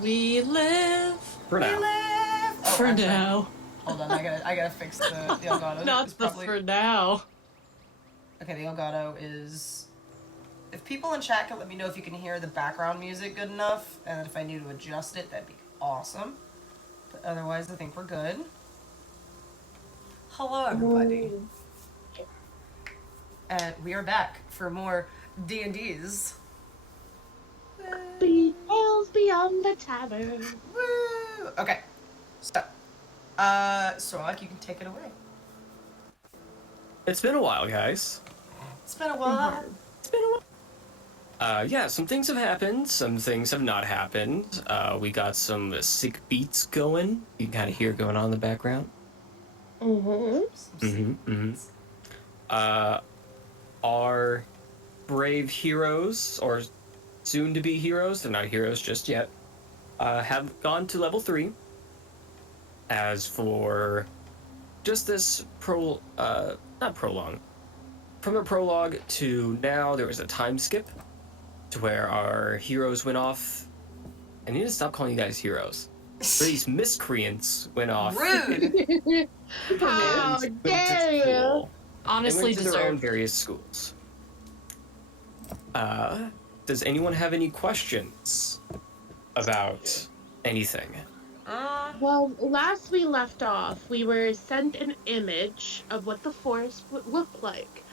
We live. For now. Oh, For actually, now. hold on, I gotta fix the Elgato. Not It's the probably... for now. Okay, the Elgato is... If people in chat can let me know if you can hear the background music good enough, and if I need to adjust it, that'd be awesome. But otherwise, I think we're good. Hello, everybody. And we are back for more D&Ds. Tales beyond the tavern. Woo! Okay, so, Sorok, you can take it away. It's been a while, guys. It's been a while. Yeah, some things have happened, some things have not happened. We got some sick beats going. You can kind of hear going on in the background. Our brave heroes, or soon-to-be heroes, they're not heroes just yet, have gone to level 3. As for just this not prologue. From the prologue to now, there was a time skip to where our heroes went off. I need to stop calling you guys heroes. These miscreants went off. Rude! How dare you! Honestly, they went to their own deserved. various schools. Does anyone have any questions about anything? Well, last we left off, we were sent an image of what the forest would look like.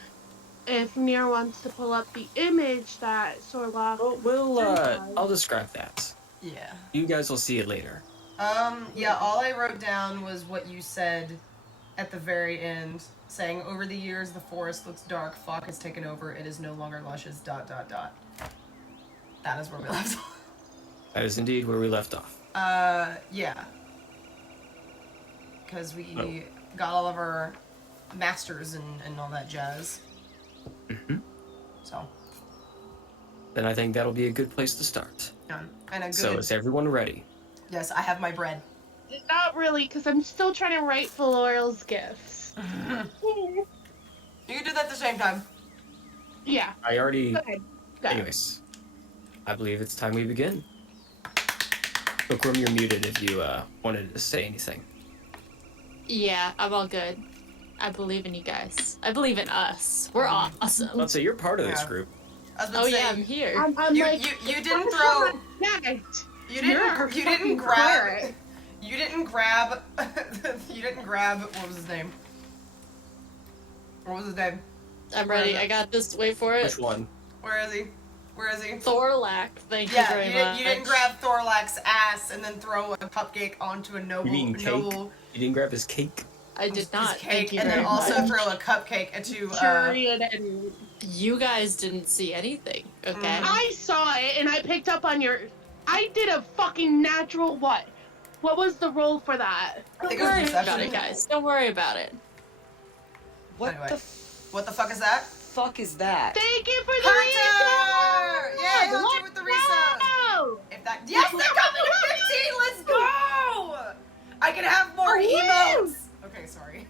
If Nir wants to pull up the image that Sorlock... I'll describe that. Yeah. You guys will see it later. Yeah, all I wrote down was what you said at the very end, saying, over the years, the forest looks dark, Flock has taken over, it is no longer luscious, ... That is where we left off. That is indeed where we left off. Yeah. Because we got all of our masters and all that jazz. So. Then I think that'll be a good place to start. And a good... So is everyone ready? Yes, I have my bread. Not really, because I'm still trying to write Floral's gifts. You can do that at the same time. Yeah. I already... Okay. Anyways, I believe it's time we begin. Bookworm, you're muted if you wanted to say anything. Yeah, I'm all good. I believe in you guys. I believe in us. We're awesome. I'd say you're part of this group. I was about to say, yeah, I'm here. I'm you didn't throw... You didn't grab... You didn't grab... you didn't grab... What was his name? What was his name? I'm ready. I got this. Wait for it. Which one? Where is he? Where is he? Thorlac. Thank you very much. You didn't grab Thorlac's ass and then throw a cupcake onto a noble... You mean cake? You didn't grab his cake? I did not. His cake, Thank you and very then also much. throw a cupcake into... and... You guys didn't see anything, okay? I saw it, and I picked up on your... I did a fucking natural what? What was the roll for that? Don't worry about it, guys. Don't worry about it. What Anyway. the What the fuck is that? fuck is that? Thank you for the Hunter! reset! Yay, Hunter with the reset! Go! If that... Yes, they're coming to 15! Let's go! I can have more emotes! Okay, sorry.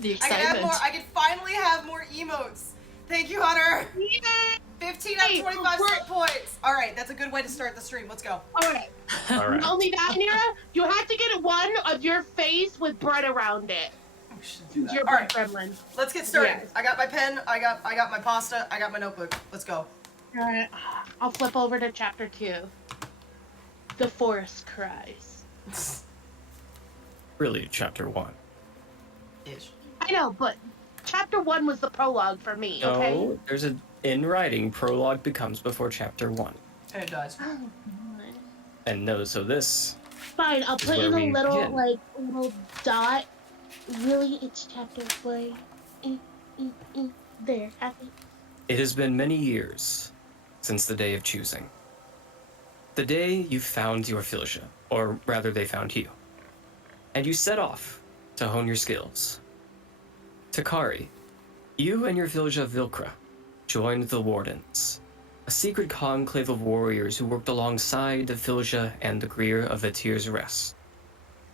The I can have excitement. more... I can finally have more emotes. Thank you, Hunter! Yay! 15 out of 25 set points! Alright, that's a good way to start the stream. Let's go. Alright. All right. Not only that, Nira, you have to get one of your face with bread around it. We should do that. Your bread gremlin. Let's get started. Yes. I got my pen, I got my pasta, I got my notebook. Let's go. Alright. I'll flip over to chapter 2. The forest cries. Really, chapter 1. Ish. I know, but chapter 1 was the prologue for me, okay? No, there's a... In writing, prologue becomes before chapter 1. And it does. Oh, And no, so this... fine, I'll This is put in where a we little, begin. little dot. Really, it's chapter 4. There, happy. It has been many years since the day of choosing. The day you found your Philisha, or rather they found you. And you set off to hone your skills. Takari, you and your Philisha Vilkra joined the Wardens, a secret conclave of warriors who worked alongside the Philisha and the Greer of Atir's Rest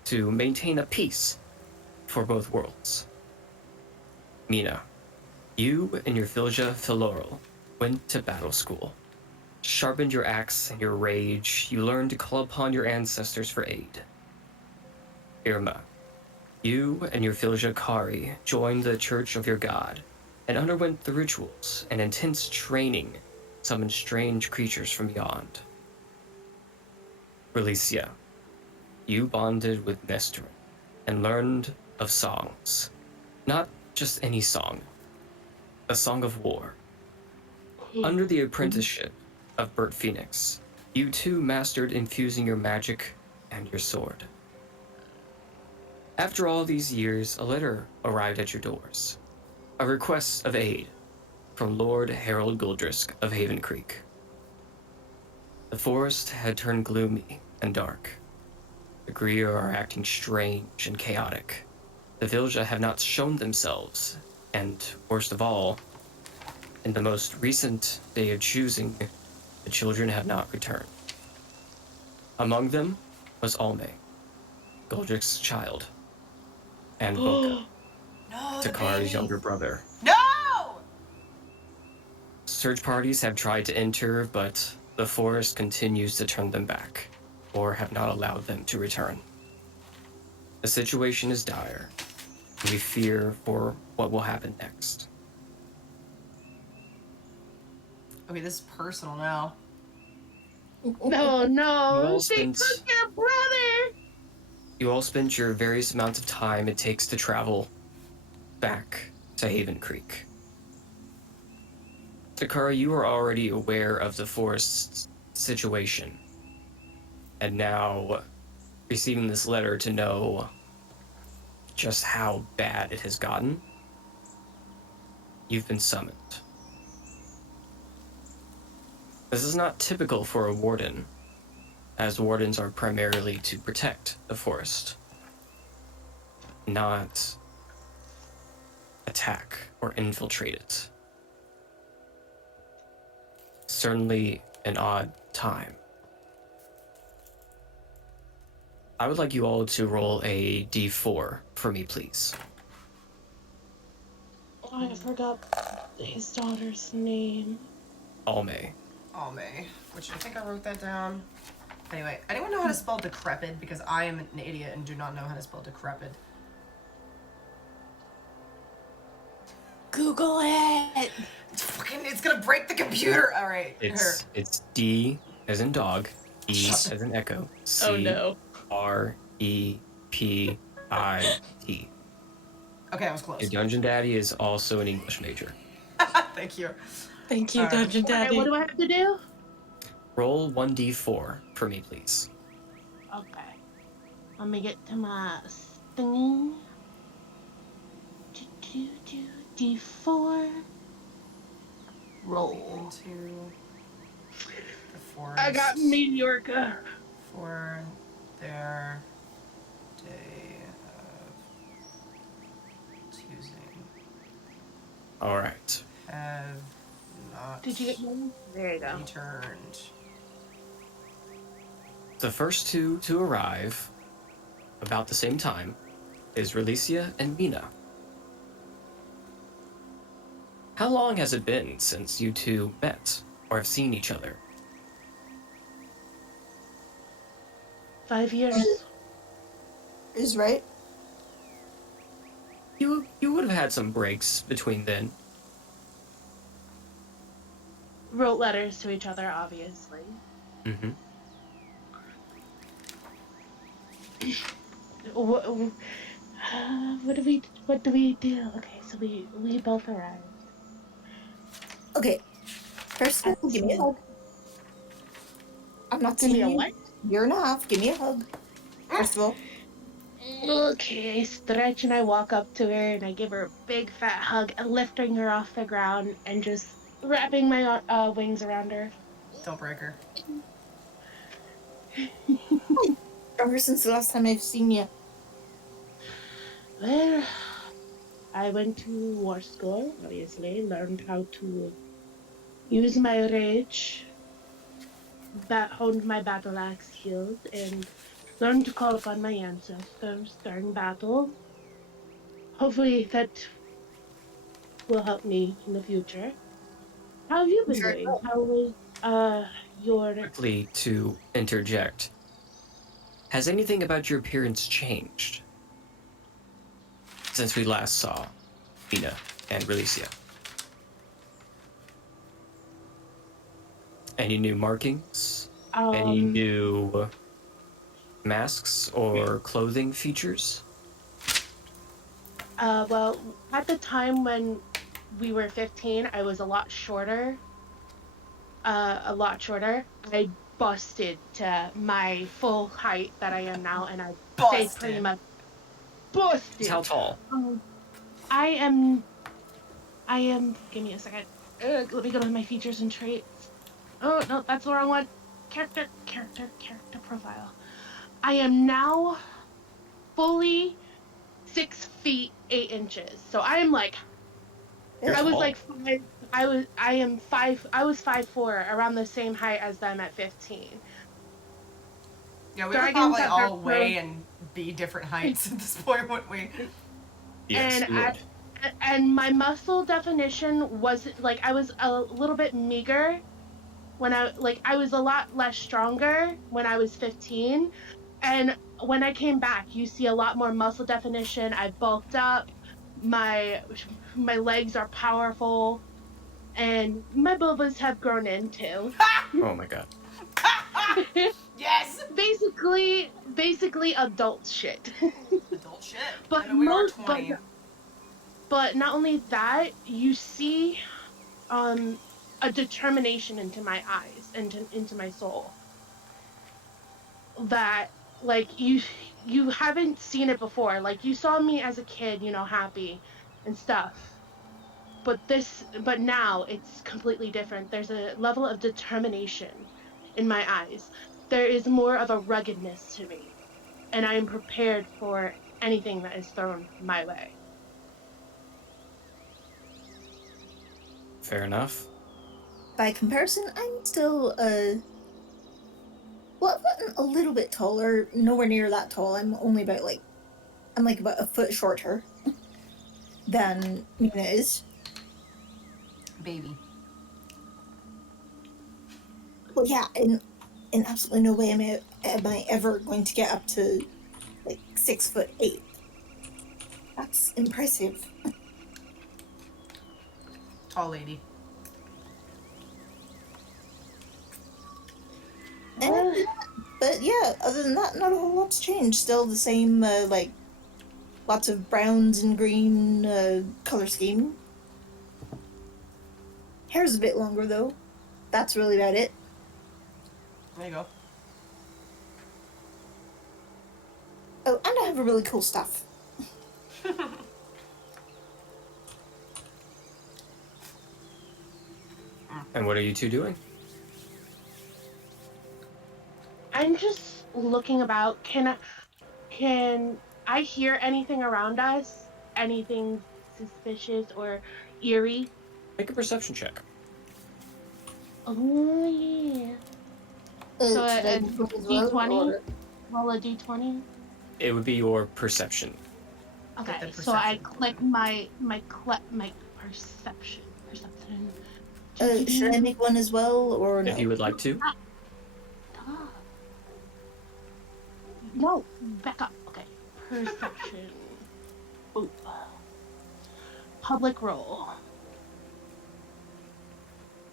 to maintain a peace for both worlds. Mina, you and your Philisha Philoral went to battle school. sharpened your axe and your rage, you learned to call upon your ancestors for aid. Irma, you and your Filja Kari joined the church of your god and underwent the rituals and intense training summoned strange creatures from beyond. Relicia, you bonded with Nestrin and learned of songs. Not just any song, a song of war. Under the apprenticeship of Bert Phoenix, you too mastered infusing your magic and your sword. After all these years, a letter arrived at your doors. A request of aid from Lord Harold Guldrisk of Haven Creek. The forest had turned gloomy and dark. The Greer are acting strange and chaotic. The Vilja have not shown themselves, and worst of all, in the most recent day of choosing, the children have not returned. Among them was Alme, Guldrick's child, and Boka, No, the Takari's baby. younger brother. No! Search parties have tried to enter, but the forest continues to turn them back, or have not allowed them to return. The situation is dire, and we fear for what will happen next. Okay, this is personal now. No, no, You all they spent- took your brother. You all spent your various amounts of time it takes to travel back to Haven Creek. Takara, you are already aware of the forest's situation, and now receiving this letter to know just how bad it has gotten, you've been summoned. This is not typical for a warden, as wardens are primarily to protect the forest, not attack or infiltrate it. Certainly an odd time. I would like you all to roll a d4 for me, please. Oh, I forgot his daughter's name. Alme. Alme, which I think I wrote that down. Anyway, anyone know how to spell decrepit? Because I am an idiot and do not know how to spell decrepit. Google it. It's gonna break the computer. All right. It's D as in dog, E as in echo, C Oh no. R E P I T. Okay, I was close. Your dungeon daddy is also an English major. Thank you. Thank you, All right. Dungeon Okay, Daddy. what do I have to do? Roll 1d4 for me, please. Okay. Let me get to my thingy. D4. Roll. Into the forest. I got Meteorica. For their day of choosing All right. have not Did you get one? There you go. returned. The first two to arrive about the same time is Relicia and Mina. How long has it been since you two met or have seen each other? 5 years. Is right. You would have had some breaks between then. Wrote letters to each other, obviously. Mm-hmm. What do we do? Okay, so we both arrived. Okay. First of all, give me a hug. I'm not Give me seeing a you. what? Year and a half. Give me a hug. First of all. Okay, I stretch and I walk up to her and I give her a big fat hug, and lifting her off the ground and just wrapping my wings around her. Don't break her. Ever since the last time I've seen you. Well, I went to war school, obviously, learned how to use my rage, honed my battle axe skills, and learned to call upon my ancestors during battle. Hopefully that will help me in the future. How have you been Sure. doing? How was Your Quickly to interject, has anything about your appearance changed since we last saw Mina and Relicia? Any new markings? Any new masks or clothing features? Well, at the time when we were 15, I was a lot shorter. I busted to my full height that I am now, and I stayed pretty Busted. much busted. How tall? I am. Give me a second. Let me go to my features and traits. Oh no, that's the wrong one. Character profile. I am now fully 6 feet 8 inches. So I am like, You're I was tall. like five. I am five. I was 5'4", around the same height as them at 15. Yeah, we Dragons would probably have all their weigh and be different heights at this point, wouldn't we? Yes, and you would. and my muscle definition was like I was a little bit meager when I was a lot less stronger when I was 15, and when I came back you see a lot more muscle definition. I bulked up, my legs are powerful, and my boobas have grown in too. Oh my god. Yes! Basically adult shit. Adult shit. But I know we are most 20. but not only that, you see a determination into my eyes and into my soul that like you haven't seen it before. Like you saw me as a kid, happy and stuff. But now it's completely different. There's a level of determination in my eyes. There is more of a ruggedness to me, and I am prepared for anything that is thrown my way. Fair enough. By comparison, I'm still well, a little bit taller, nowhere near that tall. I'm only about I'm like about a foot shorter than Mina is. Baby. Well, yeah, in absolutely no way am I ever going to get up to like 6'8". That's impressive. Tall lady. And but yeah, other than that, not a whole lot's changed. Still the same, like lots of browns and green color scheme. Hair's a bit longer though. That's really about it. There you go. Oh, and I have a really cool stuff. And what are you two doing? I'm just looking about. Can I hear anything around us? Anything suspicious or eerie? Make a perception check. Oh yeah. So Should I a go as well, D20. or- Roll a D20. It would be your perception. Okay. the So I perception click my perception. should I make one as well, or no? If you would like to. No, back up. Okay. Perception. Ooh. Public roll.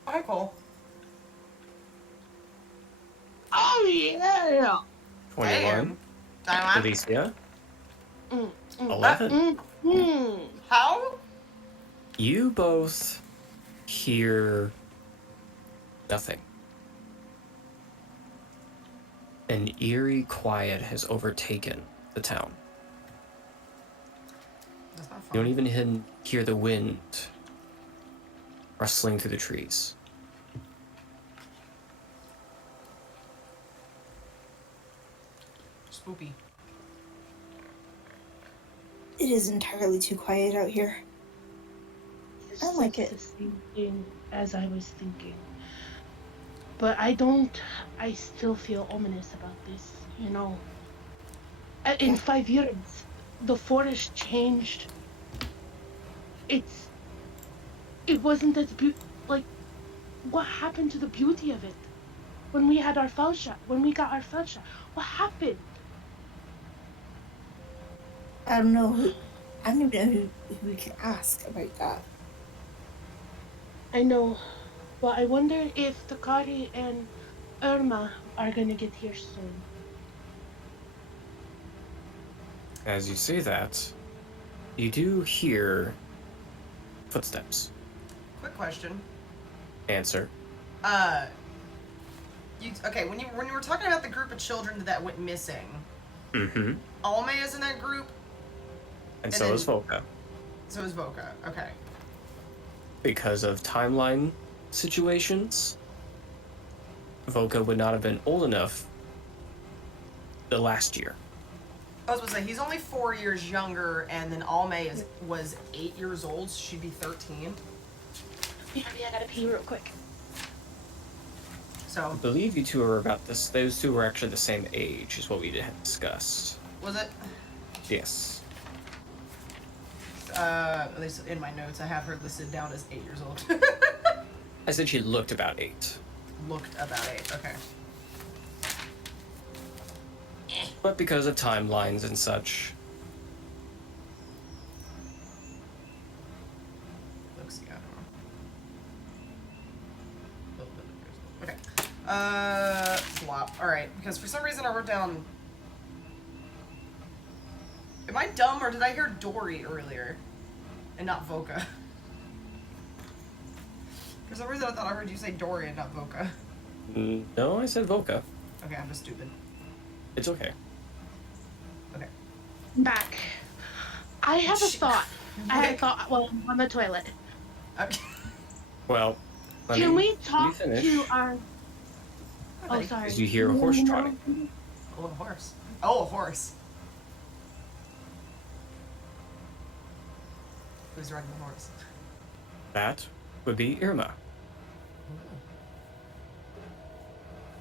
Okay, cool. Oh yeah. 21. Damn. Alicia. Mm, 11. How? You both hear nothing. An eerie quiet has overtaken the town. That's not You don't fun. even hear the wind rustling through the trees. Spoopy. It is entirely too quiet out here. I like it. The same thing as I was thinking. But I still feel ominous about this, In 5 years, the forest changed. It wasn't as What happened to the beauty of it? When we had our Felsha, when we got our Felsha, what happened? I don't know who. I don't even know who we can ask about that. I know, but I wonder if Takari and Irma are gonna get here soon. As you say that, you do hear footsteps. Quick question. Answer. Okay, when you were talking about the group of children that went missing, Mm-hmm. Alme is in that group, And And so then- is Volca. so is Voka. Okay. Because of timeline situations, Volca would not have been old enough the last year. I was gonna say he's only 4 years younger, and then Alme was 8 years old, so she'd be 13. Yeah, I gotta pee real quick. I So believe you two are about this. Those two were actually the same age, is what we had discussed. was it? Yes. At least in my notes, I have her listed down as 8 years old. I said she looked about 8. Looked about 8. Okay. But because of timelines and such, Looks, yeah, I don't know. Okay. Swap. Alright, because for some reason I wrote down... Am I dumb, or did I hear Dory earlier? And not Voka? For some reason I thought I heard you say Dory and not Voka. no, I said Volca. Okay, I'm just stupid. It's okay. Okay. Back. I have a thought. I had a Rick. thought while I'm on the toilet. Okay. Well, Can we let me talk finish. to our... Oh, buddy. sorry. As you hear a horse trotting. Oh, a horse. Oh, a horse. Who's riding the horse? That would be Irma.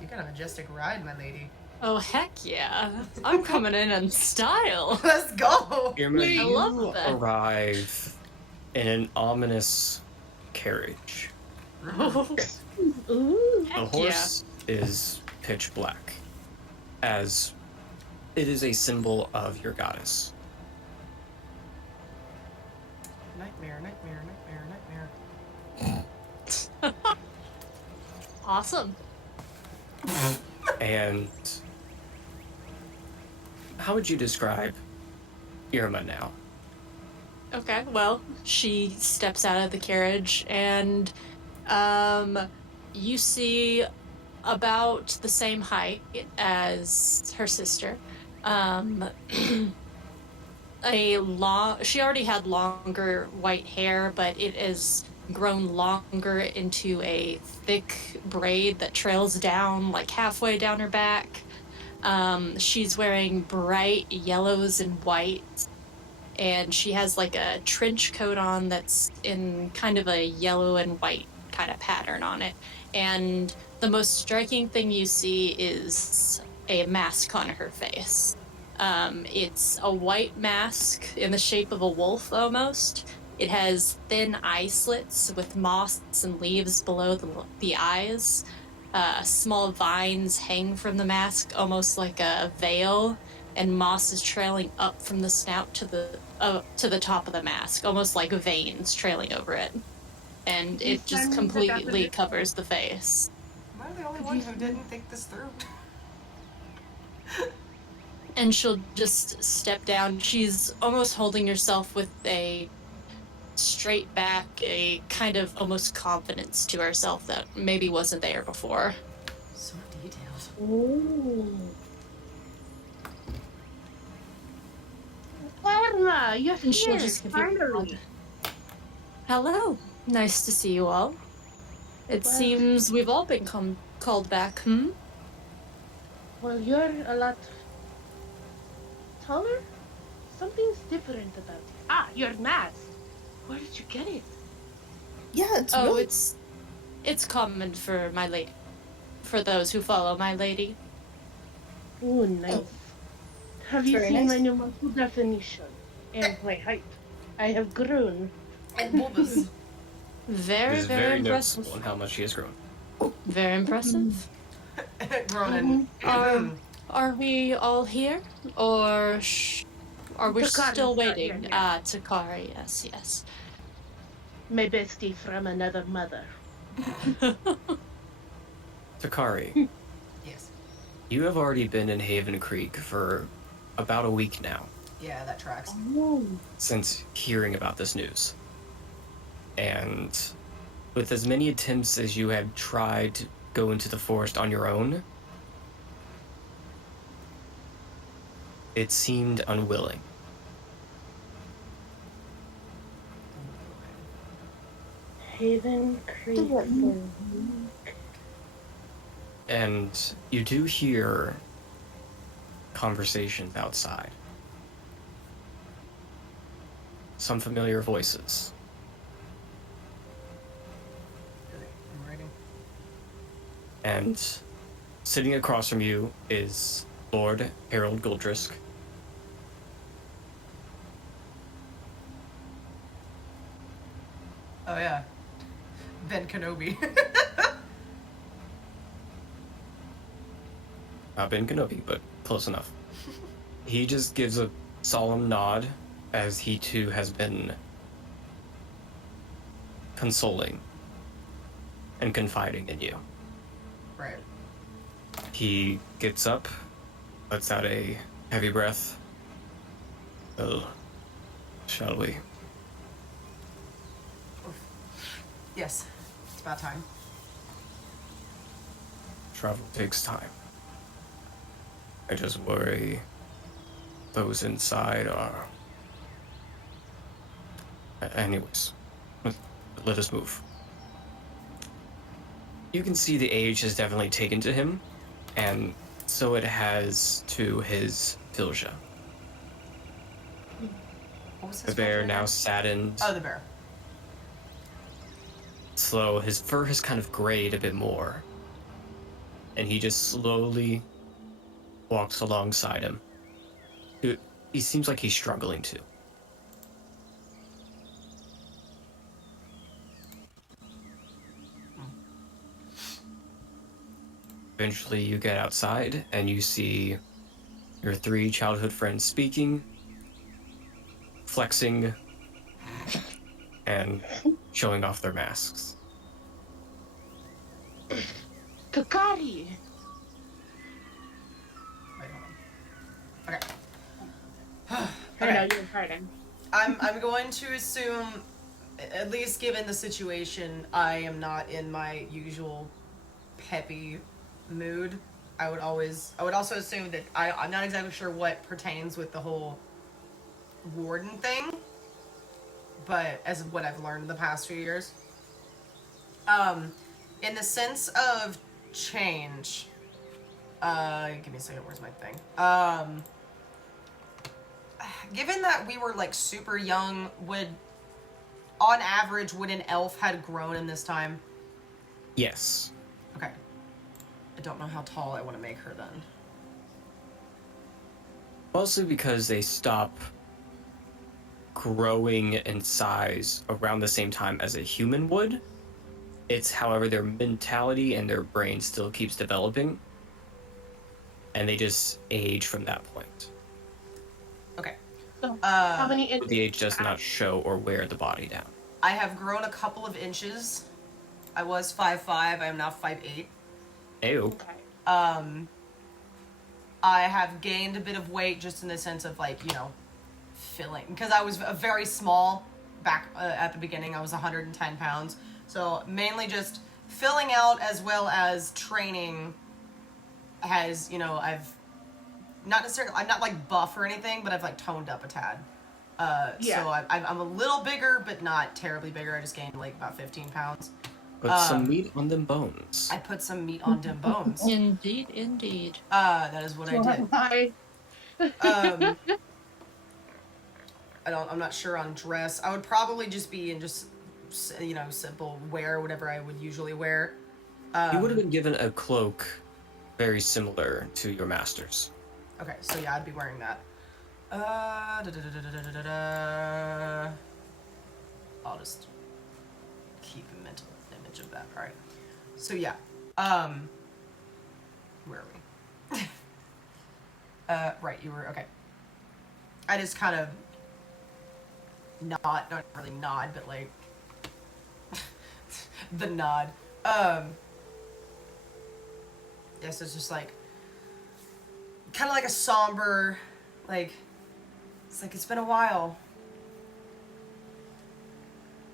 You got a majestic ride, my lady. Oh, heck yeah. I'm coming in style. Let's go! Irma, I you love that. arrive in an ominous carriage. Ooh. The Heck horse is pitch black, as it is a symbol of your goddess. Nightmare, nightmare, nightmare, nightmare. Awesome. And how would you describe Irma now? Okay, well, she steps out of the carriage and you see about the same height as her sister. She already had longer white hair, but it is grown longer into a thick braid that trails down like halfway down her back. She's wearing bright yellows and whites, and she has like a trench coat on that's in kind of a yellow and white kind of pattern on it. And the most striking thing you see is a mask on her face. It's a white mask in the shape of a wolf almost. It has thin eye slits with moss and leaves below the eyes. Small vines hang from the mask almost like a veil, and moss is trailing up from the snout to the top of the mask, almost like veins trailing over it. And it just completely covers the face. Am I the only one who didn't think this through? And she'll just step down. She's almost holding herself with a straight back, a kind of almost confidence to herself that maybe wasn't there before. So detailed. Ooh. Irma, you're And she'll here, just give you a finally. nod. Hello. Nice to see you all. It Well- seems we've all been called back, hmm? Well, you're a lot taller? Something's different about you. Ah, your mask. Where did you get it? Yeah, it's Oh, really it's common for my lady, for those who follow my lady. Oh, nice. Have you Very seen my nice. new muscle definition and my height? I have grown. Oh, bulbous. It Very, is very very impressive. noticeable in how much she has grown. Very impressive. Ronan. Are we all here, or are we still Takari's not here waiting? yet. Ah, Takari. Yes, yes. My bestie from another mother. Takari, Yes. you have already been in Haven Creek for about a week now, Yeah, that tracks. since hearing about this news. And with as many attempts as you have tried to go into the forest on your own, it seemed unwilling. Haven Creek for a week. And you do hear conversations outside. Some familiar voices. I'm writing. And sitting across from you is Lord Harold Goldrisk. Oh yeah. Ben Kenobi. Not Ben Kenobi, but close enough. He just gives a solemn nod as he too has been consoling and confiding in you. Right. He gets up, lets out a heavy breath. Well, shall we? Yes. It's about time. Travel takes time. I just worry those inside are... Anyways, let us move. You can see the age has definitely taken to him, and so it has to his Filja. What was The his bear name now again? saddened, Oh, the bear. slow. His fur has kind of grayed a bit more, and he just slowly walks alongside him. He seems like he's struggling to. Eventually, you get outside and you see your three childhood friends speaking, flexing, and showing off their masks. Takari! Wait, hold on. Okay. I know you're hurting. I'm going to assume, at least given the situation, I am not in my usual peppy mood. I would also assume that I'm not exactly sure what pertains with the whole warden thing, but as what I've learned in the past few years. In the sense of change, give me a second, where's my thing? Given that we were like super young, on average, would an elf had grown in this time? Yes. Okay. I don't know how tall I want to make her then. Mostly because they stop growing in size around the same time as a human would. It's, however, their mentality and their brain still keeps developing, and they just age from that point. Okay. So, how many But inches? the age does not show or wear the body down. I have grown a couple of inches. I was 5'5". I am now 5'8". Ew. Okay. I have gained a bit of weight just in the sense of like, filling. Because I was very small back at the beginning. I was 110 pounds. So mainly just filling out as well as training has, I've not necessarily, I'm not like buff or anything, but I've like toned up a tad. Yeah. So I'm a little bigger, but not terribly bigger. I just gained like about 15 pounds. Put some meat on them bones. I put some meat on them bones. Indeed, indeed. That is what I did. Why? I'm not sure on dress. I would probably just be in just, simple wear, whatever I would usually wear. You would have been given a cloak very similar to your master's. Okay, so yeah, I'd be wearing that. I'll just keep a mental image of that. All right. So yeah. Where are we? Right, you were okay. I just kind of not really nod, but like the nod. Yes, it's just like kind of like a somber, like it's like it's been a while.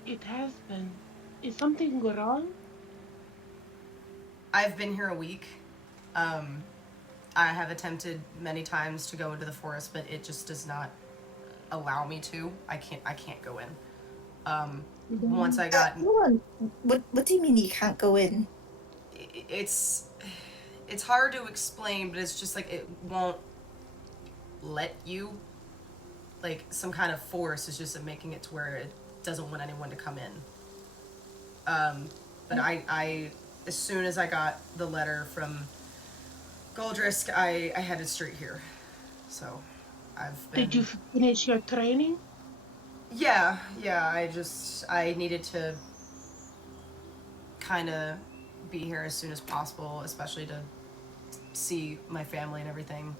It has been. Is something wrong? I've been here a week. I have attempted many times to go into the forest, but it just does not allow me to. I can't go in. Once I got Hold on. What do you mean you can't go in? it's hard to explain, but it's just like it won't let you. Like some kind of force is just making it to where it doesn't want anyone to come in. But I as soon as I got the letter from Goldrisk, I headed straight here. So I've been. Did you finish your training? Yeah. I needed to kind of be here as soon as possible, especially to see my family and everything.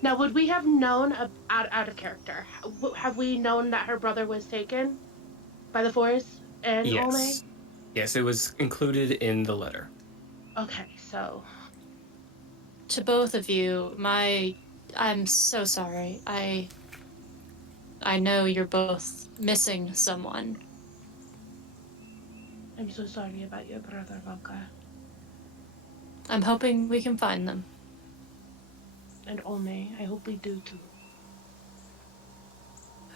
Now, would we have known out of character? Have we known that her brother was taken by the forest and Yes. Ome? Yes, it was included in the letter. Okay, so To both of you, I'm so sorry. I know you're both missing someone. I'm so sorry about your brother, Volka, I'm hoping we can find them. and Ome. I hope we do too.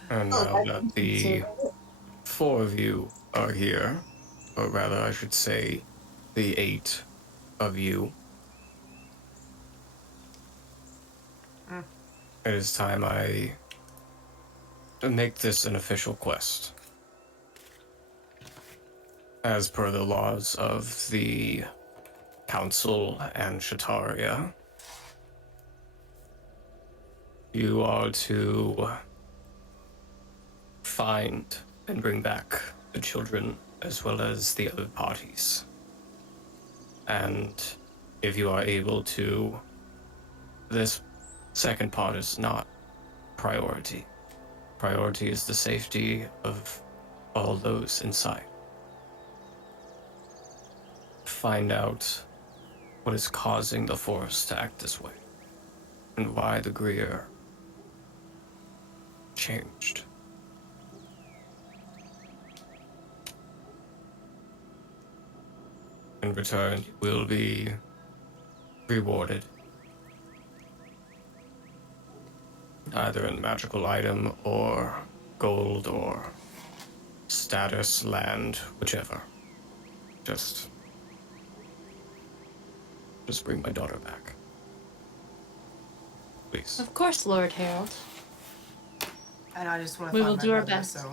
And now that the four of you are here, or rather, I should say, the 8 of you, it is time I make this an official quest. As per the laws of the Council and Chataria, you are to find and bring back the children as well as the other parties. And if you are able to, this second part is not priority. Priority is the safety of all those inside. Find out what is causing the forest to act this way, and why the Greer changed. In return, you will be rewarded, either in magical item or gold or status, land, whichever. Just bring my daughter back. Please. Of course, Lord Harold. And I just want to We find will my do our brother, best. so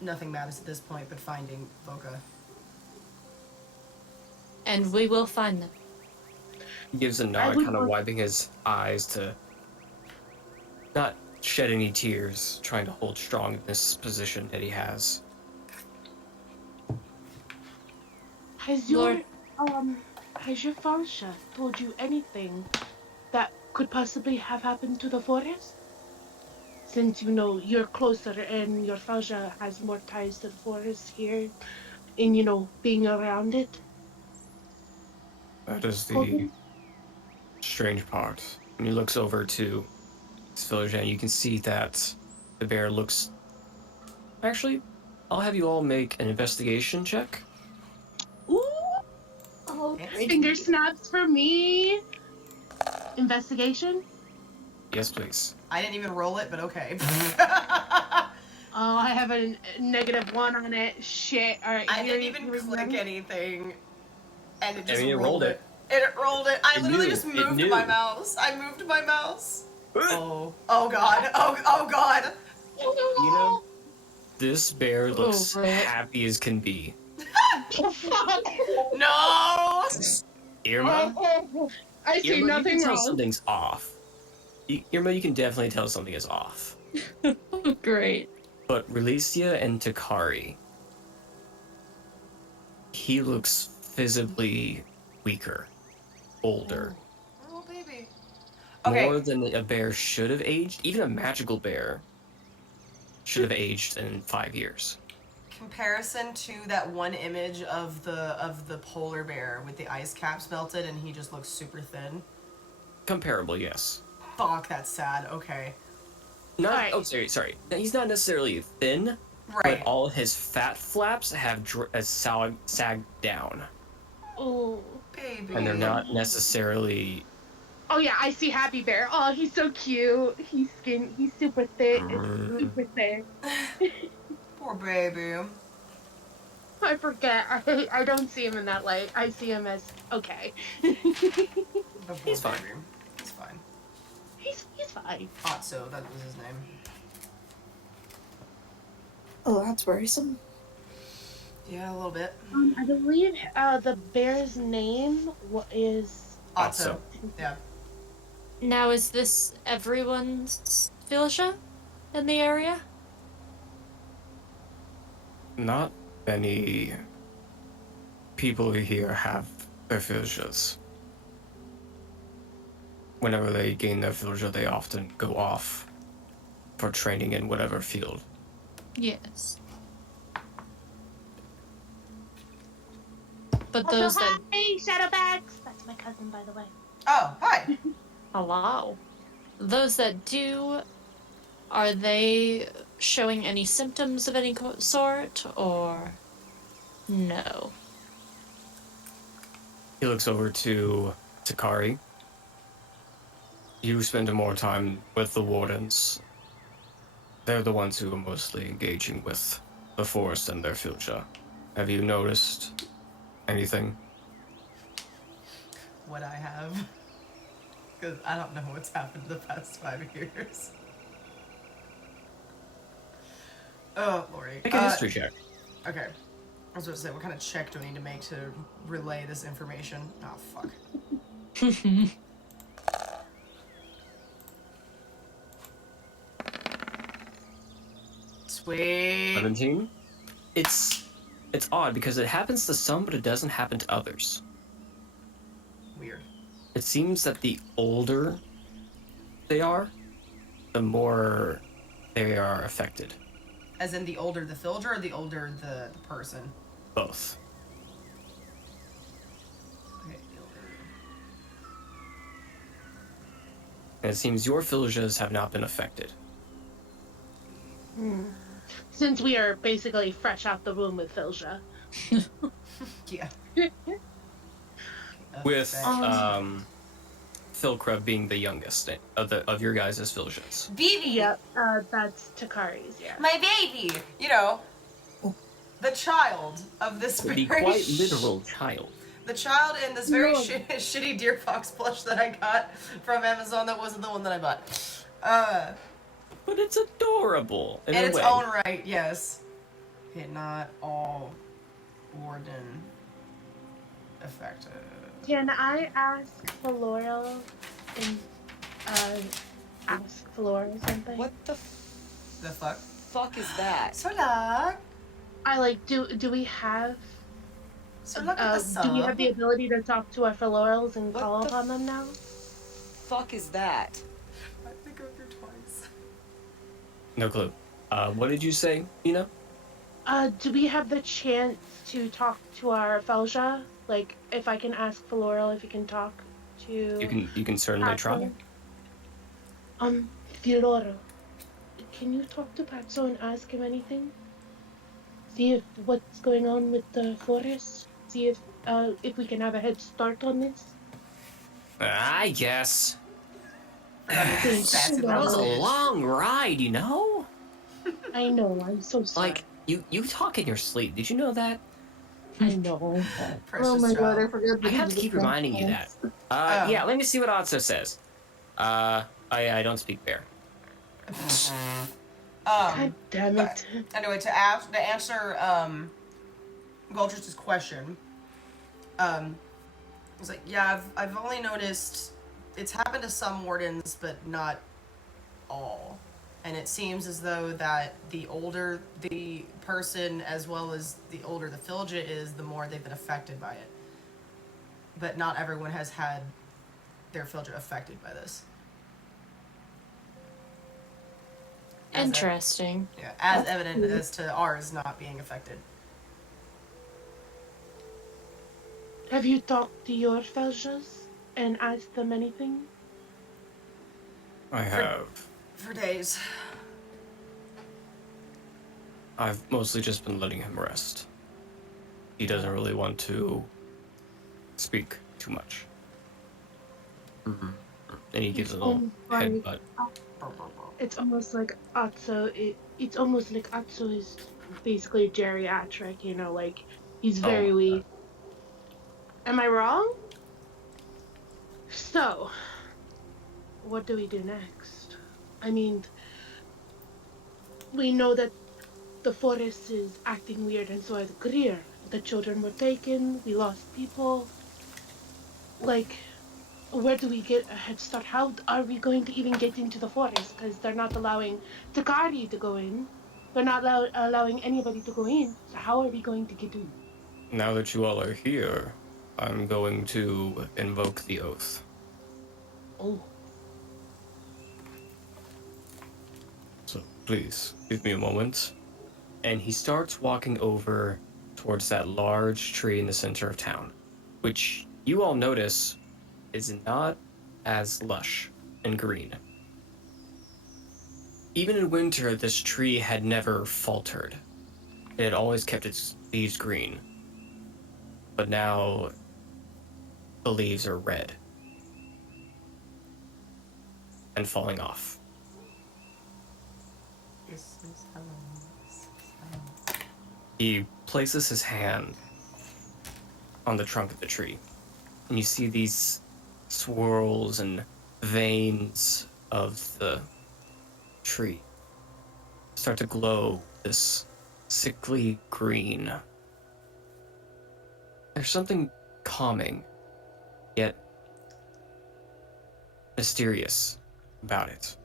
nothing matters at this point but finding Boca. And we will find them. He gives a nod, kind of wiping his eyes to not shed any tears, trying to hold strong in this position that he has. Has Lord- your Falsha told you anything that could possibly have happened to the forest? Since you're closer and your Falsha has more ties to the forest here, and being around it. That is the Colton? strange part. When he looks over to his village, and you can see that the bear looks. Actually, I'll have you all make an investigation check. Ooh, Oh, finger snaps for me. Investigation. Yes, please. I didn't even roll it, but okay. Oh, I have a -1 on it. Shit. All right. I didn't even click anything, and it just it rolled it. And it rolled it. I literally just moved my mouse. I moved my mouse. Oh god. Oh god. You know, this bear looks happy as can be. Fuck. No. Irma, I see Irma, nothing you can tell wrong. something's off. Irma, you can definitely tell something is off. Great. But Relecia and Takari, he looks visibly weaker, older. Oh, baby. Okay. More than a bear should have aged. Even a magical bear should have aged in 5 years. Comparison to that one image of the polar bear with the ice caps melted and he just looks super thin. Comparable, yes. Fuck, that's sad. Okay. Not. Alright. Oh, sorry. He's not necessarily thin, Right. but all his fat flaps have sagged down, Oh. Baby. and they're not necessarily. Oh yeah, I see Happy Bear. Oh, he's so cute. He's skinny. He's super thick. Super thick. Poor baby. I forget. I don't see him in that light. I see him as okay. The poor He's fine. baby. He's fine. He's fine. Otso, that was his name. Oh, that's worrisome. Yeah, a little bit. I believe the bear's name is Otso. Yeah. Now, is this everyone's Felicia in the area? Not many people here have their Felicias. Whenever they gain their Felicia, they often go off for training in whatever field. Yes. But also those that... hi, Shadowbacks. That's my cousin, by the way. Oh, hi. Hello. Those that do, are they showing any symptoms of any sort, or no? He looks over to Takari. You spend more time with the wardens. They're the ones who are mostly engaging with the forest and their future. Have you noticed anything? What I have. Because I don't know what's happened the past 5 years. Oh, Lori. Make a history check. Okay. I was about to say, what kind of check do I need to make to relay this information? Oh, fuck. Sweet. 17? It's odd because it happens to some, but it doesn't happen to others. Weird. It seems that the older they are, the more they are affected. As in the older the villager or the older the person? Both. Okay, the older. And it seems your Philjas have not been affected. Since we are basically fresh out the womb with Filja. Yeah. With Philcra being the youngest of your guys' Philjas. Baby! Yep, that's Takari's, yeah. My baby! You know, the child of this The very quite literal child. The child in this very No. shitty Deer Fox plush that I got from Amazon that wasn't the one that I bought. But it's adorable in In a its way. own right, yes. Okay, not all warden affected. Can I ask for Laurel and ask for Laurel something? What the The fuck? fuck is that? Sola! I like do we have Sola with the do we have sub. the ability to talk to our Florals and What call the upon them now? Fuck is that? I have to go through twice. No clue. What did you say, Ina? Do we have the chance to talk to our Felja? Like, if I can ask for Laurel if you can talk to You can certainly try. Filoro, can you talk to Patso and ask him anything? See if what's going on with the forest? See if we can have a head start on this? I guess. That's That was a long ride, you know? I know, I'm so sorry. Like, you talk in your sleep. Did you know that? I know. Precious Oh my god, I child. forgot. I have to keep reminding you that. Yeah, let me see what Otso says. I don't speak bear. God damn it. Anyway, to answer Goldrish's question, I was like, yeah, I've only noticed it's happened to some wardens, but not all. And it seems as though that the older the person, as well as the older the Filja is, the more they've been affected by it. But not everyone has had their Filja affected by this. Interesting. Yeah, as evident as to ours not being affected. Have you talked to your Feljas and asked them anything? I have. For days. I've mostly just been letting him rest. He doesn't really want to speak too much. Mm-hmm. And he gives a It's little almost like headbutt. it's almost like Atso. It's almost like Atso is basically geriatric. You know, like he's Oh very my weak. Am I wrong? So, what do we do next? I mean, we know that the forest is acting weird, and so is Greer. The children were taken. We lost people. Like, where do we get a head start? How are we going to even get into the forest? Because they're not allowing Takari to go in. They're not allowing anybody to go in. So how are we going to get in? Now that you all are here, I'm going to invoke the oath. Oh, So please, give me a moment. And he starts walking over towards that large tree in the center of town, which you all notice is not as lush and green. Even in winter, this tree had never faltered. It had always kept its leaves green. But now, the leaves are red and falling off. This is Helen. He places his hand on the trunk of the tree, and you see these swirls and veins of the tree start to glow this sickly green. There's something calming, yet mysterious about it.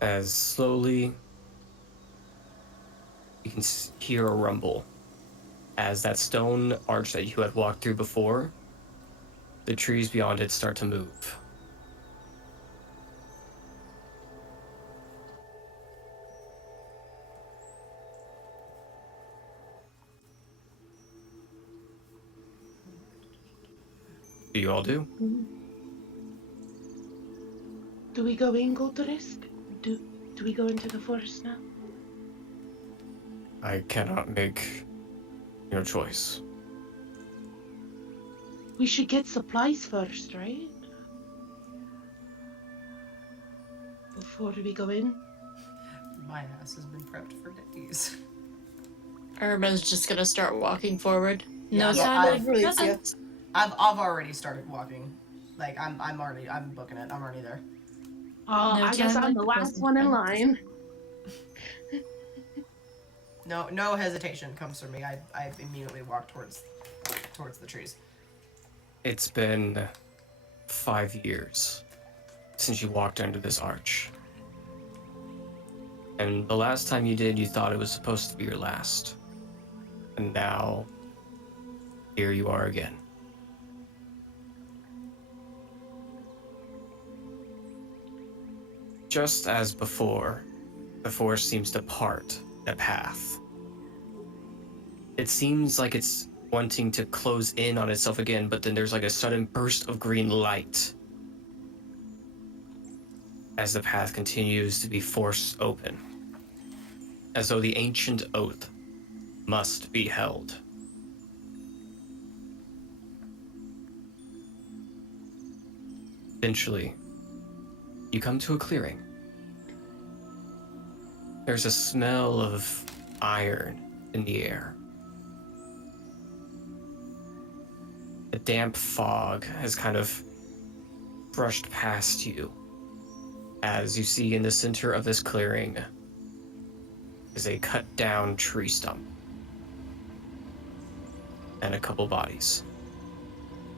As slowly you can hear a rumble as that stone arch that you had walked through before, the trees beyond it start to move. Do you all do? do we go in, go to risk? Do we go into the forest now? I cannot make your choice. We should get supplies first, right? Before we go in. My ass has been prepped for days. Irma's just gonna start walking forward. No Yeah, time like really, present. I've already started walking. Like I'm booking it. I'm already there. Oh, No I guess time I'm like the the last present, one in friends. line. No hesitation comes from me. I immediately walk towards the trees. It's been 5 years since you walked under this arch. And the last time you did, you thought it was supposed to be your last. And now, here you are again. Just as before, the forest seems to part the path. It seems like it's wanting to close in on itself again, but then there's like a sudden burst of green light as the path continues to be forced open, as though the ancient oath must be held. Eventually, you come to a clearing. There's a smell of iron in the air. A damp fog has kind of brushed past you as you see in the center of this clearing is a cut down tree stump and a couple bodies.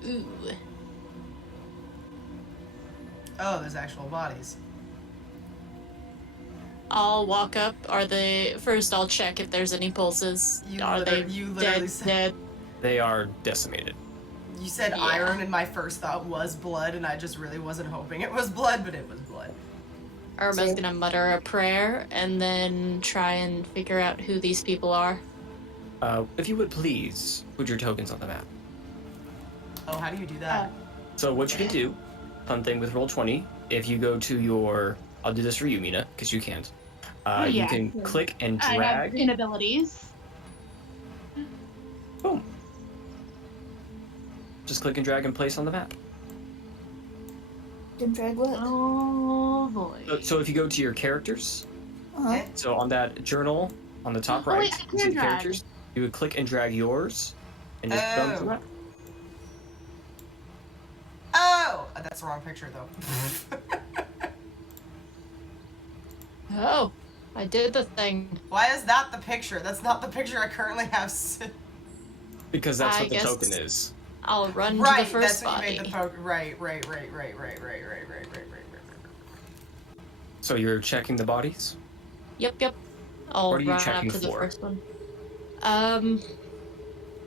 Ooh. Oh, there's actual bodies. I'll walk up. First I'll check if there's any pulses. Are they You literally dead? said, Dead? They are decimated. you said Yeah. iron, and my first thought was blood, and I just really wasn't hoping it was blood, but it was blood. Irma's So- gonna mutter a prayer and then try and figure out who these people are. If you would please put your tokens on the map. Oh, how do you do that? So what you can do, fun thing with Roll20, if you go to your, I'll do this for you, Mina, because you can't. Oh, You yeah, can sure. click and I have drag. inabilities. Boom. Just click and drag and place on the map. Didn't drag what? Oh boy. So if you go to your characters, Uh-huh. so on that journal on the top Oh, right, wait, I you see can the drag. characters. You would click and drag yours, and just put on the Oh. map. Oh! That's the wrong picture, though. Oh, I did the thing. Why is that the picture? That's not the picture I currently have. Because that's I what the guess- token is. I'll run to Right, the first that's what body. you made the poke. Right. So you're checking the bodies? Yep. I'll What are you run up checking to the for? first one.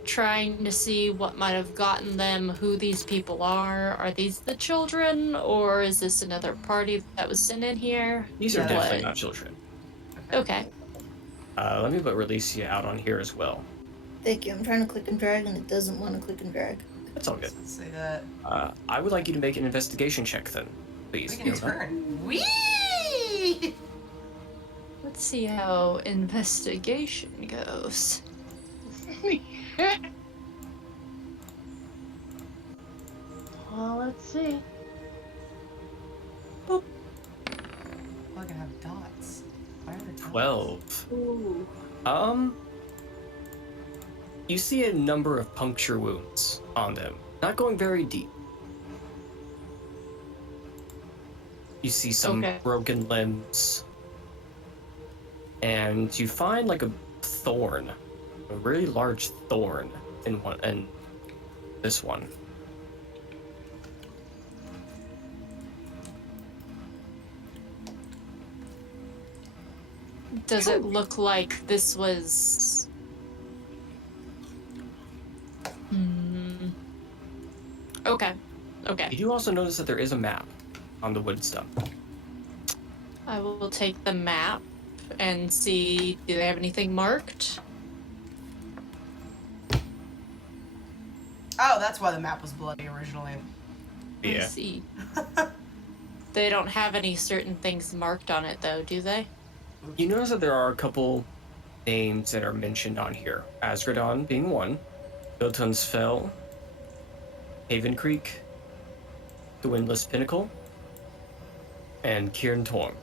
Trying to see what might have gotten them, who these people are. Are these the children, or is this another party that was sent in here? These are Yeah, definitely What? not children. Okay. Let me put release you out on here as well. Thank you. I'm trying to click and drag and it doesn't want to click and drag. That's all good. Let's say that. I would like you to make an investigation check then, please. We can Yona. turn. Whee! Let's see how investigation goes. Well, let's see. Look, I have dots. Why are there dots? 12. Ooh. You see a number of puncture wounds on them, not going very deep. You see some Okay. broken limbs, and you find like a thorn, a really large thorn in this one. Does it look like this was... Okay. You do also notice that there is a map on the wood stump. I will take the map and see, do they have anything marked? Oh, that's why the map was bloody originally. I see. They don't have any certain things marked on it, though, do they? You notice that there are a couple names that are mentioned on here. Asgradon being one, Bilton's Fell, Haven Creek, the Windless Pinnacle, and Kirn Torm.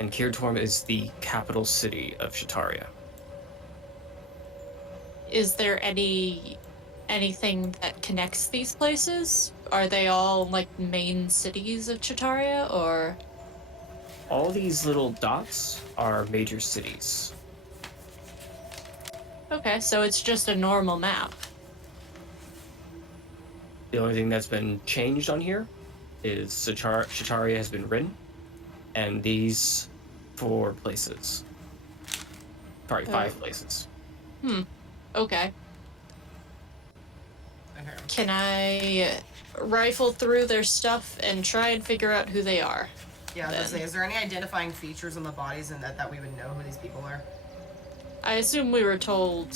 And Kirn Torm is the capital city of Chatarea. Is there anything that connects these places? Are they all, like, main cities of Chatarea, or...? All these little dots are major cities. Okay, so it's just a normal map. The only thing that's been changed on here is Chatarea has been written, and these 4 places. Sorry, 5 places. Okay. Okay. Can I rifle through their stuff and try and figure out who they are? Yeah, I was gonna say, is there any identifying features on the bodies and that we would know who these people are? I assume we were told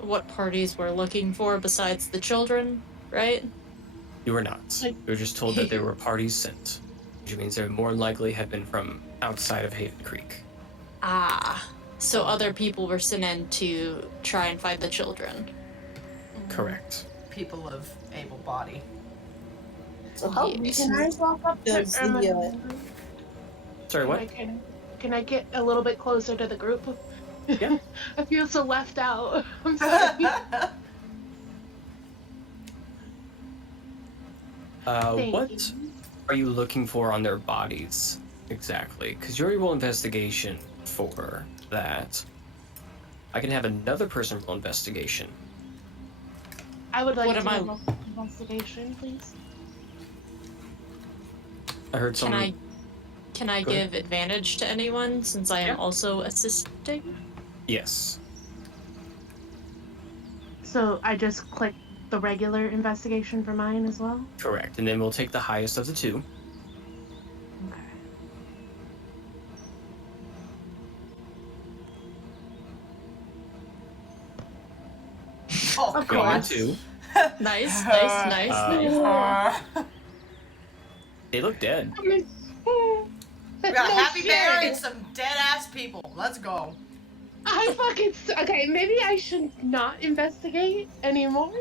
what parties we're looking for besides the children, right? You were not. You were just told that there were parties sent, which means they more likely have been from outside of Haven Creek. Ah, so other people were sent in to try and find the children. Correct. People of able body. So how Yeah. Can I recent walk up to does the, Irma? Sorry, what? Can I get a little bit closer to the group? Yeah. I feel so left out. I'm sorry. Thank What you. are you looking for on their bodies exactly? Because you already roll investigation for that. I can have another person roll investigation. I would like What to am I- roll investigation, please. I heard Can someone. I Go ahead. give advantage to anyone since I am Yeah. also assisting? Yes. So I just click the regular investigation for mine as well? Correct. And then we'll take the highest of the two. Okay. Oh, Of We only God. course. two. Nice, nice, nice, nice. They look dead. We got a No happy bear and shit. some dead-ass people. Let's go. Okay, maybe I should not investigate anymore.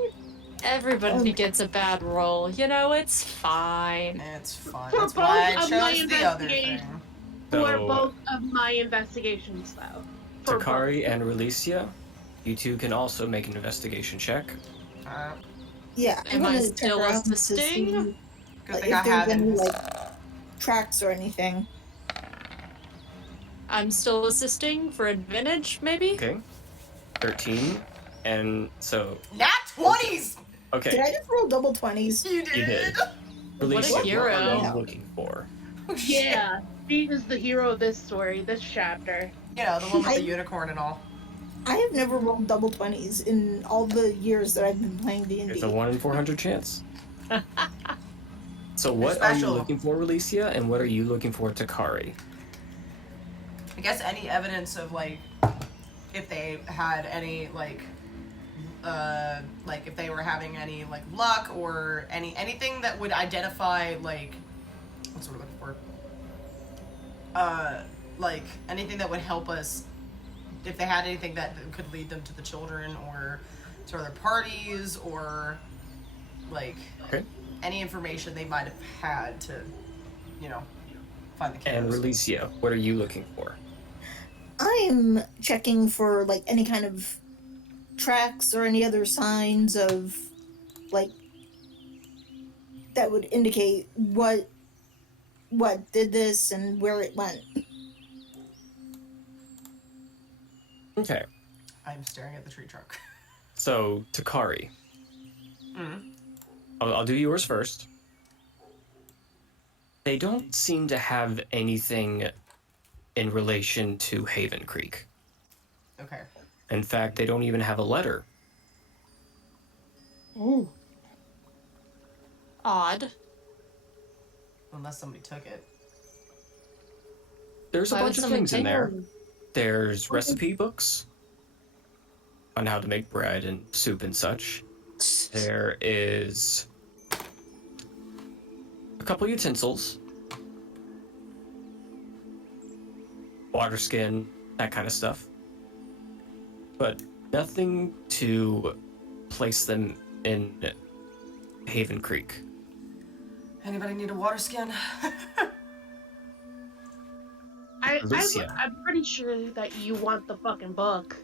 Everybody gets a bad roll. You know, it's fine. It's fine. For That's both why I of my chose the other investigations. thing. For So, both of my investigations, though. For both. Takari and Relicia, you two can also make an investigation check. Uh, Yeah, I'm Am I gonna check still around to assisting? see good thing I if there's have any it. like tracks or anything. I'm still assisting for advantage, maybe? Okay. 13. And so, Nat 20s! Did okay. I just roll double 20s? You did. You did. What Relicia, a what are hero. you looking for? Oh, shit. Yeah, she is the hero of this story, this chapter. You know, the one with I- the unicorn and all. I have never rolled double 20s in all the years that I've been playing D&D. It's a 1 in 400 chance. So what They're are you special. looking for, Relicia, and what are you looking for, Takari? I guess any evidence of, like, if they had any, like if they were having any, like, luck or anything that would identify, like, what's what we're looking for? Like, anything that would help us, if they had anything that could lead them to the children or to other parties or, like, Okay. any information they might have had to, you know, find the And killers. Relicia, what are you looking for? I'm checking for like any kind of tracks or any other signs of like that would indicate what did this and where it went. Okay. I'm staring at the tree trunk. So, Takari. I'll do yours first. They don't seem to have anything in relation to Haven Creek. Okay. In fact, they don't even have a letter. Ooh. Odd. Unless somebody took it. There's a Why would bunch of someone things in take there. There's recipe books on how to make bread and soup and such. There is a couple utensils, water skin, that kind of stuff. But nothing to place them in Haven Creek. Anybody need a water skin? Alicia. I'm pretty sure that you want the fucking book.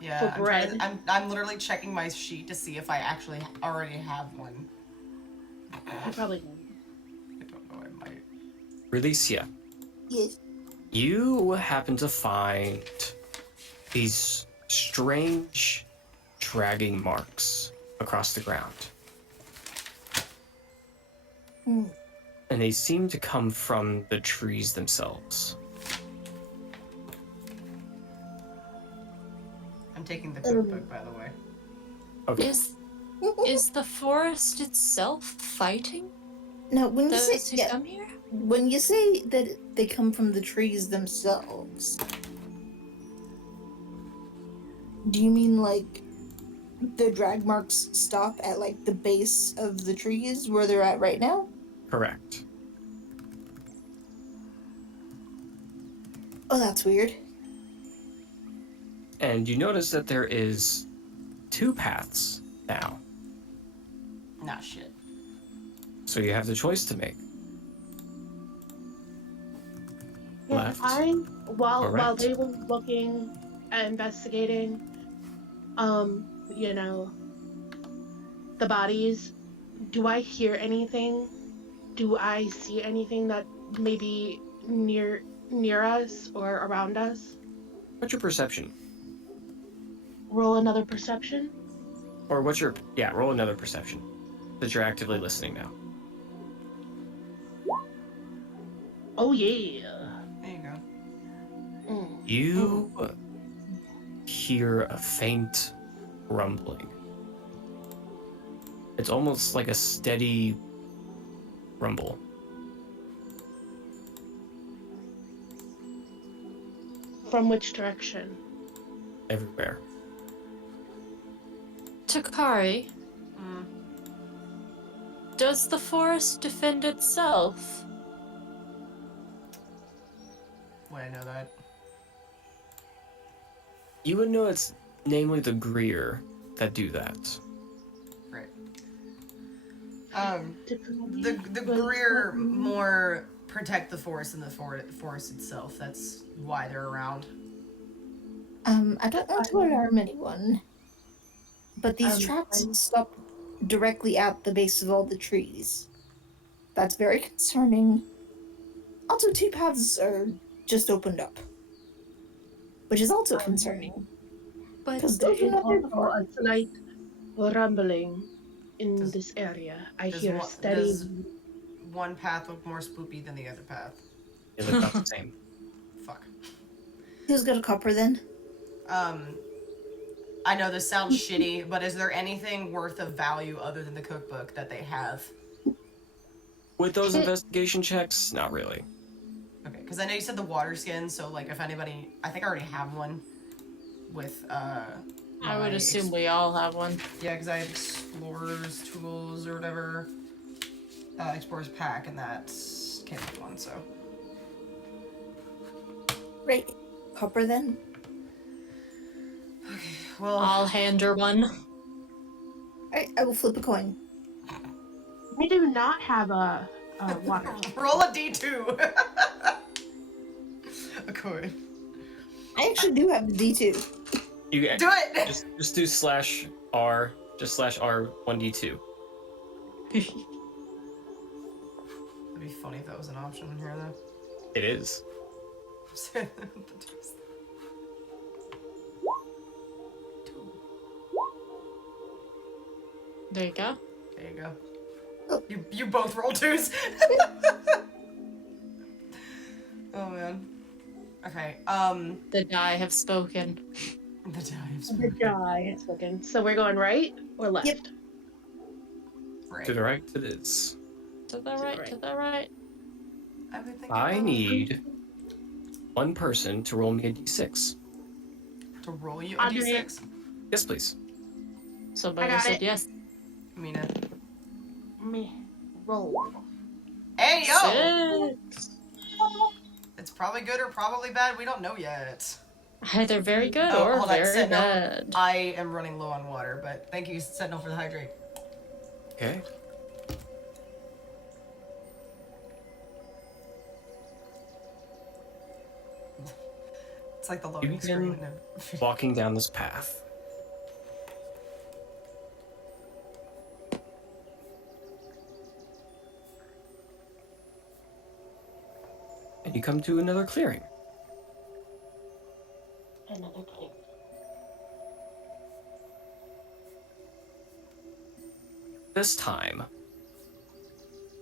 Yeah, For bread. I'm literally checking my sheet to see if I actually already have one. You probably do. I don't know, I might. Relicia, Yes. you happen to find these strange dragging marks across the ground. Hmm. And they seem to come from the trees themselves. I'm taking the cookbook, by the way. Okay. Is the forest itself fighting Now, when you those say who come here? when you say that they come from the trees themselves, do you mean like the drag marks stop at like the base of the trees where they're at right now? Correct. Oh, that's weird. And you notice that there is 2 paths now. Nah, shit. So you have the choice to make. Yeah, Left. while Correct. they were looking at investigating, you know, the bodies, do I hear anything? Do I see anything that may be near us or around us? What's your perception? Roll another perception. Or what's your... Yeah, roll another perception. That you're actively listening now. Oh yeah. There you go. You hear a faint rumbling. It's almost like a steady rumble. From which direction? Everywhere. Takari, Mm. does the forest defend itself? Would I know that? You would know it's namely the Greer that do that. Right. Typically, The Greer more protect the forest than the forest itself. That's why they're around. I don't want to alarm anyone, but these tracks stop directly at the base of all the trees. That's very concerning. Also, two paths are just opened up, which is also concerning, But because there those were is not there also before. a slight rumbling in Does- this area. I does hear one- steady. does- one path look more spoopy than the other path. They look about the same. Fuck. Who's got a copper then? I know this sounds shitty, but is there anything worth of value other than the cookbook that they have? With those investigation checks, not really. Okay, because I know you said the water skin, so like if anybody, I think I already have one with I would my assume we all have one. yeah, because I have explorer's tools or whatever, explorer's pack, and that can't be one. So Right. Copper then? well, I'll hand her one. Alright, I will flip a coin. I do not have a water. roll a d2. A coin. I actually do have a D2. You can Do it. just do /R, just /R 1d2. It'd be funny if that was an option in here, though. It is. There you go. There you go. Oh. You both roll twos. Oh man. Okay. The die have spoken. The dives. The guy is looking. So we're going right or left? Yep. Right. To the right, it is. To the right, to the right. I would think I need one person to roll me a d6. to roll you a I'll do d6. Yes, please. Somebody I got said it. yes. Mina. Me roll. Hey yo! Six. It's probably good or probably bad. We don't know yet. Either very good Oh, or hold on, very Sentinel. bad. I am running low on water, but thank you, Sentinel, for the hydrate. Okay. It's like the You loading screen. begin walking down this path. And you come to another clearing. Another clear. This time,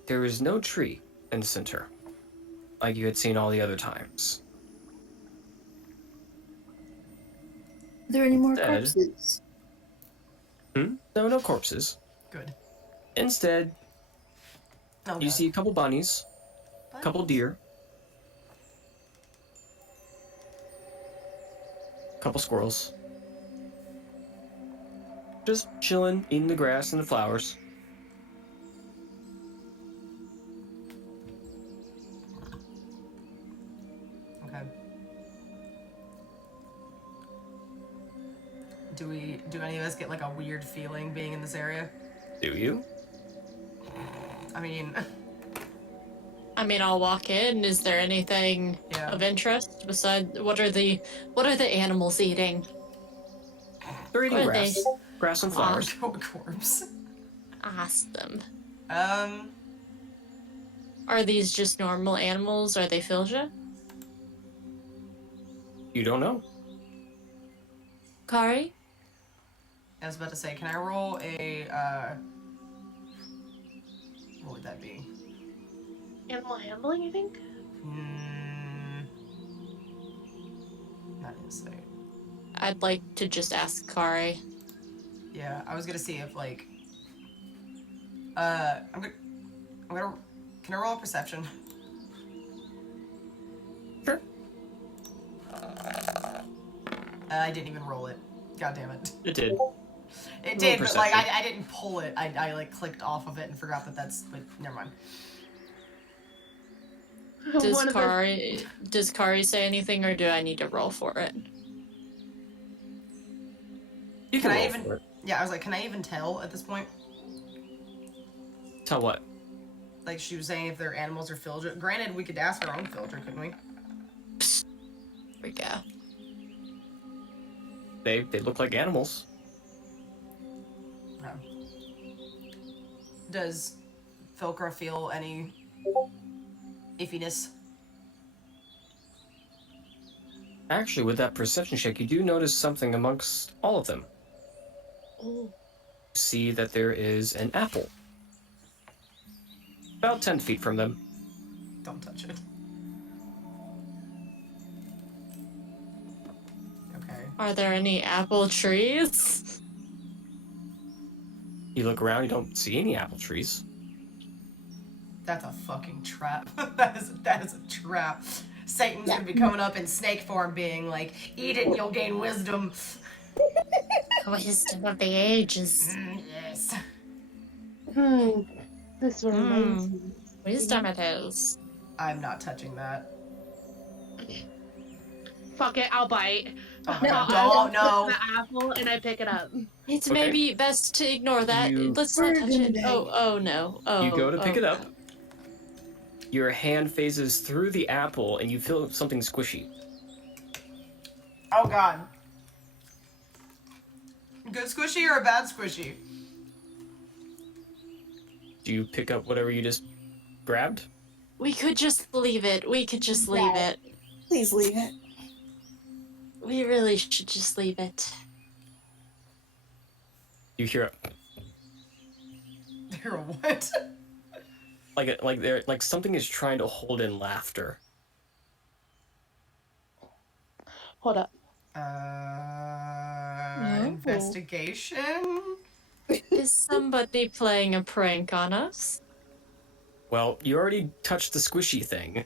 there is no tree in the center, like you had seen all the other times. Are there any more Instead- corpses? No, no corpses. Good. Instead, Oh, you God. see a couple bunnies, a couple deer, a couple squirrels. Just chilling, eating the grass and the flowers. Okay. Do any of us get like a weird feeling being in this area? Do you? I mean, I mean, I'll walk in. Is there anything yeah. of interest besides what are the animals eating? They're eating What are grass. they? Grass and flowers. Corpse. Ask them. Um, Are these just normal animals? Are they Filja? You don't know. Kari? I was about to say, can I roll a, what would that be? Animal handling, I think? Not insight. I'd like to just ask Kari. Yeah, I was gonna see if like. I'm gonna. Can I roll a perception? Sure. I didn't even roll it. God damn it. It did. It Roll did, but like perception. I didn't pull it. I like clicked off of it and forgot that that's. But never mind. Does One of the Kari say anything, or do I need to roll for it? You Can can I roll even? for it. Yeah, I was like, can I even tell at this point? Tell what? Like she was saying, if they're animals or filter. Granted, we could ask our own filter, couldn't we? Here we go. They look like animals. Does Filkra feel any iffiness? Actually, with that perception check, you do notice something amongst all of them. oh, See that there is an apple. About 10 feet from them. Don't touch it. Okay. Are there any apple trees? You look around, you don't see any apple trees. That's a fucking trap. that is a trap. Satan's Yeah. gonna be coming up in snake form being like, eat it and you'll gain wisdom. Wisdom of the ages. Yes. This reminds me. Wisdom it is. I'm not touching that. Fuck it, I'll bite. Oh my god, I'll don't, no. pick the apple and I pick it up. It's Okay. maybe best to ignore that. Let's not touch it. Oh no. Oh. You go to pick it up. no. Your hand phases through the apple and you feel something squishy. Oh god. Good squishy or a bad squishy? Do you pick up whatever you just grabbed? We could just leave it. We could just leave it. Please leave it. We really should just leave it. You hear You're what? like something is trying to hold in laughter. Hold up. Investigation? Is somebody playing a prank on us? Well, you already touched the squishy thing.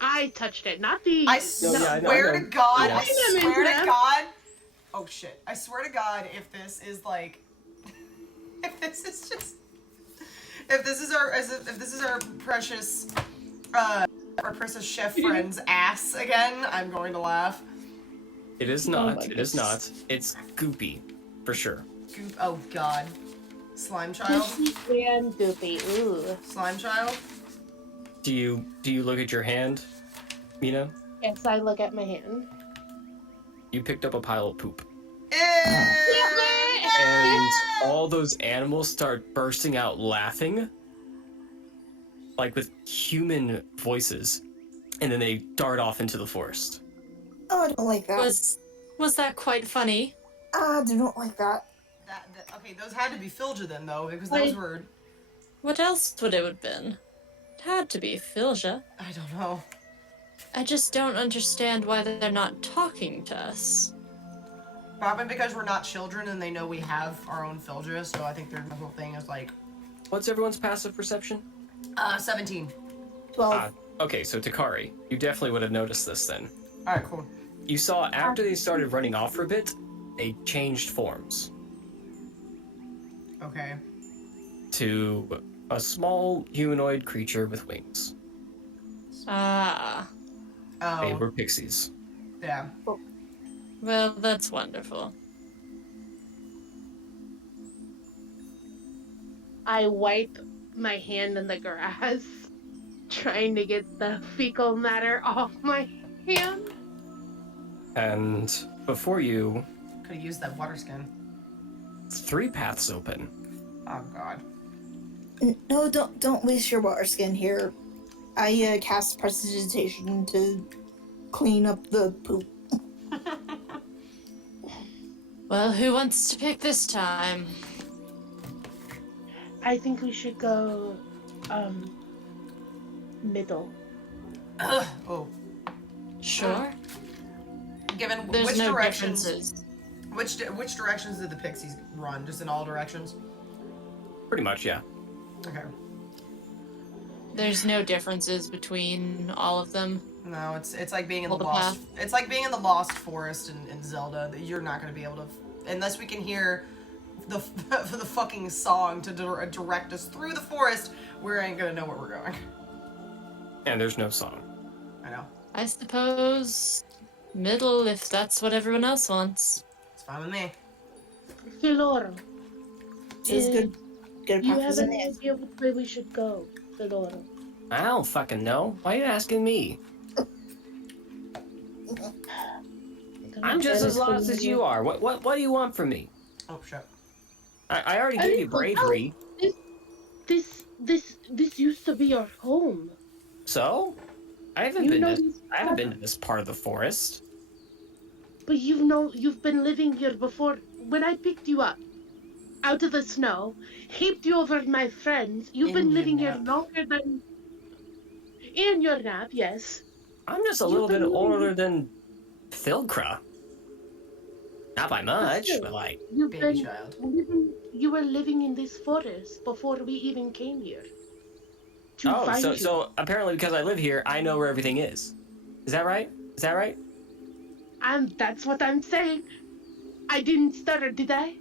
I touched it, not the. I No, yeah, I know, swear I to know. God, Yeah. I swear to God. Oh shit. I swear to God, if this is like. If this is just. If this is our precious. Our precious chef friend's ass again, I'm going to laugh. It is my not. It is goodness. not. It's goopy, for sure. Goop. Oh god. Slime child? And goopy. Ooh. Slime child? Do you look at your hand, Mina? Yes, I look at my hand. You picked up a pile of poop. And And all those animals start bursting out laughing, like with human voices, and then they dart off into the forest. Oh, I don't like that. Was that quite funny? I don't like that. okay, those had to be Filja then, though, because those Wait. were. What else would it have been? It had to be Filja. I don't know. I just don't understand why they're not talking to us. Probably because we're not children and they know we have our own Filja, so I think their whole thing is like. What's everyone's passive perception? 17. 12. Okay, so Takari, you definitely would have noticed this then. Alright, cool. You saw after they started running off for a bit, they changed forms Okay. to a small humanoid creature with wings. Ah. They Oh, were pixies. yeah. Well, that's wonderful. I wipe my hand in the grass, trying to get the fecal matter off my hand. And before you, Could have used that water skin. 3 paths open. Oh god. No, don't waste your water skin here. I cast prestidigitation to clean up the poop. Well, who wants to pick this time? I think we should go, middle. Oh. Sure. Given There's which no directions, differences. which directions did the pixies run? Just in all directions? Pretty much, yeah. Okay. There's no differences between all of them. No, it's like being in Well, the the lost. path. It's like being in the lost forest in Zelda. That you're not going to be able to, unless we can hear the the fucking song to direct us through the forest. We ain't gonna know where we're going. And there's no song. I know. I suppose middle if that's what everyone else wants. It's fine with me. Philora, It's as good a you path have as any any. idea which way we should go, Philora? I don't fucking know. Why are you asking me? I'm just as lost as you are. What do you want from me? Oh shit. I already gave you bravery. This used to be your home. So? I haven't You been know to this I haven't path, been to this part of the forest. but you've been living here before. When I picked you up out of the snow, heaped you over my friends, you've been In your living here nap. longer than in your nap. Yes, I'm just a you've little bit been living older here. than Philcra. Not by But much, but still, like you've Baby been child. living. You were living in this forest before we even came here to oh, so find you. so apparently because I live here, I know where everything is. Is that right? Is that right? And that's what I'm saying. I didn't stutter, did I? You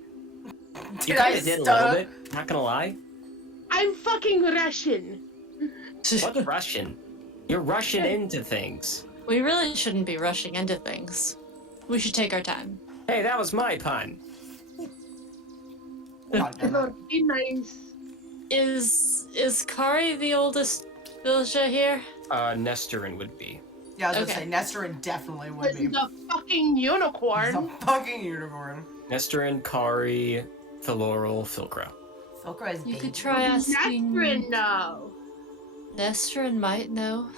Did I kind of did a little stutter? bit. Not gonna lie. I'm fucking Russian. What's Russian? You're rushing into things. We really shouldn't be rushing into things. We should take our time. Hey, that was my pun. God damn it. Lord, be nice. Is Kari the oldest villager here? Nestorin would be. Yeah, I was Okay. gonna say Nestorin definitely would Was be. the fucking He's a unicorn. fucking unicorn. Nestorin, Kari, Thiloral, Philcra. Philcra is You baby. could try asking. Nestrin, no. Nestrin might know.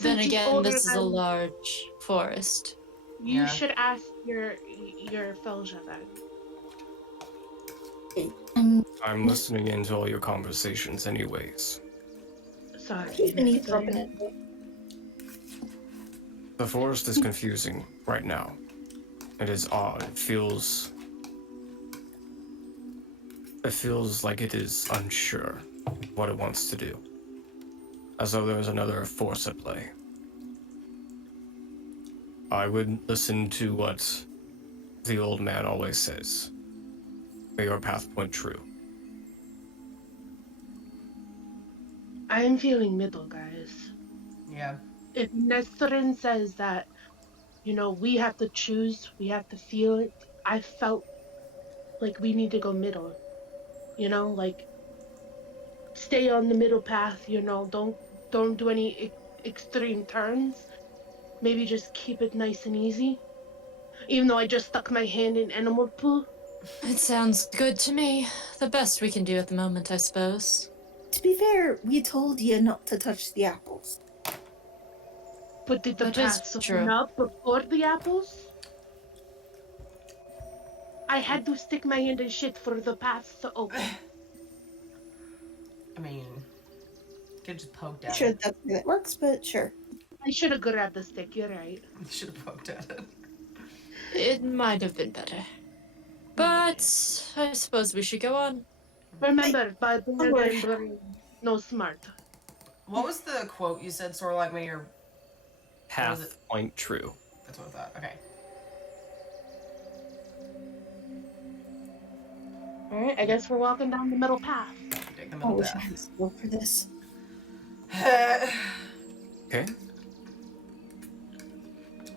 Then Since he's again, older this is a than large forest. you, Yeah. should ask your Felja then. I'm listening into all your conversations anyways. Sorry, He's been Nestrin. eavesdropping it. The forest is confusing right now. It is odd. It feels like it is unsure what it wants to do. As though there is another force at play. I would listen to what the old man always says. May your path point true. I am feeling middle, guys. Yeah. If Nestrin says that, we have to choose, we have to feel it, I felt like we need to go middle. Like stay on the middle path, don't do any extreme turns. Maybe just keep it nice and easy. Even though I just stuck my hand in animal poo. It sounds good to me. The best we can do at the moment, I suppose. To be fair, we told you not to touch the apples. But did the That is path open true. up before the apples? I had to stick my hand in shit for the path to open. I mean, could just poked Not at sure it. that's the way that works, but sure. I should have grabbed the stick, you're right. Should have poked at it. It might have been better. But I suppose we should go on. Remember, by the Don't worry. brain, no smart. What was the quote you said? Sort of like me, or was Path it? point true. That's what I thought. Okay. Alright, I guess we're walking down the middle path. Take the I middle wish I path. had a skill for this. Okay?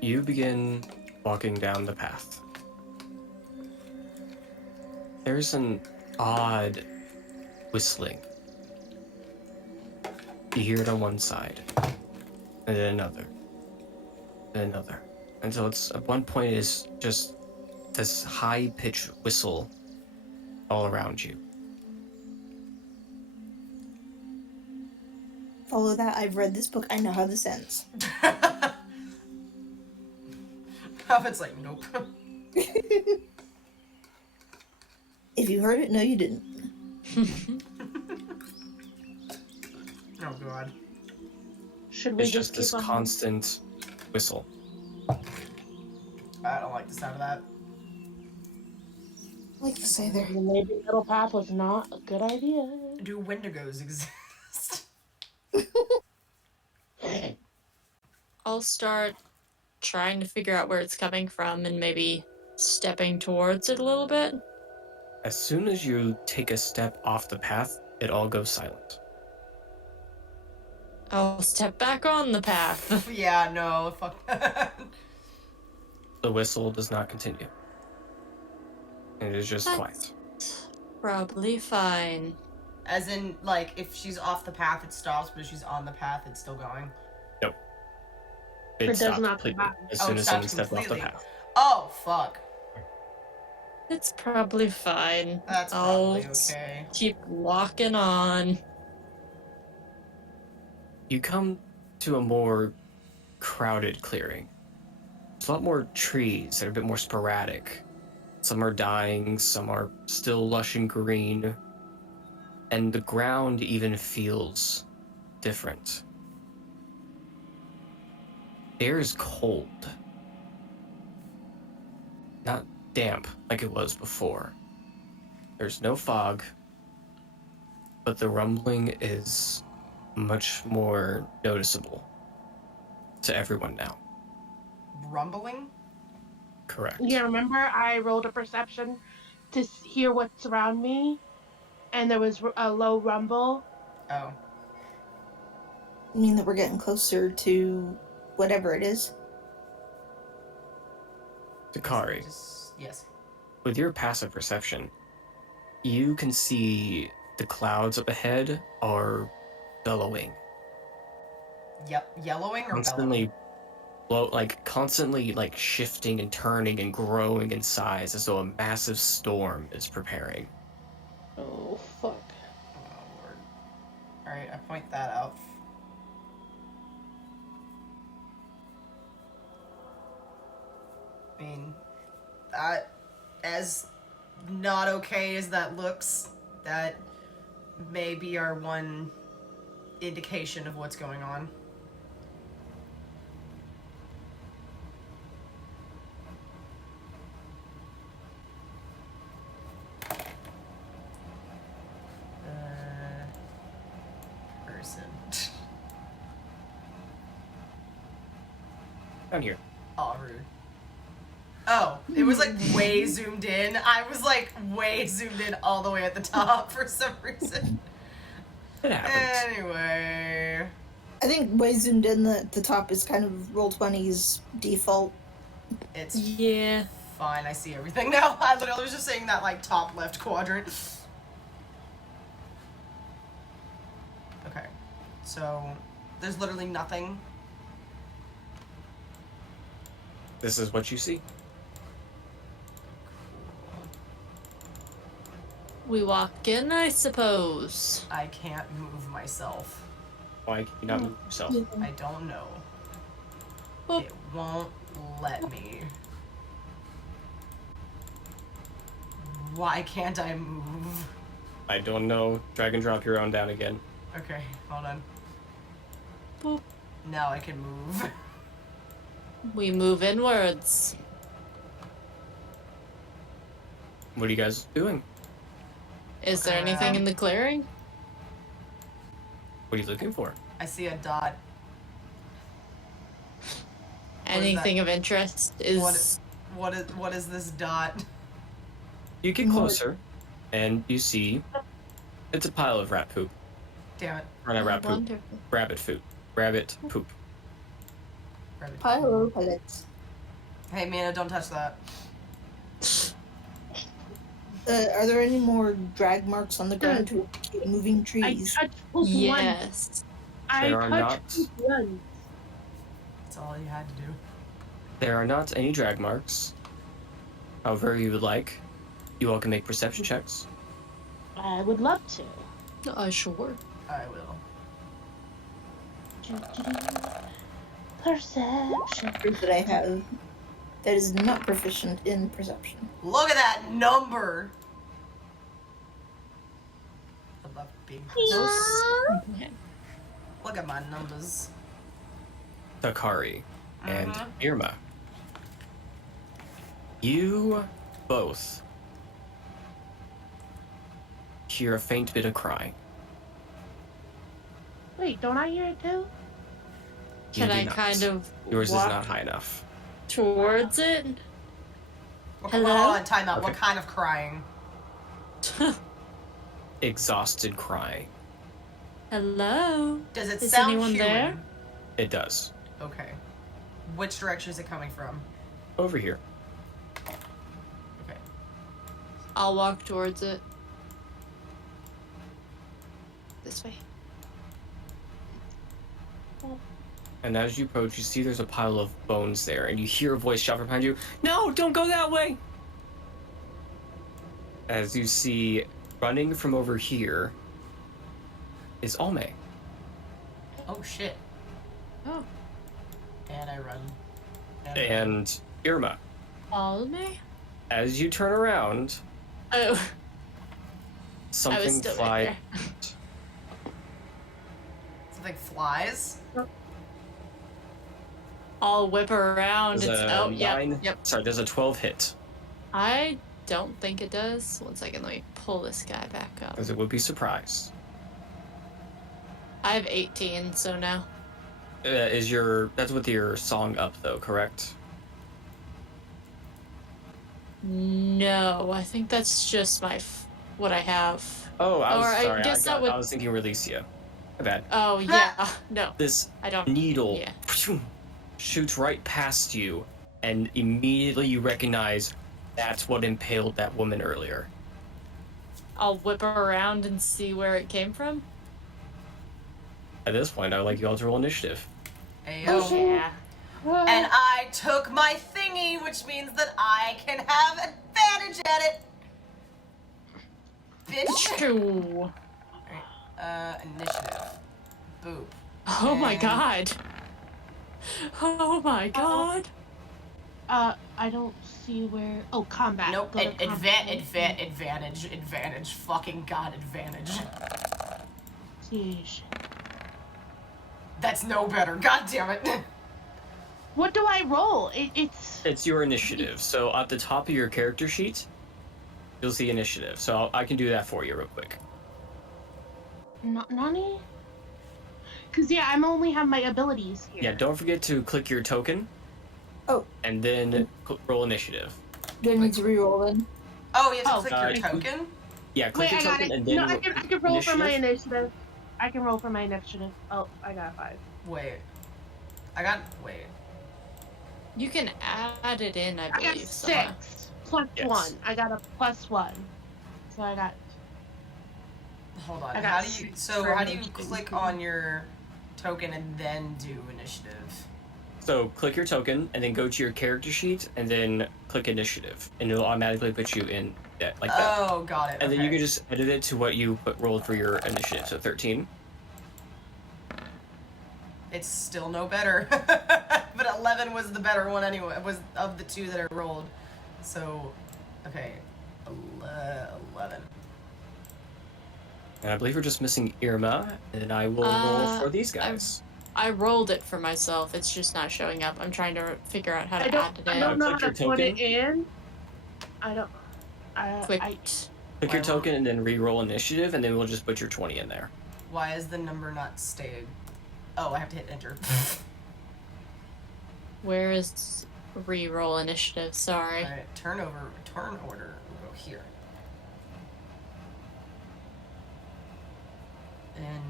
You begin walking down the path. There's an odd whistling. You hear it on one side, and then another, and another. Until it's at one point it is just this high-pitched whistle all around you. Follow that. I've read this book. I know how this ends. It's like, nope. If you heard it, no, you didn't. Oh god. should we It's just just this keep on? constant whistle. I don't like the sound of that. I like to say there. Maybe middle path was not a good idea. Do Wendigos exist? I'll start trying to figure out where it's coming from and maybe stepping towards it a little bit. As soon as you take a step off the path, it all goes silent. I'll step back on the path. Yeah, no, fuck that. The whistle does not continue. It is just quiet. Probably fine. As in, like, if she's off the path, it stops, but if she's on the path, it's still going. Nope. It does stops not completely come back. as Oh, soon it as someone stops steps off the completely. path. Oh, fuck. It's probably fine. That's I'll probably okay. keep walking on. You come to a more crowded clearing. There's a lot more trees that are a bit more sporadic. Some are dying, some are still lush and green. And the ground even feels different. The air is cold. Not damp like it was before. There's no fog, but the rumbling is much more noticeable to everyone now. Rumbling? Correct. Yeah, remember I rolled a perception to hear what's around me, and there was a low rumble. Oh. I mean that we're getting closer to whatever it is. Dakari, Yes. with your passive perception, you can see the clouds up ahead are bellowing. Yep. Yellowing or Constantly constantly shifting and turning and growing in size as though a massive storm is preparing. Oh, fuck. Oh, Lord. Alright, I point that out. I mean, as not okay as that looks, that may be our one indication of what's going on. Person. Down here. Oh, rude. Oh, it was like way zoomed in. I was like way zoomed in all the way at the top for some reason. It happens. Anyway. I think way zoomed in the top is kind of Roll20's default. It's Yeah. fine, I see everything now. I literally was just saying that like top left quadrant. Okay. So there's literally nothing. This is what you see. We walk in, I suppose. I can't move myself. Why can you not move yourself? I don't know. Oh. It won't let me. Why can't I move? I don't know. Drag and drop your own down again. Okay, hold on. Boop. Now I can move. We move inwards. What are you guys doing? Is there anything in the clearing? What are you looking for? I see a dot. Anything of interest is... What is this dot? You get closer, and you see it's a pile of rat poop. Damn it. Or not rat poop. Wonderful. Rabbit food. Rabbit poop. Pile of pellets. Hey, Mina, don't touch that. Are there any more drag marks on the ground to indicate moving I trees? touched poop once. Yes. I There are touched not. poop once. That's all you had to do. There are not any drag marks. However, if you would like, you all can make perception checks. I would love to. Sure. I will. Perception. Proof that I have that is not proficient in perception. Look at that number! I love big numbers. Okay. Look at my numbers. Takari, and Irma. You both hear a faint bit of crying. Wait, don't I hear it too? Can You do I not. kind of Yours walk is not high enough. towards it? Hold Hello? on, time out. Okay. What kind of crying? Exhausted crying. Hello? Does it Is sound anyone human? there? It does. Okay. Which direction is it coming from? Over here. Okay. I'll walk towards it. This way. And as you approach, you see there's a pile of bones there, and you hear a voice shout from behind you, "No, don't go that way!" As you see, running from over here is Alme. Oh shit. Oh. And I run. And Irma. Alme? As you turn around, Oh. I was something still flies. right there. Something flies? I'll whip her around. There's It's a yep, 9. yep. Sorry, there's a 12 hit. I don't think it does. 1 second, let me pull this guy back up. Because it would be surprised. I have 18, so no. That's with your song up though, correct? No, I think that's just what I have. Oh, I was Or I sorry. guess that would- I was thinking Relecia. My bad. Oh, yeah. No, This I don't. needle Yeah. shoots right past you, and immediately you recognize that's what impaled that woman earlier. I'll whip her around and see where it came from. At this point, I would like you all to roll initiative. Ayo. Yeah. And I took my thingy, which means that I can have advantage at it. Bitch. True. Initiative. Boop. Oh my And- god. Oh my god. I don't see where. Oh, combat. Nope. Go to combat. Advantage. Fucking god, advantage. Sheesh. That's no better. God damn it. What do I roll? It's. It's your initiative. So at the top of your character sheet, you'll see initiative. So I can do that for you real quick. Nani? Because, yeah, I'm only have my abilities here. Yeah, don't forget to click your token. Oh. And then roll initiative. Do I need to reroll then? Oh, you have to Oh, click uh, your token? Yeah, click Wait, your I got token it. and then No, I can roll for my initiative. initiative. I can roll for my initiative. Oh, I got a 5. Wait. Wait. You can add it in, I I got believe. 6 plus Yes. 1. I got a plus 1. So I got. Hold on. I got How do you 6 so for how do you initiative. click on your token and then do initiative? So click your token and then go to your character sheet and then click initiative, and it'll automatically put you in that like that. Oh, got it. And then you okay. can just edit it to what you rolled for your initiative. So 13. It's still no better. But 11 was the better one anyway. Was of the two that I rolled. So, okay. 11. And I believe we're just missing Irma, and I will roll for these guys. I rolled it for myself. It's just not showing up. I'm trying to figure out how to I add it don't in. know how Click to your put it token. in. I don't. Quick. Click your token and then re-roll initiative, and then we'll just put your 20 in there. Why is the number not stayed? Oh, I have to hit enter. Where is re-roll initiative? Sorry. Alright, turn order. We'll go here.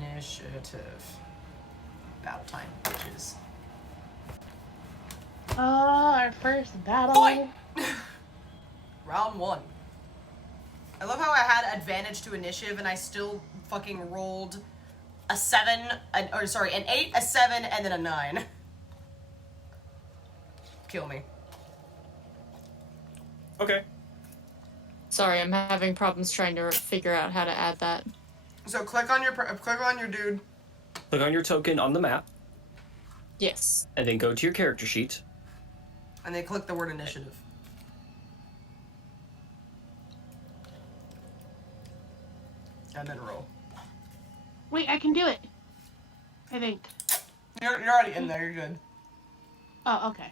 Initiative. Battle time, bitches. Our first battle. Fight! Round 1. I love how I had advantage to initiative and I still fucking rolled a 7, an 8, a 7, and then a 9. Kill me. Okay. Sorry, I'm having problems trying to figure out how to add that. So click on your dude. Click on your token on the map, Yes. and then go to your character sheet. And then click the word initiative. And then roll. Wait, I can do it. I think. You're already in there, you're good. Oh, okay.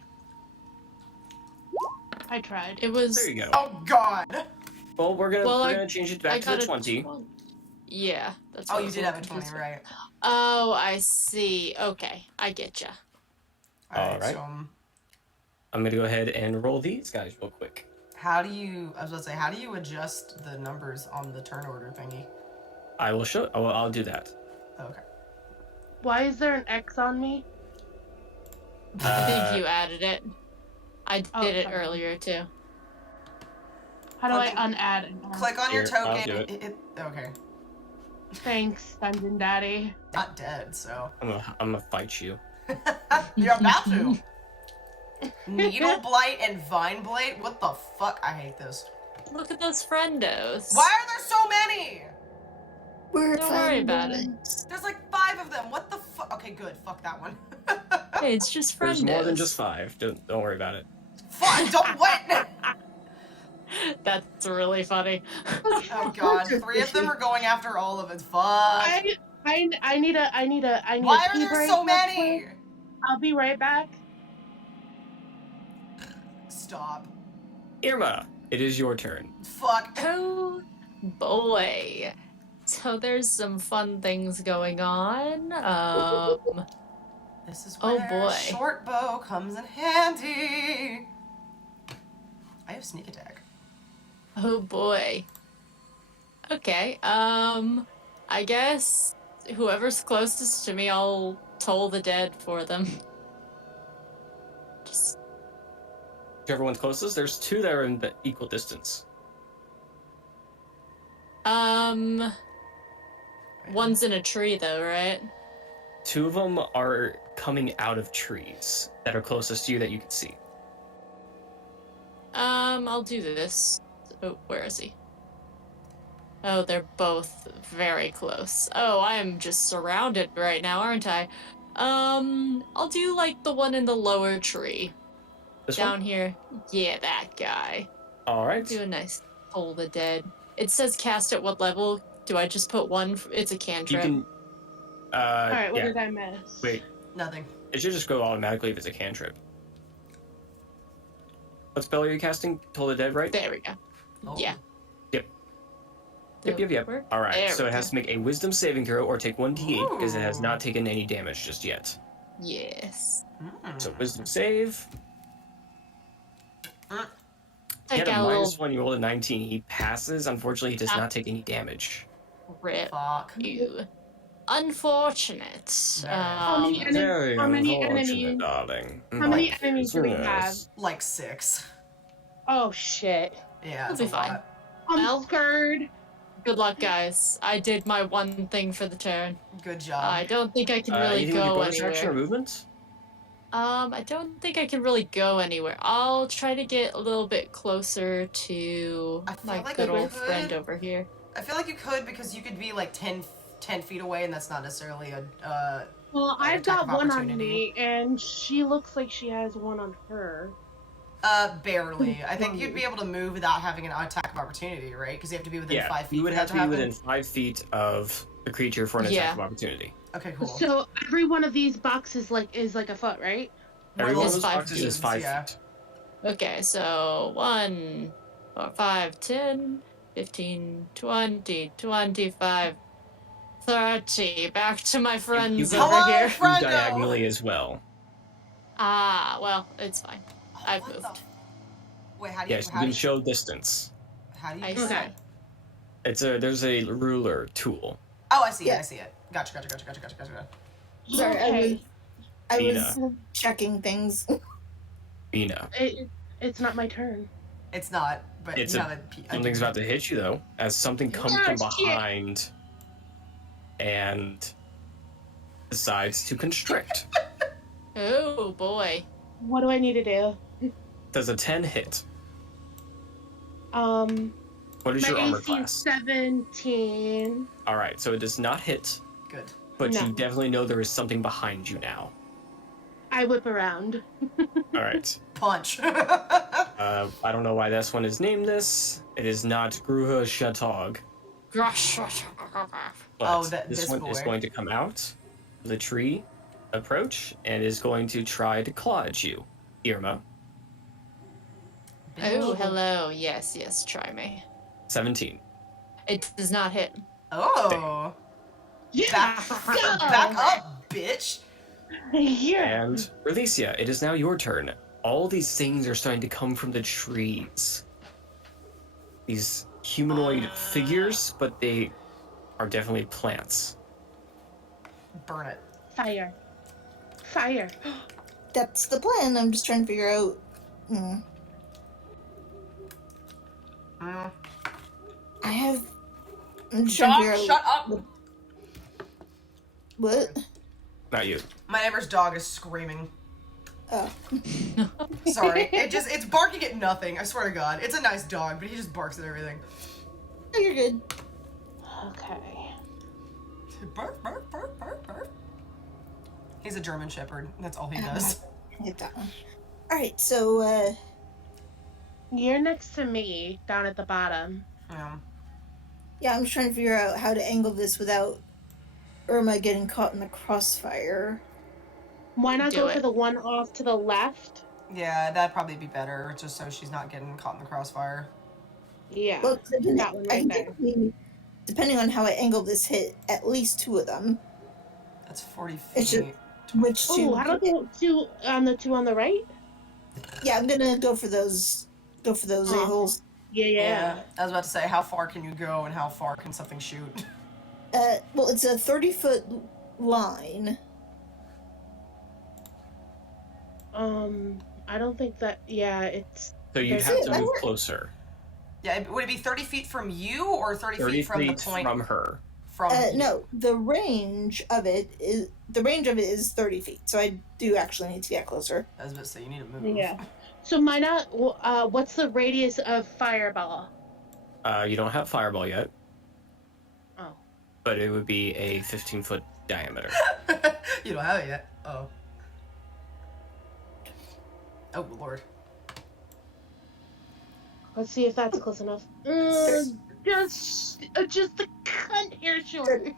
I tried. It was. There you go. Oh God. Well, we're Well, gonna change it I back to the got a 20. 20. Yeah, that's Oh, what I you was did a have little a 20, confused with. right? Oh, I see. Okay, I get ya. All right. So I'm gonna go ahead and roll these guys real quick. how do you? I was about to say, how do you adjust the numbers on the turn order thingy? I will show. Oh, I'll do that. Okay. Why is there an X on me? I think you added it. I did Oh, it sorry. earlier too. How do I Click unadd it? Click on your Here, I'll token. do it. Okay. Thanks, Dungeon Daddy. Not dead, so. I'm gonna fight you. You're about to. Needle Blight and Vine Blight? What the fuck? I hate this. Look at those friendos. Why are there so many? We're Don't worry fine about it. boys. There's like 5 of them. What the fuck? Okay, good. Fuck that one. Hey, it's just friendos. There's more than just 5. Don't worry about it. Fuck, don't what? That's really funny. Oh god, 3 of them are going after all of it. Fuck. I need a Why are tea there break so real many? quick. I'll be right back. Stop. Irma, it is your turn. Fuck. Oh boy. So there's some fun things going on. This is Oh, where boy. short bow comes in handy. I have sneak attack. Oh boy. Okay. I guess whoever's closest to me, I'll toll the dead for them. Just Whichever one's closest, there's 2 that are in the equal distance. one's in a tree though, right? 2 of them are coming out of trees that are closest to you that you can see. I'll do this. Oh, where is he? Oh, they're both very close. Oh, I am just surrounded right now, aren't I? I'll do like the one in the lower tree. This Down one? here. Yeah, that guy. All right. Do a nice Toll the Dead. It says cast at what level? Do I just put one? It's a You cantrip. can. Alright, what Yeah. did I miss? Wait, Nothing. it should just go automatically if it's a cantrip. What spell are you casting? Toll the Dead, right? There we go. Oh. Yeah. Yep. Work? All right, There so we it has go. to make a Wisdom saving throw or take 1d8 because it has Ooh. not taken any damage just yet. Yes. So Wisdom save. He Take had a out a minus little 1, you rolled a 19. He passes. Unfortunately, he does Ah. not take any damage. rip. Fuck. You. Unfortunate. Very How many enemies? darling. How many enemies do we have? Like 6. Oh shit. Yeah, We'll it's be a fine. lot. I'm Well. scared. Good luck, guys. I did my one thing for the turn. Good job. I don't think I can really Anything with your go bonus action or anywhere. movement? I don't think I can really go anywhere. I'll try to get a little bit closer to I feel my like good we old could. friend over here. I feel like you could because you could be like 10 feet away, and that's not necessarily a. Well, Like I've attack got of one on opportunity. me, and she looks like she has one on her. Barely. I think you'd be able to move without having an attack of opportunity, right? Because you have to be within 5 feet. You would for have that to be happen. within 5 feet of the creature for an Yeah. attack of opportunity. Okay, cool. So every one of these boxes is like a foot, right? Every one of Is those 5 boxes is feet. 5 Yeah. feet. Okay, so 1, 4, 5, 10, 15, 20, 25, 30. Back to my friends can- over Hello, here. Move friendo! diagonally as well. Ah, well, it's fine. Oh, I've what moved. the- Wait, how do you? Yes, you How do can you? show distance. How do you? I do see. that? There's a ruler tool. Oh, I see it. Yeah. I see it. Gotcha. Sorry, Okay. I was Nina. checking things. Mina. It's not my turn. It's not, but It's you a- have a Something's about to hit you though, as something comes Ah, from shit. behind and decides to constrict. Oh, boy. What do I need to do? Does a 10 hit? My What is your armor AC class? 17. Alright, so it does not hit, Good. but No. you definitely know there is something behind you now. I whip around. Alright. Punch. I don't know why this one is named this. It is not Gruha Shatog. Gosh. But Oh, this this one is boy. going to come out of the tree approach and is going to try to claw at you, Irma. Oh, hello. Yes, yes, try me. 17. It does not hit. Oh. Yeah. Back up, bitch. Yeah. And Relecia, it is now your turn. All these things are starting to come from the trees. These humanoid figures, but they are definitely plants. Burn it. Fire. Fire. That's the plan. I'm just trying to figure out. Mm. I have. I'm just trying to figure Dog, out. shut up! What? Not you. My neighbor's dog is screaming. Oh. Sorry. It's barking at nothing, I swear to God. It's a nice dog, but he just barks at everything. Oh, you're good. Okay. Bark, bark, bark, bark, bark. He's a German Shepherd. That's all he does. Hit that one. Alright, so, You're next to me down at the bottom. Yeah. yeah, I'm just trying to figure out how to angle this without Irma getting caught in the crossfire. Why not Do go it. for the one off to the left? Yeah, that'd probably be better, just so she's not getting caught in the crossfire. Yeah. Well, 'cause that one I right can there. technically, depending on how I angle this, hit at least two of them. That's 40 It's just feet. which Oh, two? how about the two on the right? Yeah, I'm gonna go for those. Go for those a-holes. Yeah. I was about to say, how far can you go and how far can something shoot? Well, it's a 30-foot line. I don't think that. Yeah, it's. So you'd There's have it, to that move works. closer. Yeah, would it be 30 feet from you or 30 30 feet from the feet point from her. from you? No, the range of it is 30 feet. So I do actually need to get closer. I was about to say, you need to move. Yeah. So why not? What's the radius of fireball? You don't have fireball yet, Oh. but it would be a 15-foot diameter. You don't have it yet. Oh. Oh, Lord. Let's see if that's close enough. Just a cunt hair short.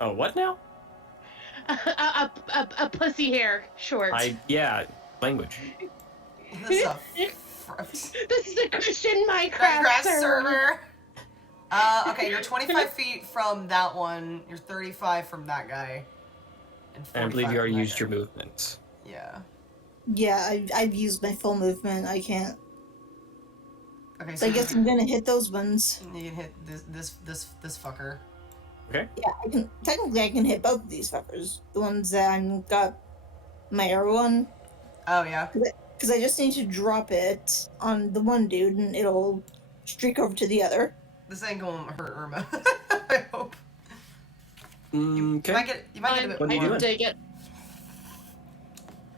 Oh, what now? a pussy hair short. Language. This is a This is a Christian Minecraft Minecraft server. server. Okay, you're 25 feet from that one. You're 35 from that guy. And I believe 45 you already from that used guy. your movement. Yeah. Yeah, I've used my full movement. I can't. Okay, So I guess I'm gonna hit those ones. you can hit this fucker. Okay. Yeah, I can hit both of these fuckers. The ones that I've got my arrow on. Oh yeah. Because I just need to drop it on the one dude and it'll streak over to the other. This ain't gonna hurt Irma. I hope. Okay. You might get a bit What are you more. doing? Take it.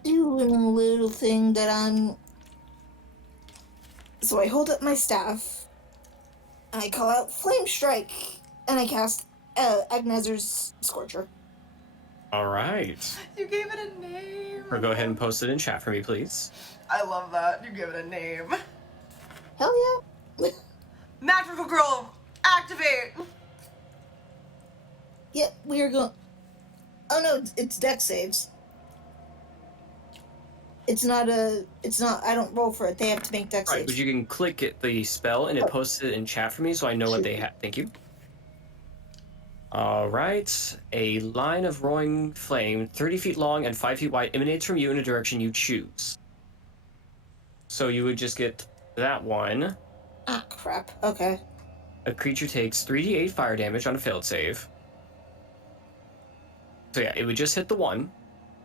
Doing a little thing that I'm. So I hold up my staff. And I call out Flame Strike. And I cast Agnezer's Scorcher. All right. You gave it a name. Or go ahead and post it in chat for me, please. I love that. You give it a name. Hell yeah. Magical Girl, activate. Yep, we are going. Oh no, it's deck saves. It's not. I don't roll for it. They have to make deck Right, saves. but you can click it, the spell and it posts it in chat for me so I know what they have. Thank you. All right. A line of roaring flame, 30 feet long and 5 feet wide, emanates from you in a direction you choose. So you would just get that one. Ah, crap. Okay. A creature takes 3d8 fire damage on a failed save. So yeah, it would just hit the one.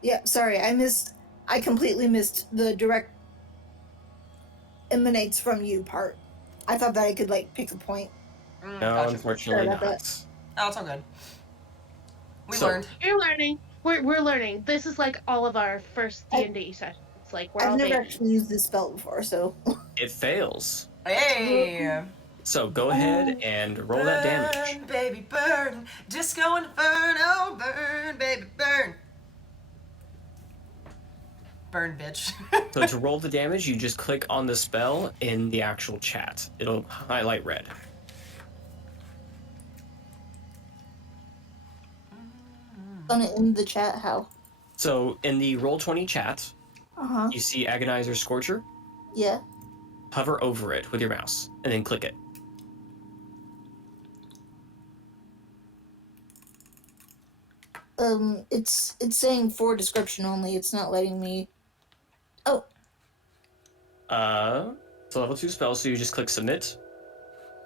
Yeah, sorry, I completely missed the direct emanates from you part. I thought that I could, pick a point. No, Gotcha. unfortunately Sorry about not. Oh, it's all good. We So- learned. You're learning. We're learning. This is like all of our first D&D sessions. It's like we're I've all never babies. actually used this spell before, so. It fails. Hey. So go ahead and roll that damage. Burn, baby, burn. Disco inferno, oh, burn, baby, burn. Burn, bitch. So to roll the damage, you just click on the spell in the actual chat. It'll highlight red. In the chat, how? So in the Roll20 chat, Uh-huh. you see Agonizer Scorcher. Yeah. Hover over it with your mouse, and then click it. It's saying for description only. It's not letting me. Oh. It's a level 2 spell, so you just click submit.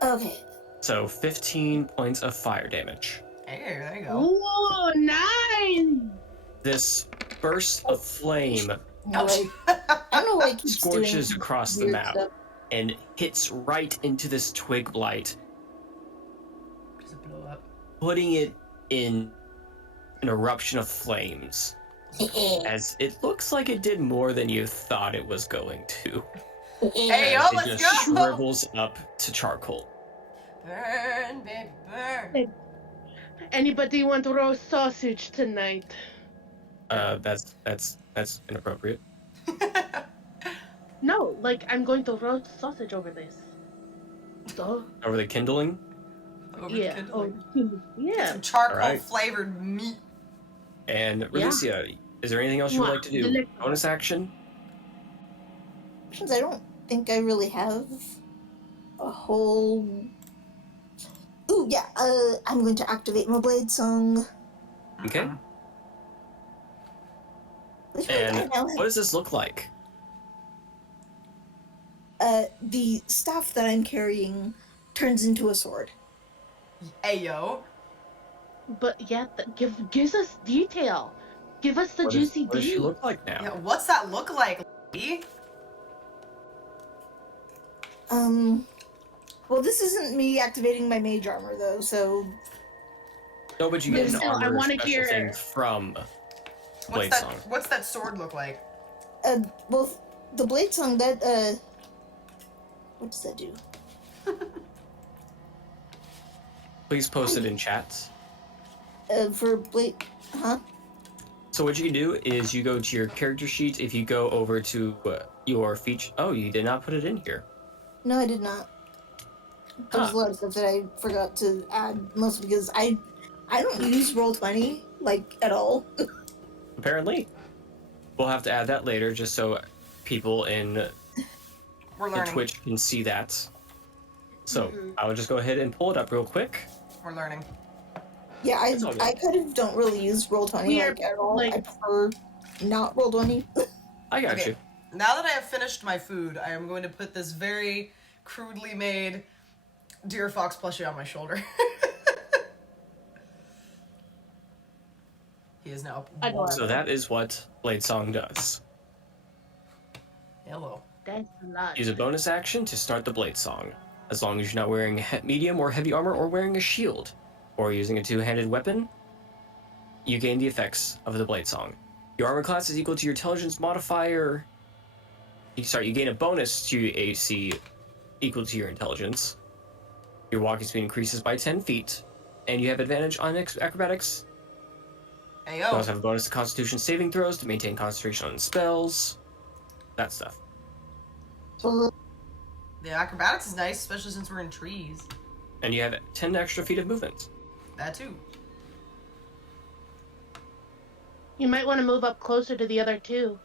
Okay. So 15 points of fire damage. Hey, there you go. Ooh, nice! This burst of flame No way. I don't know why it keeps scorches doing across the weird map stuff. and hits right into this twig blight, Does it blow up? putting it in an eruption of flames. As it looks like it did more than you thought it was going to. Hey, yo, It let's just go! shrivels up to charcoal. Burn, baby, burn. Anybody want roast sausage tonight? That's inappropriate. No, like, I'm going to roast sausage over this. Duh. Over the kindling. Over the Yeah. kindling. Oh, Get yeah. some charcoal Alright. flavored meat. And Yeah. Relicia, is there anything else you would like to do? Delectable. Bonus action? I don't think I really have a whole. Ooh, yeah. I'm going to activate my blade song. Okay. Which one And I now have? what does this look like? The staff that I'm carrying turns into a sword. Hey, yo. But yeah, gives us detail. Give us the juicy What does she deal. look like now? Yeah, what's that look like, lady? Well, this isn't me activating my mage armor though, so No, but you But get an still, I armor wanna special hear- thing from Blade What's that? Song. What's that sword look like? well, the blade song that what does that do? Please post it in chat. For blade, huh? So what you can do is you go to your character sheet. If you go over to your feature, oh, you did not put it in here. No, I did not. There's Huh. a lot of stuff that I forgot to add, mostly because I don't use Roll20 like at all. Apparently, we'll have to add that later, just so people in We're the learning. Twitch can see that. So Mhm. I will just go ahead and pull it up real quick. We're learning. Yeah, It's all good. I kind of don't really use Roll20 We are, like at all. like- I prefer not Roll20. I got Okay. you. Now that I have finished my food, I am going to put this very crudely made deer fox plushie on my shoulder. He is now. Adorable. So that is what Blade Song does. Hello. That's a lot. Use a bonus action to start the Blade Song, as long as you're not wearing medium or heavy armor or wearing a shield, or using a two-handed weapon. You gain the effects of the Blade Song. Your armor class is equal to your intelligence modifier. You gain a bonus to your AC equal to your intelligence. Your walking speed increases by 10 feet, and you have advantage on acrobatics. Hey You yo. also have a bonus to Constitution saving throws to maintain concentration on spells. That stuff. So, The acrobatics is nice, especially since we're in trees. And you have 10 extra feet of movement. That too. You might want to move up closer to the other two.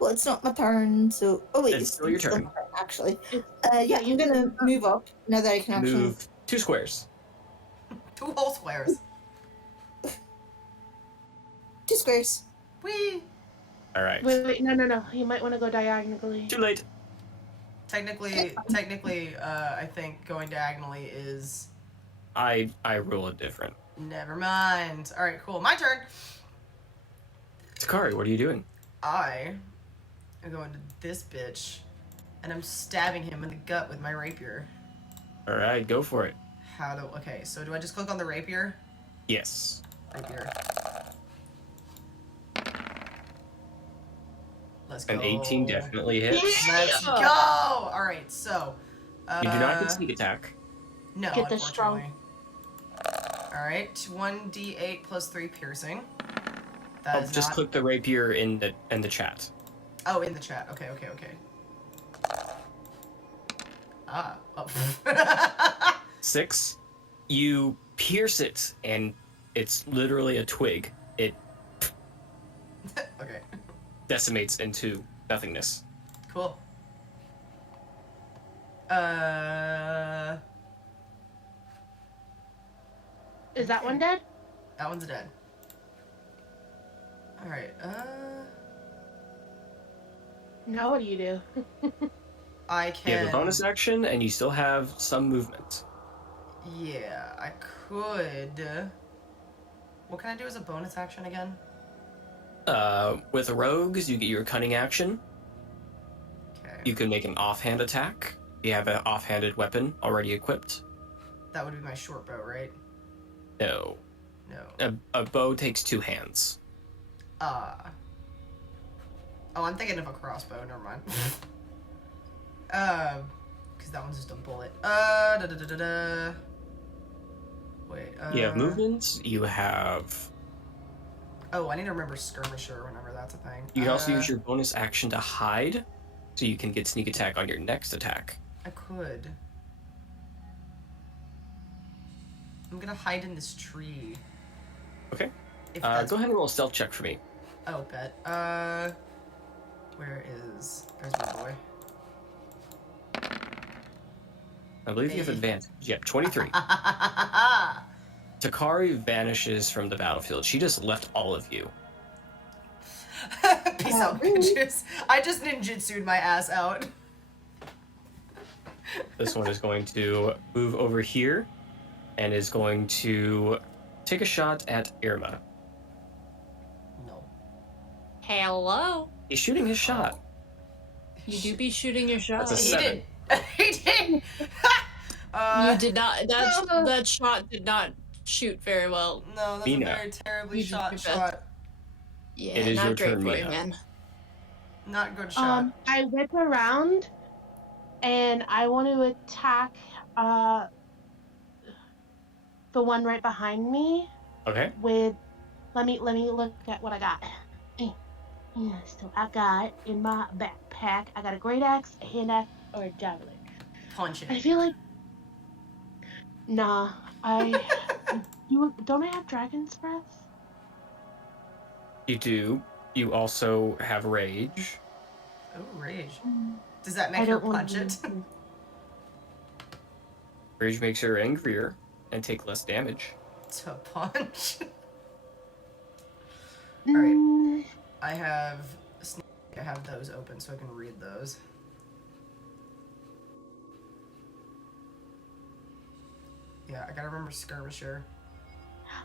well, it's not my turn, so oh wait, It's still your turn. my turn, actually. It's- Yeah, I'm gonna move up now that I can actually. Move 2 squares. 2 whole squares. 2 squares. Whee! Alright. Wait, no. You might want to go diagonally. Too late. Technically, I think going diagonally is. I rule it different. Never mind. All right, cool. My turn. Takari, what are you doing? I am going to this bitch, and I'm stabbing him in the gut with my rapier. Alright, go for it. Okay, so do I just click on the rapier? Yes. Rapier. Let's go. An 18 definitely hits. Let's go! Alright, so. You do not get sneak attack. No, Get the strong- unfortunately. Alright, 1d8 plus 3 piercing. Oh, That is just not... click the rapier in the chat. Oh, in the chat. Okay. Ah. Oh. 6. You pierce it, and it's literally a twig. it Okay. decimates into nothingness. Cool. Is that one dead? That one's dead. Alright, Now what do you do? I You can... have a bonus action, and you still have some movement. Yeah, I could... What can I do as a bonus action again? With rogues, you get your cunning action. Okay. You can make an offhand attack. You have an offhanded weapon already equipped. That would be my short bow, right? No. No. A bow takes 2 hands. Oh, I'm thinking of a crossbow. Never mind. Because that one's just a bullet. Wait. You have movement. You have. Oh, I need to remember skirmisher whenever that's a thing. You can also use your bonus action to hide, so you can get sneak attack on your next attack. I could. I'm gonna hide in this tree. Okay. If Go ahead and roll a stealth check for me. Oh, bet. Where is... There's my boy. I believe you have advantage. Yep, 23. Takari vanishes from the battlefield. She just left all of you. Peace out, bitches. I just ninjutsu'd my ass out. This one is going to move over here and is going to take a shot at Irma. No. Hello. He's shooting his shot. You do be shooting your shot. That's a He 7. did. He did. You did not. That shot did not shoot very well. No, that's Mina. a very terribly You just shot did shot. Yeah, It is not your great turn, for you, Mina. man. Not good shot. I whip around and I want to attack the one right behind me Okay. with let me look at what I got. So I got in my backpack, I got a great axe, a hand axe, or a javelin. Punch I it. feel like don't I have dragon's breath? You do. You also have rage. Oh, rage. Does that make I her don't want punch to it? Rage makes her angrier and take less damage. To punch? Mm, I have those open so I can read those. Yeah, I gotta remember skirmisher.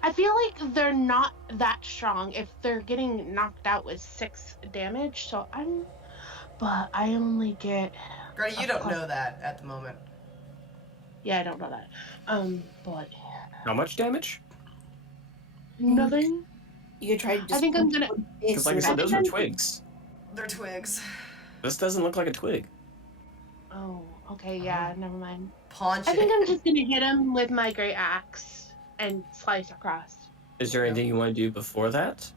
I feel like they're not that strong if they're getting knocked out with 6 damage, but I only get... Greta, you don't know that at the moment. Yeah, I don't know that. But... How much damage? Nothing? You could try to just. I think I'm gonna... Because like I said, those are twigs. They're twigs. This doesn't look like a twig. Oh, okay, yeah, never mind. Punch I think it. I'm just gonna hit him with my great axe and slice across. Is there anything you want to do before that?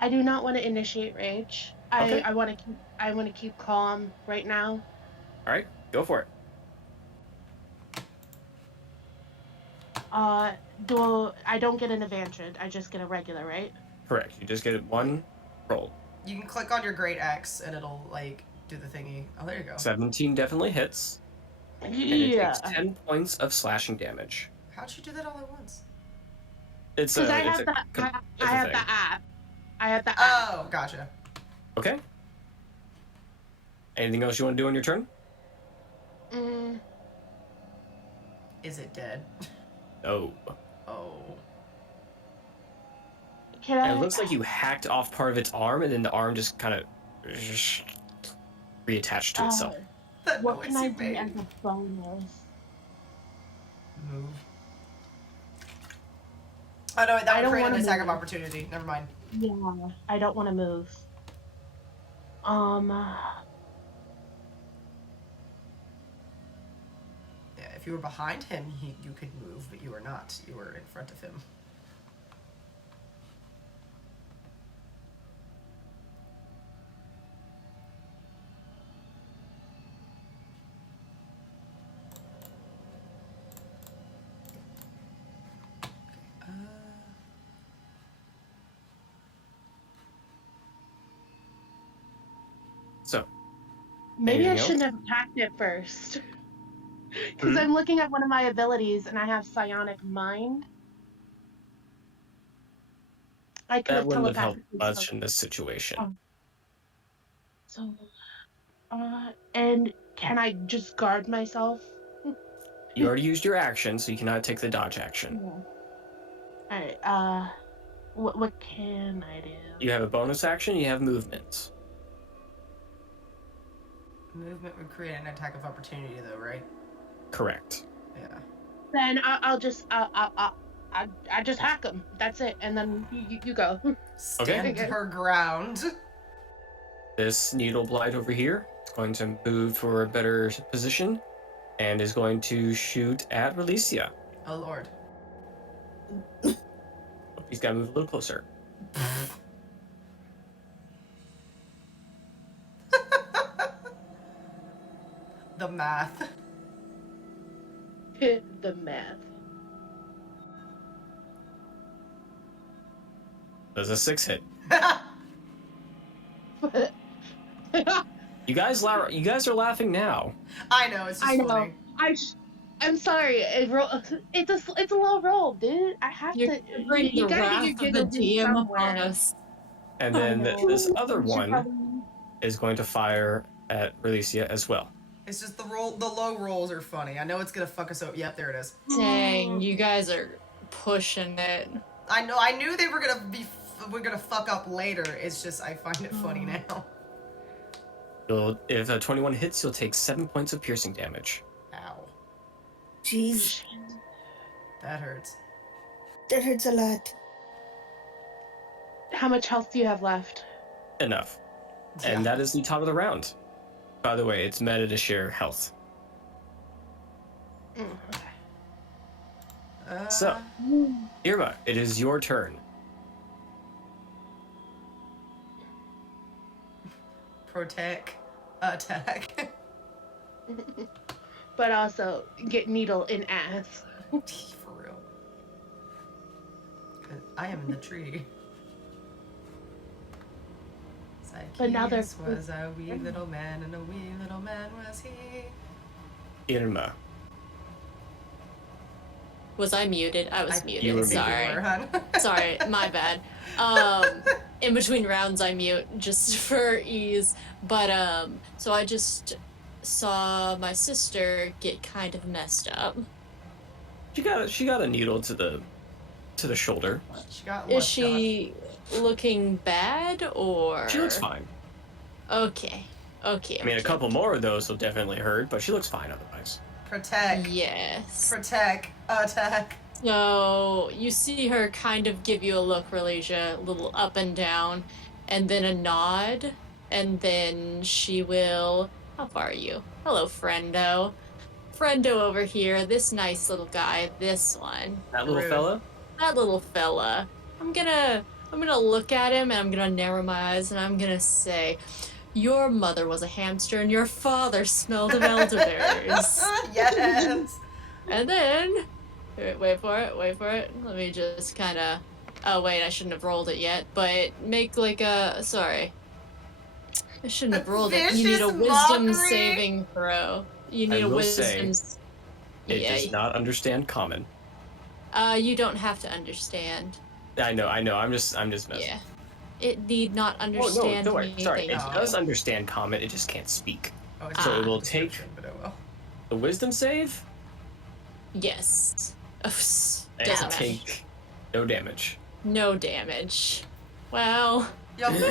I do not want to initiate rage. Okay. I want to keep calm right now. All right, go for it. I don't get an advantage. I just get a regular, right? Correct. You just get one roll. You can click on your great axe and it'll, like, do the thingy. Oh, there you go. 17 definitely hits. And it Yeah. takes 10 points of slashing damage. How'd you do that all at once? It's Because I it's have a the com- I it's a have thing. the app. I have the app. Oh, gotcha. Okay. Anything else you want to do on your turn? Is it dead? No. Oh. Can And I? it looks like you hacked off part of its arm, and then the arm just kind of reattached to itself. That What noise can I you do made. as a bonus? Move. Oh, no, I that would don't create an wanna attack move. of opportunity. Never mind. Yeah, I don't want to move. Yeah, if you were behind him, you could move, but you were not. You were in front of him. Maybe I Anything shouldn't else? have attacked it first. Because Hmm? I'm looking at one of my abilities and I have psionic mind. I could That have wouldn't have helped telepathically much spoken. in this situation. Oh, so, and can I just guard myself? You already used your action, so you cannot take the dodge action. Yeah. Alright, what can I do? You have a bonus action, you have movement. Movement would create an attack of opportunity, though, right? Correct. Yeah. Then I'll just, I just hack him. That's it. And then you go. Stand Okay. her ground. This needle blight over here is going to move for a better position and is going to shoot at Relicia. Oh, Lord. He's got to move a little closer. The math. The math. Does a 6 hit? You guys are laughing now. I know, it's just I know. funny. I'm sorry. It's a low roll, dude. I have You're to. bringing You the gotta get wrath your of the giggles in DM somewhere. upon us. And I then know. this other We should one probably- is going to fire at Relicia as well. It's just the low rolls are funny. I know it's gonna fuck us up. Yep, there it is. Dang, you guys are pushing it. I knew they were gonna fuck up later. It's just I find it funny now. If a 21 hits, you'll take 7 points of piercing damage. Ow. Jeez, That hurts. that hurts a lot. How much health do you have left? Enough. Yeah. And that is the top of the round. By the way, it's meta to share health. Okay. So, Irma, it is your turn. Protect. Attack. But also get needle in ass. For real. 'Cause I am in the tree. But now they're- Zacchaeus was a wee little man, and a wee little man was he. Irma. Was I muted? I was I muted. You were Sorry. muted. Hon. Sorry, my bad. In between rounds I mute just for ease. But so I just saw my sister get kind of messed up. She got a needle to the shoulder. She got Is left she looking bad or She looks fine. Okay. Okay. I mean, a okay. couple more of those will definitely hurt, but she looks fine otherwise. Protect. Yes. Protect. Attack. So you see her kind of give you a look, Religia, a little up and down, and then a nod, and then she will. How far are you? Hello, friendo. Friendo over here. This nice little guy. This one. That little Rude. fella? That little fella. I'm gonna look at him and I'm gonna narrow my eyes and I'm gonna say, your mother was a hamster and your father smelled of elderberries. Yes. And then, wait for it. Let me just kind of. Oh wait, I shouldn't have rolled it yet. But make like a. Sorry, I shouldn't have rolled it. You need a Vicious wisdom mockery. saving throw. You need I a will wisdom. say, It does not understand common. You don't have to understand. I know. I'm just messing. Yeah. It need not Oh understand no, don't worry. me. Sorry, it thank does you. understand common. It just can't speak. Oh, it's So not it will a take description, but it will. the wisdom save Yes. and Doesn't matter. take no damage. No damage. Well, Yup. Is what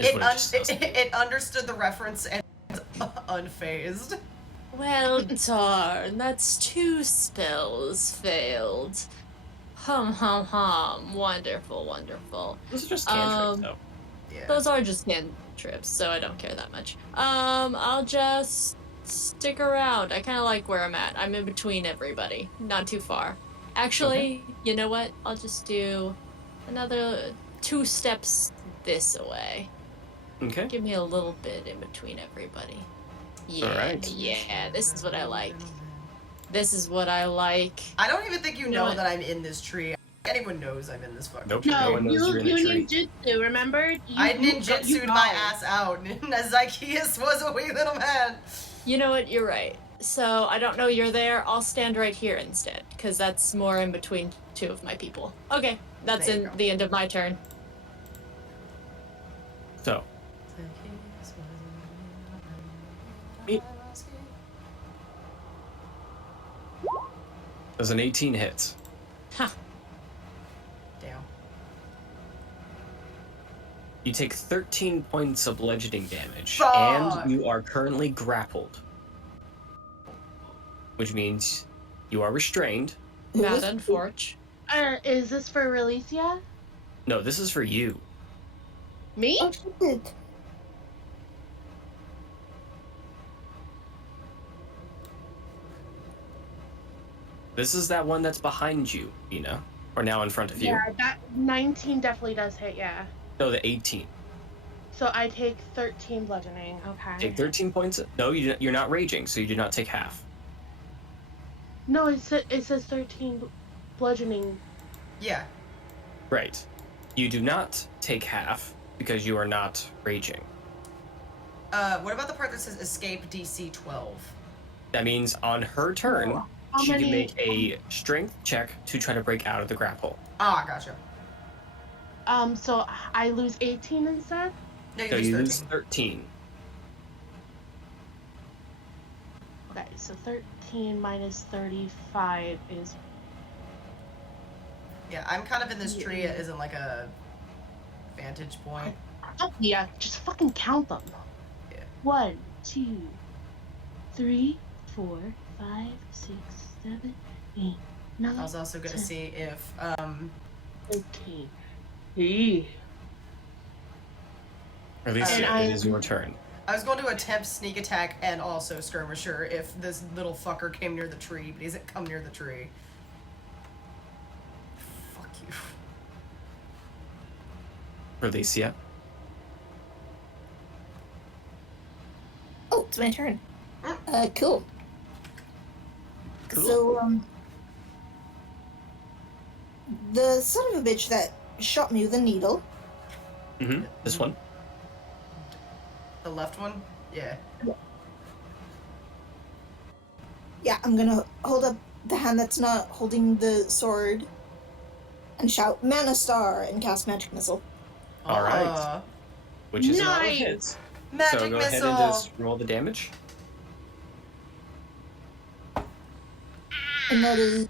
it just does. It understood the reference and was unfazed. well, darn, that's 2 spells failed. Hum. Wonderful. Those are just cantrips, though. Yeah. Those are just cantrips, so I don't care that much. I'll just stick around. I kind of like where I'm at. I'm in between everybody. Not too far. Actually, You know what? I'll just do another 2 steps this way. Okay. Give me a little bit in between everybody. Yeah, Alright. yeah, this is what I like. This is what I like. I don't even think you You know know what? that I'm in this tree. Anyone knows I'm in this fucking Nope. tree. No No, one knows you're in the you tree. ninjutsu, remember? I You ninjutsu'd know. my ass out, as Zychaeus was a wee little man. You know what? You're right. So I don't know you're there. I'll stand right here instead, because that's more in between two of my people. Okay, that's There you in go. the end of my turn. So, does an 18 hit? Ha. Damn. You take 13 points of bludgeoning damage, Fuck! and you are currently grappled. Which means you are restrained. Mad unfortunate. Is this for Relecia? No, this is for you. Me? Oh shit. This is that one that's behind you, Ina. Or now in front of you. Yeah, that 19 definitely does hit, yeah. No, the 18. So I take 13 bludgeoning, okay. Take 13 points. No, you're not raging, so you do not take half. No, it says 13 bludgeoning. Yeah. Right. You do not take half because you are not raging. What about the part that says escape DC 12? That means on her turn, How she many- can make a strength check to try to break out of the grapple. Ah, gotcha. So I lose 18 instead? No, you So lose you 13. lose 13. Okay, so 13 minus 35 is... Yeah, I'm kind of in this tree. It isn't like a vantage point. Oh, yeah, just fucking count them. Yeah. 1, 2, 3, 4, 5, 6, 7, 8, 9, I was also gonna 10, see if 13. Eee. Alicia, And it is your turn. I was going to attempt sneak attack and also skirmisher if this little fucker came near the tree, but he doesn't come near the tree. Fuck you. Alicia. Oh, it's my turn. Cool. Cool. So, the son of a bitch that shot me with a needle. Mm-hmm. This one. The left one? Yeah. Yeah, I'm gonna hold up the hand that's not holding the sword and shout Mana Star and cast Magic Missile. All right. Which is not Nice. hits. Magic So go missile. ahead and just roll the damage. And that is.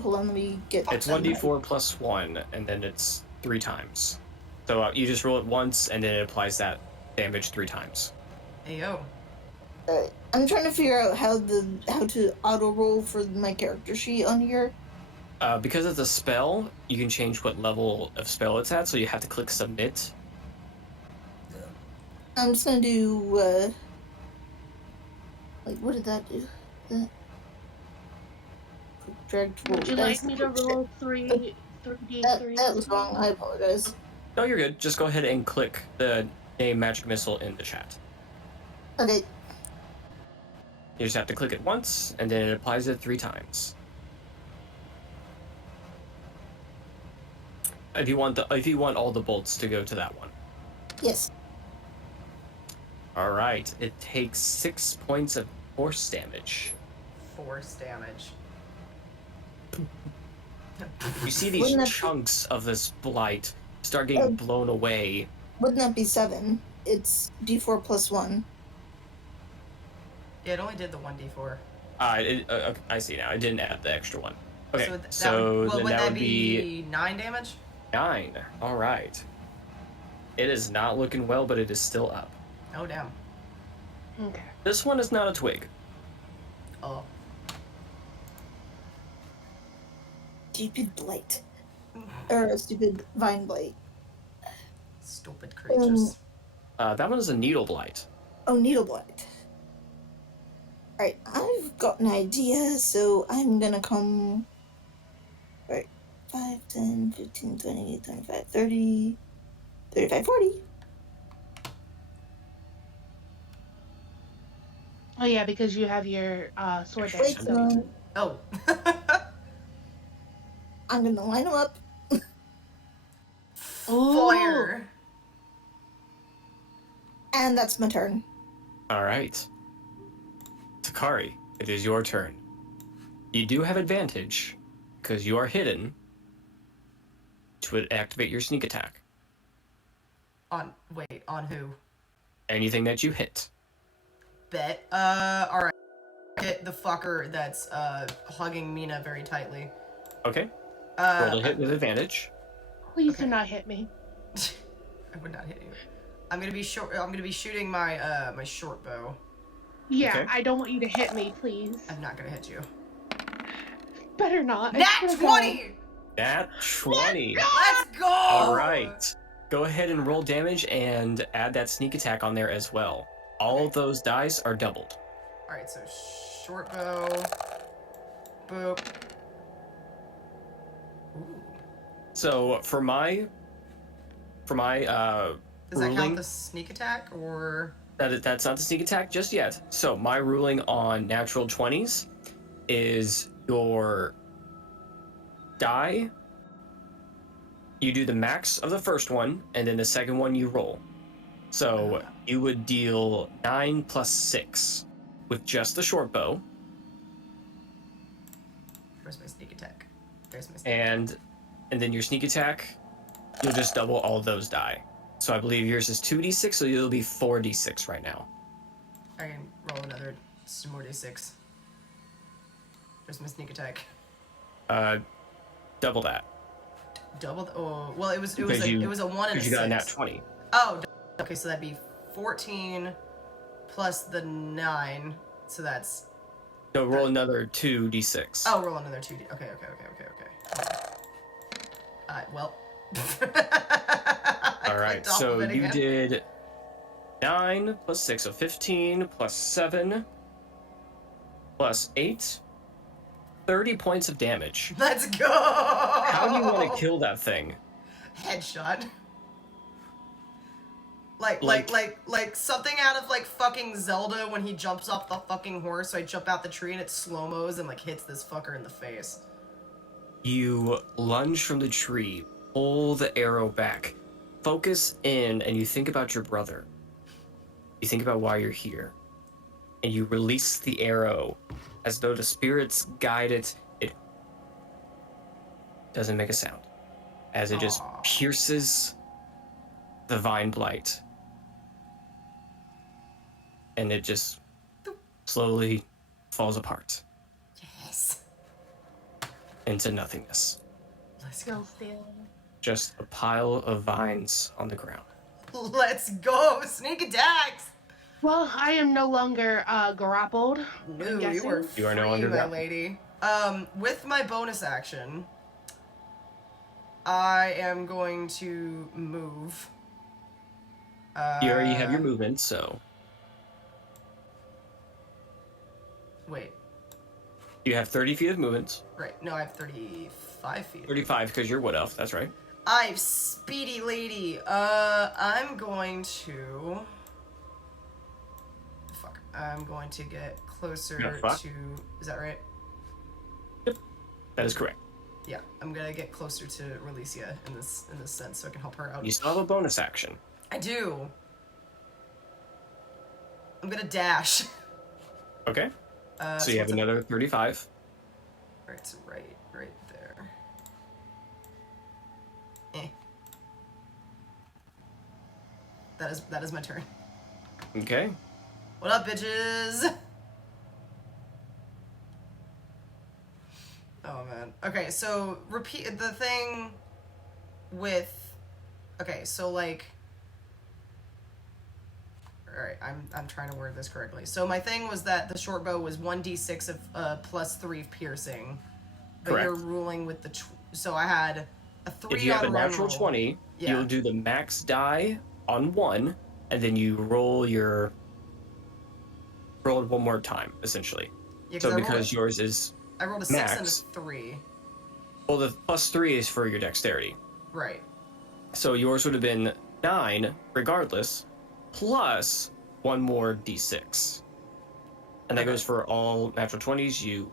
Hold on, let me get. It's 1d4 plus 1, and then it's 3 times. So you just roll it once, and then it applies that damage 3 times. Hey yo. I'm trying to figure out how to auto roll for my character sheet on here. Because it's a spell, you can change what level of spell it's at, so you have to click submit. I'm just gonna do. Like, what did that do? That. Drag to roll. Would you like me to roll 3d3? That was wrong. I apologize. No, you're good. Just go ahead and click the name Magic Missile in the chat. Okay. You just have to click it once, and then it applies it 3 times. If you want all the bolts to go to that one. Yes. All right. It takes 6 points of force damage. Force damage. You see these Wouldn't that- chunks of this blight start getting blown away. Wouldn't that be 7? It's D4 plus 1. Yeah, it only did the 1d4. I see now. I didn't add the extra one. Okay, So, then would that that would be 9 damage? 9. All right. It is not looking well, but it is still up. Oh damn. Okay. This one is not a twig. Oh. Stupid blight. Or a stupid vine blight. Stupid creatures. That one is a needle blight. Oh, needle blight. Alright, I've got an idea, so I'm gonna come. Right. 5, 10, 15, 20, 25, 30, 35, 40. Oh yeah, because you have your sword Wait, dance. Oh. I'm gonna line them up Fire. And that's my turn. All right. Takari, it is your turn. You do have advantage because you are hidden to activate your sneak attack. On who? Anything that you hit. Bet. Alright. Hit the fucker that's hugging Mina very tightly. Okay. Roll to hit with advantage. Please Okay. do not hit me. I would not hit you. I'm gonna be shooting my my short bow. Yeah, Okay. I don't want you to hit me, please. I'm not gonna hit you. Better not. Nat 20! Nat 20. Let's go! All right. Go ahead and roll damage and add that sneak attack on there as well. All of those dice are doubled. Alright, so short bow. Boop. Ooh. So for my Does that ruling, count the sneak attack or that's not the sneak attack just yet. So my ruling on natural 20s is your die. You do the max of the first one, and then the second one you roll. So you would deal 9 plus 6 with just the short bow. where's my sneak attack? There's my sneak attack. And then your sneak attack, you'll just double all of those die. So I believe yours is 2d6, so you'll be 4d6 right now. I can roll another some more d6. There's my sneak attack. Double that. Double oh well it was a 1 and a 6. You got a nat 20. Oh, okay, so that'd be 14 plus the 9. So that's No, roll another 2d6. oh, roll another 2d. Okay. Well. All right, so you did 9 plus 6, so 15 plus 7 plus 8, 30 points of damage. Let's go! How do you want to kill that thing? Headshot. Like something out of like fucking Zelda when he jumps off the fucking horse. So I jump out the tree and it slow-mos and like hits this fucker in the face. You lunge from the tree, pull the arrow back, focus in, and you think about your brother. You think about why you're here. And you release the arrow as though the spirits guide it. It doesn't make a sound as it just pierces the vine blight. And it just slowly falls apart Yes. into nothingness. Let's go. Just a pile of vines on the ground. Let's go. Sneak attacks. Well, I am no longer grappled. No, you are free, no longer my grappled. lady. With my bonus action, I am going to move. You already have your movement, so Wait. you have 30 feet of movement. Right. No, I have 35 feet. 35 because you're wood elf, that's right. I'm speedy lady. I'm going to. Fuck. I'm going to get closer to. Is that right? Yep, that is correct. Yeah, I'm gonna get closer to Relicia in this sense, so I can help her out. You still have a bonus action. I do. I'm gonna dash. Okay. So you have another 35. Right, it's right there. Eh. That is my turn. Okay. What up, bitches? Oh man. Okay, so repeat the thing with. Okay, so like. All right, I'm trying to word this correctly. So my thing was that the short bow was 1d6 of plus 3 of piercing, but Correct. you're ruling with the. So I had a 3 If you have on a one natural roll. 20, you'll do the max die on 1, and then you roll it one more time, essentially. Yeah, So because yours is I rolled a 6 and a 3. well, the plus 3 is for your dexterity. Right. So yours would have been 9, regardless, plus 1 more d6. And that goes for all natural 20s. You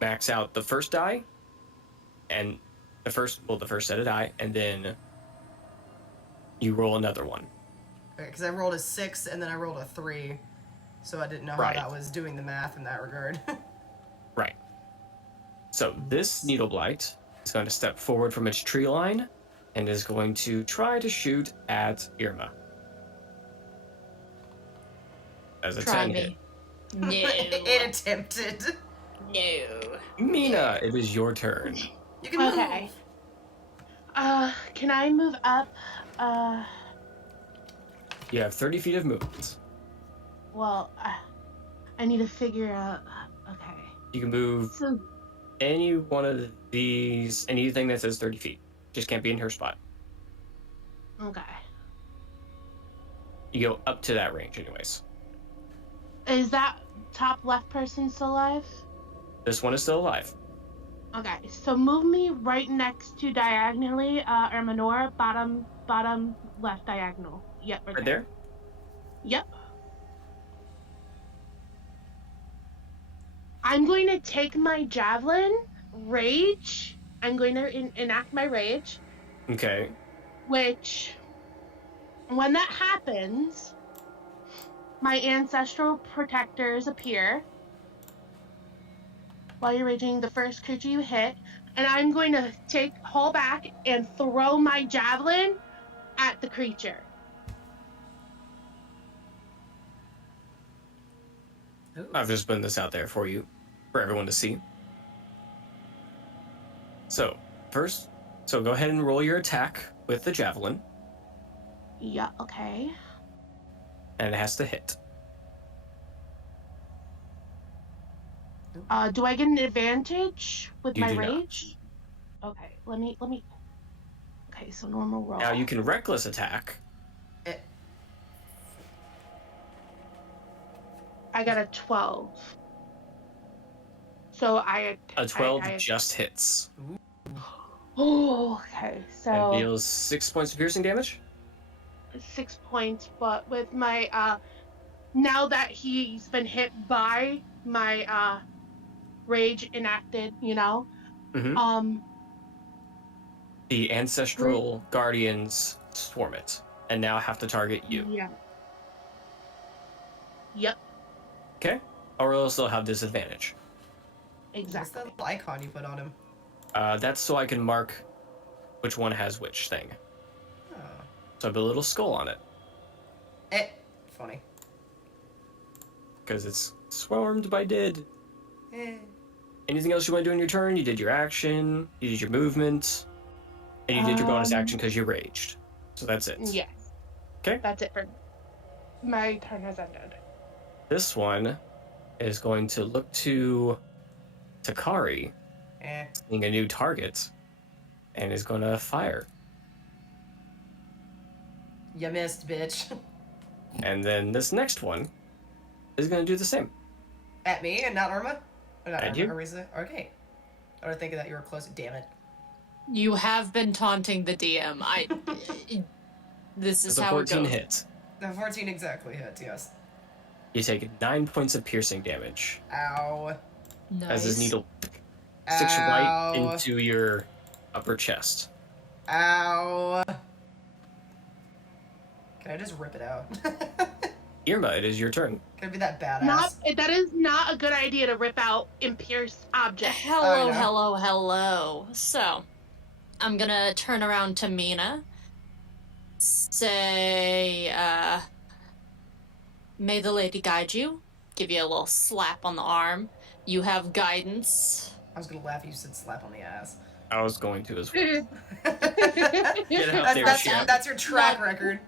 max out the first die, and the first set of die, and then You roll another one. Okay, because I rolled a 6 and then I rolled a 3, so I didn't know how Right. that was doing the math in that regard. Right. So this needle blight is going to step forward from its tree line and is going to try to shoot at Irma. As a Try 10 hit. me. No. It attempted. No. Mina, it is your turn. You can Okay. move. Can I move up? You have 30 feet of movement. Well, I need to figure out. Okay. You can move So, any one of these, anything that says 30 feet. Just can't be in her spot. okay. You go up to that range anyways. Is that top left person still alive? This one is still alive. Okay, so move me right next to diagonally, Erminor, bottom left diagonal. Yep, Right there? Yep. I'm going to take my javelin, rage. I'm going to enact my rage, Okay. which, when that happens, my ancestral protectors appear. While you're raging, the first creature you hit, and I'm going to haul back and throw my javelin at the creature. I've just put this out there for you, for everyone to see. So, first, go ahead and roll your attack with the javelin, Yeah, okay. and it has to hit. Do I get an advantage with You my do not. rage? Okay, let me. Okay, so normal roll. Now you can reckless attack. I got a 12. So A 12 just hits. Oh, okay. And So deals 6 points of piercing damage. 6 points, but with my now that he's been hit by my rage enacted, Mm-hmm. The ancestral guardians swarm it, and now have to target you. Yeah. Yep. Okay? Or else they'll have disadvantage. Exactly. What's that little icon you put on him? That's so I can mark which one has which thing. Oh. So I put a little skull on it. Funny. Because it's swarmed by dead. Eh. Anything else you want to do in your turn? You did your action, you did your movement, and you did your bonus action because you raged. So that's it. Yes. Okay. That's it for my turn has ended. This one is going to look to Takari, seeing a new target, and is going to fire. You missed, bitch. And then this next one is going to do the same. At me and not Irma? Or not At Irma, you. Arisa? Okay. I was thinking that you were close. Damn it. You have been taunting the DM. This is It's a how it 14 goes. hit. The 14 exactly hits, yes. You take 9 points of piercing damage Ow. Nice. as his needle sticks Ow. right into your upper chest. Ow. Can I just rip it out? Irma, it is your turn. Can I be that badass? That is not a good idea to rip out and pierce objects. Hello, no. hello. So, I'm gonna turn around to Mina. Say, may the lady guide you. Give you a little slap on the arm. You have guidance. I was gonna laugh if you said slap on the ass. I was going to as well. Get out there, champ. that's your track record.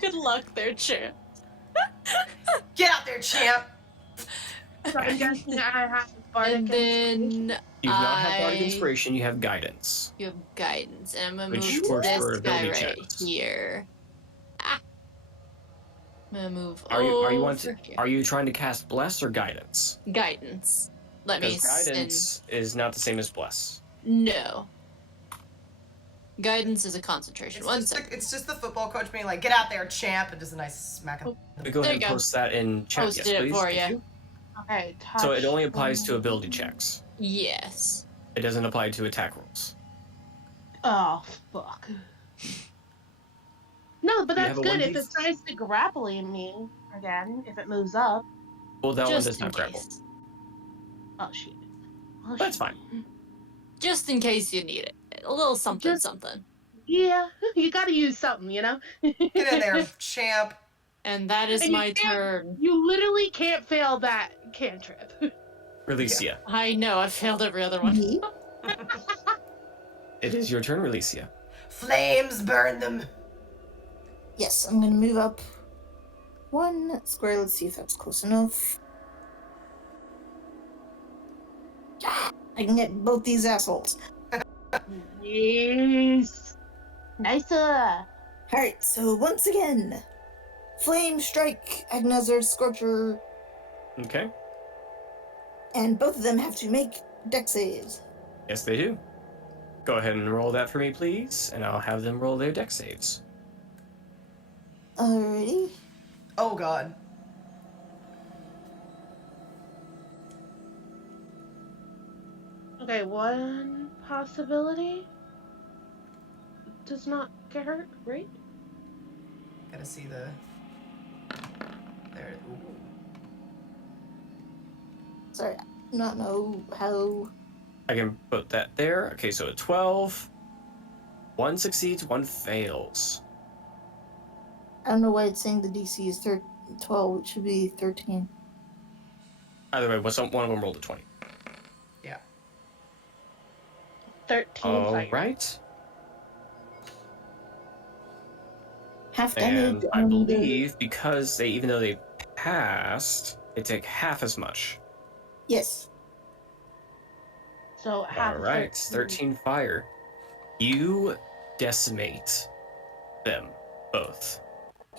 Good luck there, champ. Get out there, champ! So I'm guessing I have bardic And then You do not have bardic inspiration, you have guidance. You have guidance, and I'm gonna Which move works this for guy ability right checks. here. I'm gonna move Are over here. Are you trying to cast bless or guidance? Guidance. Let me Because guidance is not the same as bless. No. Guidance is a concentration. It's just the football coach being like, get out there, champ, and just a nice smack him. Go ahead and you go. post that in chat, Posted yes, it please. for Thank you. Okay. So it only applies to ability checks. Yes. It doesn't apply to attack rolls. Oh fuck. No, but You that's have a good if 1d. it tries to grappling me again, if it moves up. Well, that one does Just in not grapple. case. Oh, shit. Oh, That's shit. fine. Just in case you need it. A little something, Just- something. Yeah, you gotta use something, you know? Get in there, champ. And that is And my turn. you literally can't fail that cantrip. Relecia. I know, I failed every other one. Me? It is your turn, Relecia. Flames burn them. Yes, I'm gonna move up one square. Let's see if that's close enough. Yeah, I can get both these assholes. Yes. Nicer. Alright, so once again, Flame Strike, Agnazar, Scorcher, Okay. and both of them have to make dex saves. Yes, they do. Go ahead and roll that for me, please, and I'll have them roll their dex saves. Alrighty. Oh god. Okay, one possibility does not get hurt, right? Gotta see the. There. Ooh. Sorry, I do not know how. I can put that there. Okay, so a 12. One succeeds, one fails. I don't know why it's saying the DC is 12. It should be 13. Either way, one of them rolled a 20. Yeah. 13 All fire. right. Half damage. And I believe because even though they passed, they take half as much. Yes. So half All of right, 13 fire. You decimate them both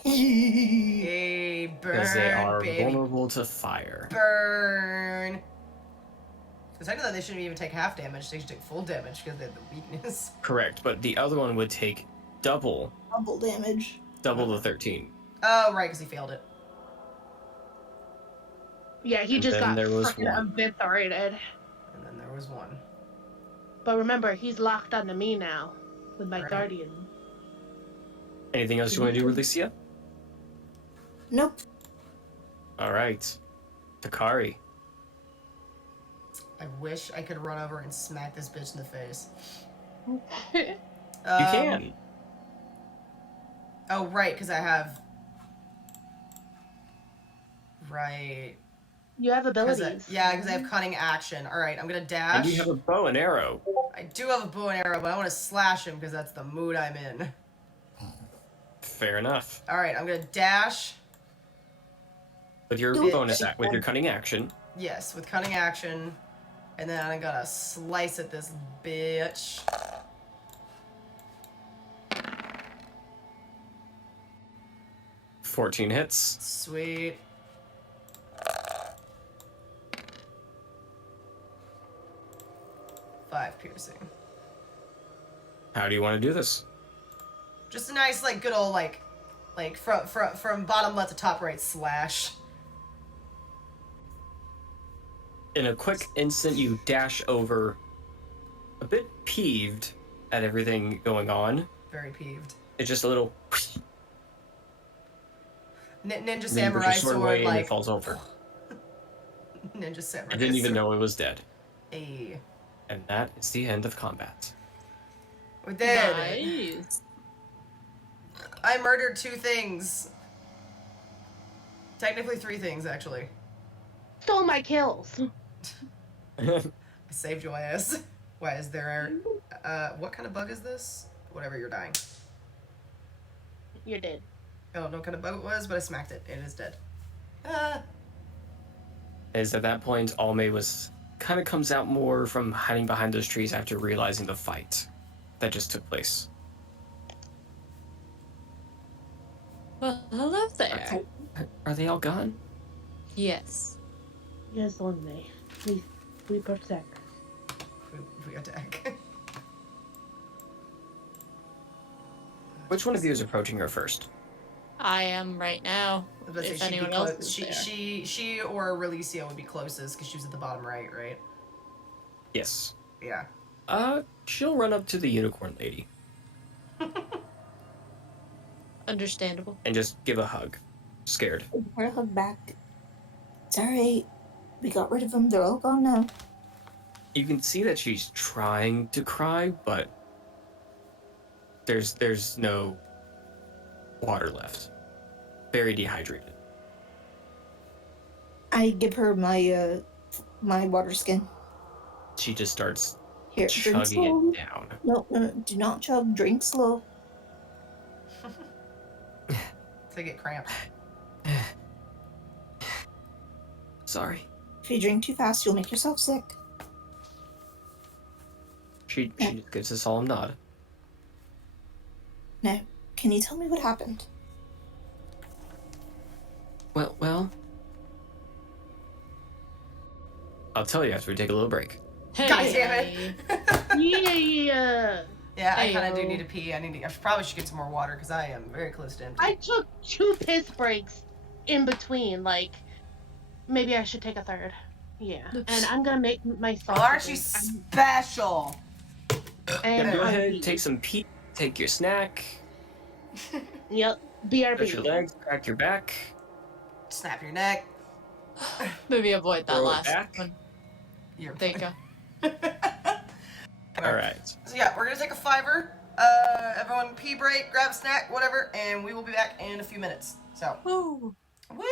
Hey, burn, because they are baby. vulnerable to fire. Burn. Because technically they shouldn't even take half damage. They should take full damage because they have the weakness. Correct, but the other one would take double Damage. the 13. Oh, right, because he failed it. Yeah, he And just then got there was freaking one. obliterated. And then there was one. But remember, he's locked onto me now with my Right. guardian. Anything else you want to do, Alicia? Nope. All right. Takari. I wish I could run over and smack this bitch in the face. You can. Oh, right, because I have... Right. You have 'Cause abilities. because I have cunning action. Alright, I'm gonna dash. And you have a bow and arrow. I do have a bow and arrow, but I want to slash him because that's the mood I'm in. Fair enough. Alright, I'm gonna dash. With your Do it. bonus with your cunning action. Yes, with cunning action. And then I gotta slice at this bitch. $14 hits. Sweet. Five piercing. How do you want to do this? Just a nice, like, good old, like from bottom left to top right slash. In a quick instant, you dash over, a bit peeved at everything going on. Very peeved. It's just a little. Ninja And then you samurai push your sword away sword, and it like falls over. ninja samurai. I didn't even sword. know it was dead. Hey. And that is the end of combat. We did. Nice. I murdered 2 things. Technically 3 things, actually. Stole my kills. I saved your ass. Why is there what kind of bug is this? Whatever, you're dying. You're dead. I don't know what kind of bug it was, but I smacked it. It is dead. Ah. Is at that point, Alme was kind of comes out more from hiding behind those trees after realizing the fight that just took place. Well, hello there. Are they all gone? Yes. Yes, only. We protect. We attack. Which one of you is approaching her first? I am right now. But If she'd be anyone else close. is there. She or Relicia would be closest because she was at the bottom right, right? Yes. Yeah. She'll run up to the unicorn lady. Understandable. and just give a hug. Scared. Or a hug back. It's alright. We got rid of them. They're all gone now. You can see that she's trying to cry, but there's no water left. Very dehydrated. I give her my my water skin. She just starts Here, drink chugging slow. it down. No, do not chug. Drink slow. To get cramps. Sorry. If you drink too fast, you'll make yourself sick. She gives a solemn nod. Now, can you tell me what happened? Well, I'll tell you after we take a little break. Hey. God damn it. Yeah. Yeah, I kind of do Heyo. need a pee. I probably should get some more water because I am very close to empty. I took 2 piss breaks in between. Like, maybe I should take a third. Yeah. And I'm gonna make myself. Well, aren't you special? And Yeah, go I'm ahead, beat. take some pee, take your snack, Yep. stretch your BRB. legs, crack your back. Snap your neck. Maybe avoid that Throw it last back. one. You're There you go. All right. So yeah, we're gonna take a $5. Everyone pee break, grab a snack, whatever, and we will be back in a few minutes. So, Woo. woo!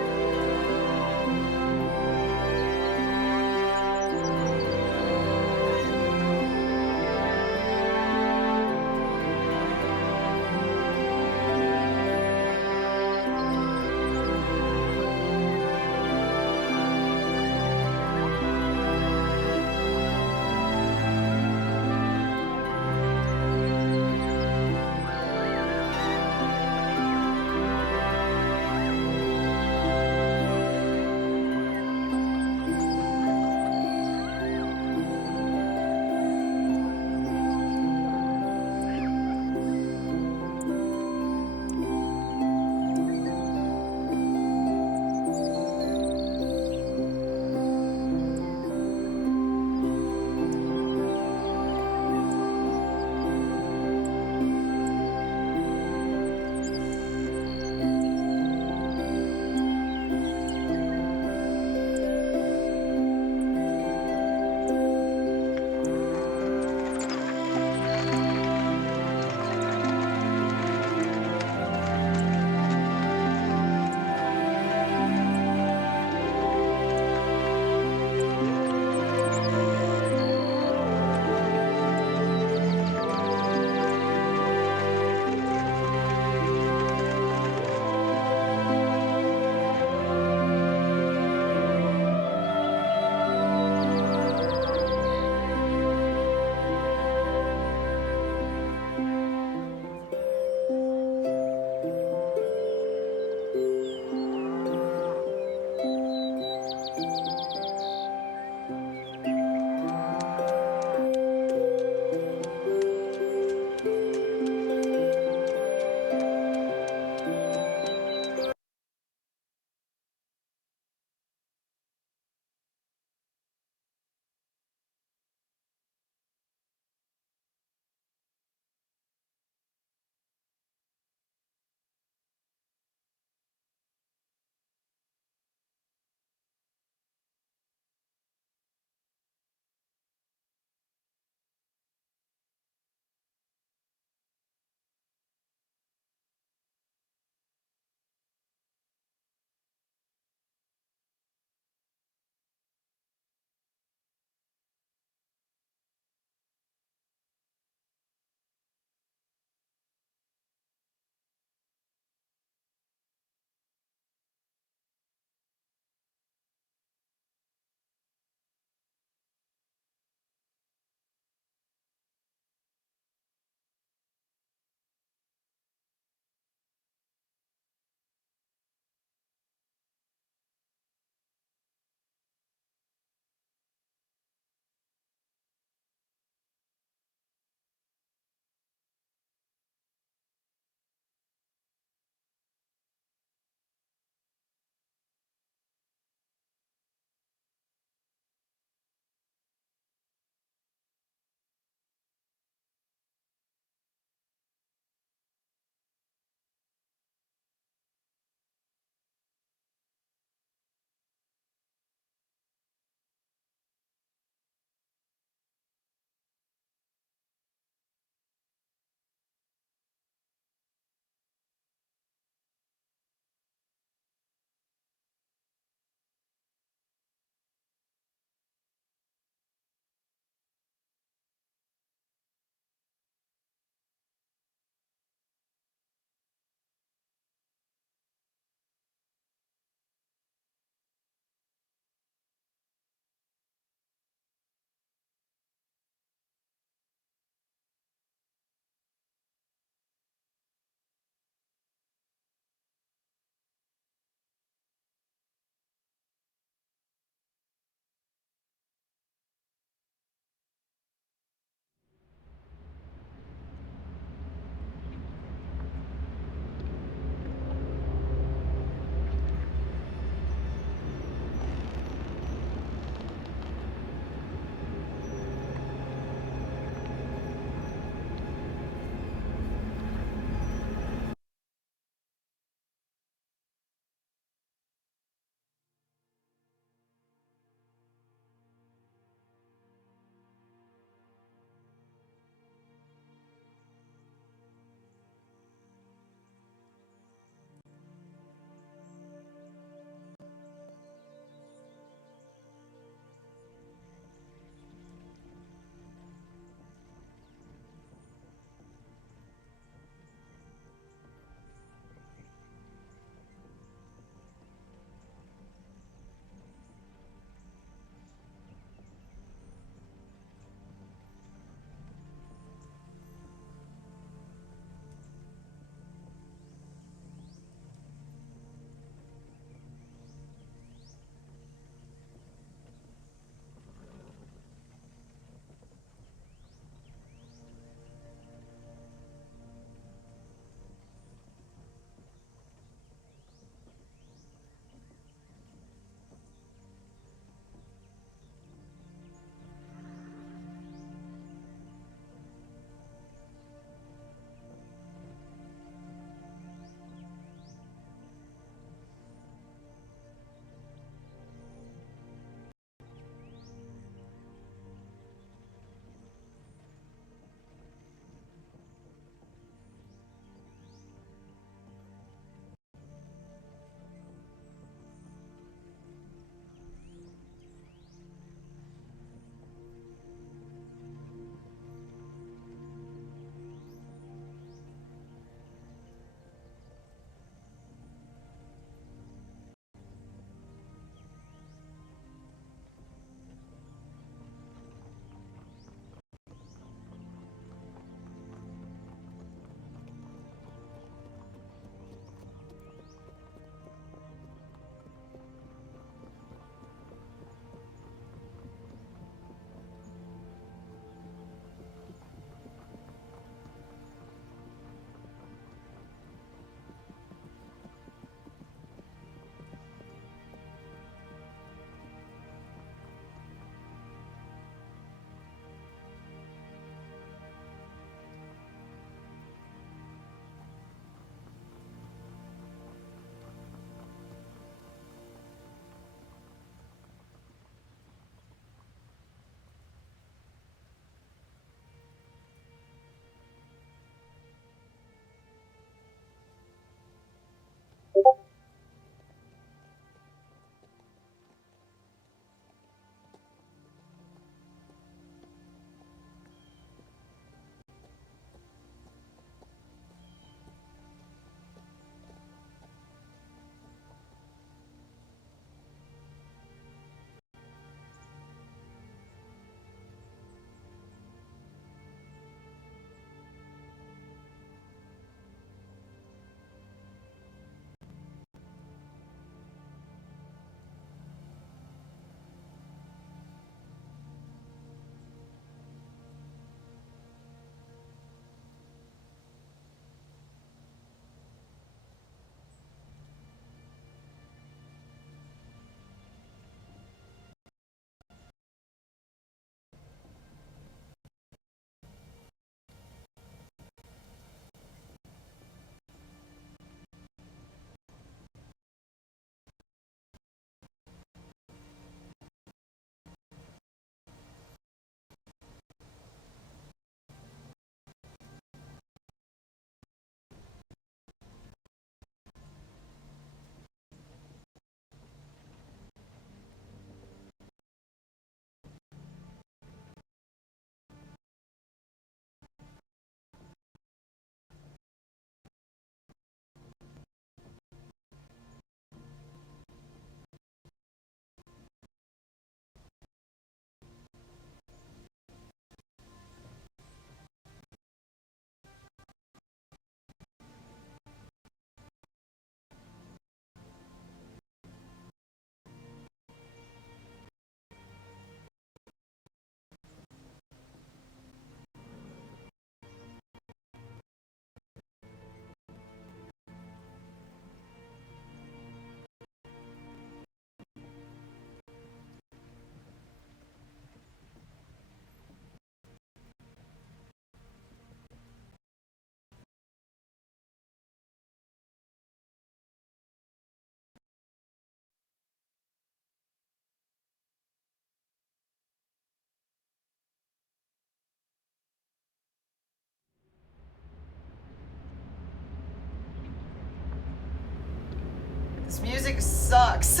This music sucks.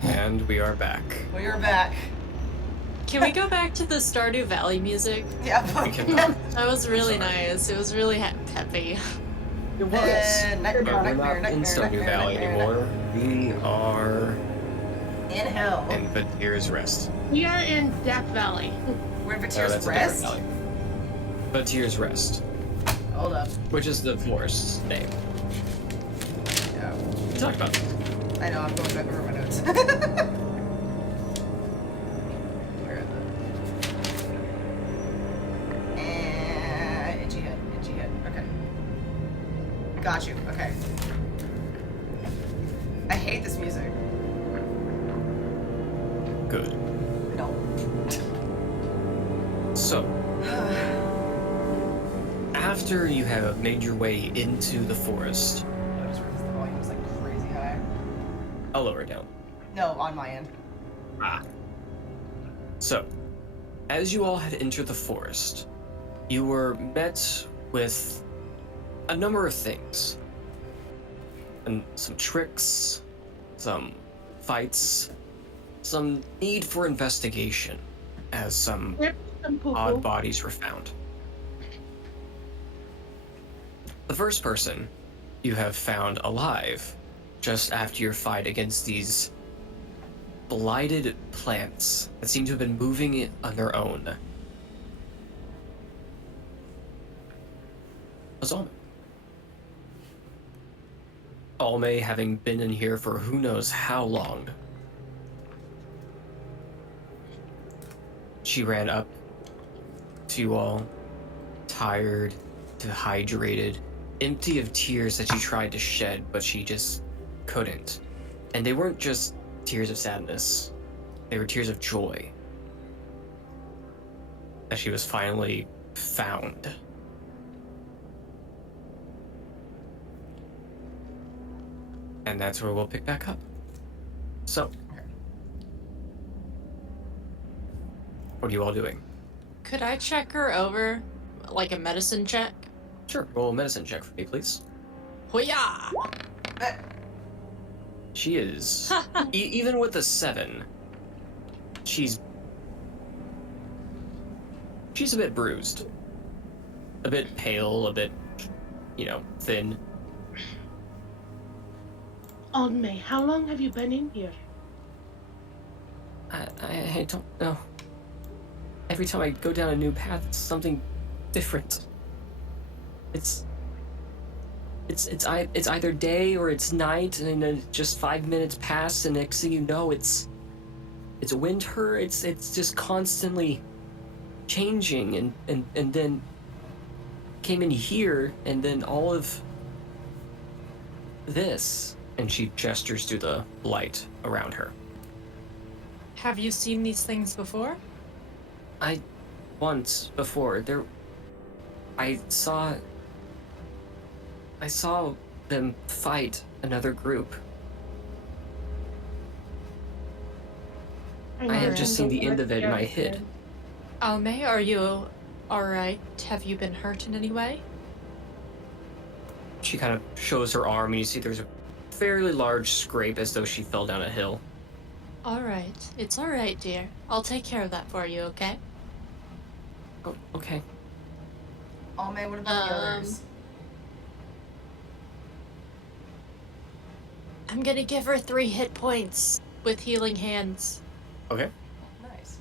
And we are back. We are back. Can we go back to the Stardew Valley music? Yeah. We cannot. That was really Sorry. nice. It was really peppy. It was. Nightmare, But we're nightmare, not in nightmare, Stardew nightmare, Valley nightmare. anymore. We are In hell. in Vatir's Rest. We are in Death Valley. We're in No, Vatir's that's Rest? a different valley. Vatir's Rest, Hold up. which is the forest's name. Yeah. We talked about this. I know, I'm going back over my notes. Where is it? Itchy head, itchy head. Okay. Got you. Okay. I hate this music. Good. No. So, after you have made your way into the forest, I just realized the volume was like crazy high. I'll lower it down. No, on my end. So, as you all had entered the forest, you were met with a number of things. And some tricks, some fights, some need for investigation, as some Rip some poo-poo. odd bodies were found. The first person you have found alive just after your fight against these blighted plants that seem to have been moving on their own was Alme. Alme, having been in here for who knows how long, she ran up to you all, tired, dehydrated, empty of tears that she tried to shed, but she just couldn't. And they weren't just tears of sadness, they were tears of joy. That she was finally found. And that's where we'll pick back up. So, what are you all doing? Could I check her over? Like a medicine check? Sure, roll a medicine check for me, please. Hoya! She is, even with a 7, she's a bit bruised. A bit pale, a bit, thin. Aunt May, how long have you been in here? I don't know. Every time I go down a new path, it's something different. It's either day or it's night, and then just 5 minutes pass, and next thing you know, it's winter. It's just constantly changing, and then came in here, and then all of this, and she gestures to the light around her. Have you seen these things before? Once before, I saw them fight another group. I had just seen the end of it and I hid. Alme, are you alright? Have you been hurt in any way? She kind of shows her arm, and you see there's a fairly large scrape as though she fell down a hill. Alright. It's alright, dear. I'll take care of that for you, okay? Oh, okay. Alme, what about the others? I'm gonna give her 3 hit points with healing hands. Okay. Nice.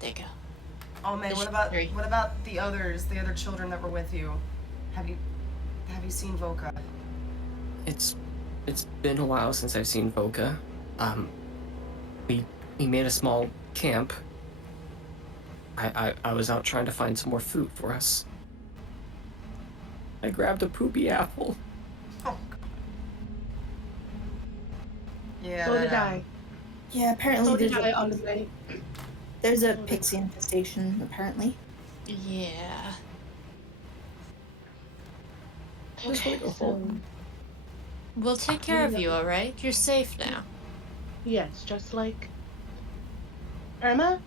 There you go. Alme, There's what about 3. what about the others, the other children that were with you? Have you seen Voka? It's been a while since I've seen Voka. We made a small camp. I was out trying to find some more food for us. I grabbed a poopy apple. Oh. Yeah. So that did I. Yeah, apparently So did there's I, a, Aunt May. there's a pixie infestation, apparently. Yeah. Okay, so We'll take care of you, alright? You're safe now. yes, just like Irma?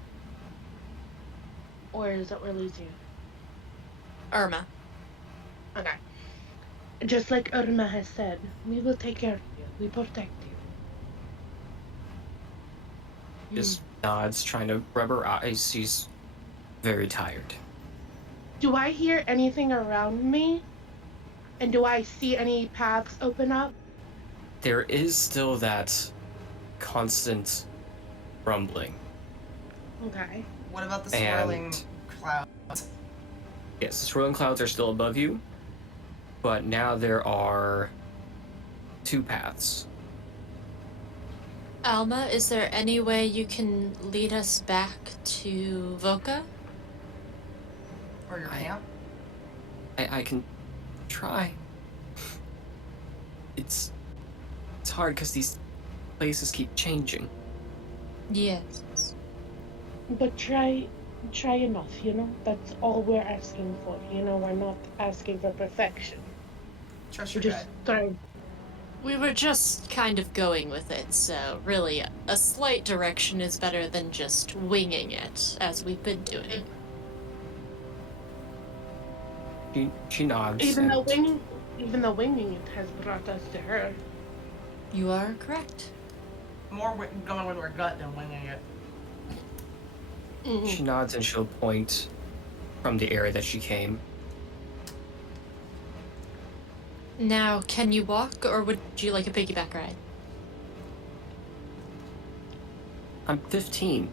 Or is it we're losing? Irma. Okay. Just like Irma has said, we will take care of you. We protect you. Just nods, trying to rub her eyes. She's very tired. Do I hear anything around me? And do I see any paths open up? There is still that constant rumbling. Okay. What about the And- swirling cloud? Yes, the swirling clouds are still above you, but now there are 2 paths. Alma, is there any way you can lead us back to Voka? Or your I- camp? I can try. It's hard because these places keep changing. Yes. But try enough, you know? That's all we're asking for. You know, we're not asking for perfection. Trust We're your just gut. trying. We were just kind of going with it, so really, a slight direction is better than just winging it, as we've been doing. She nods. Even though and winging it has brought us to her. You are correct. More going with our gut than winging it. She nods and she'll point from the area that she came. Now, can you walk, or would you like a piggyback ride? I'm 15.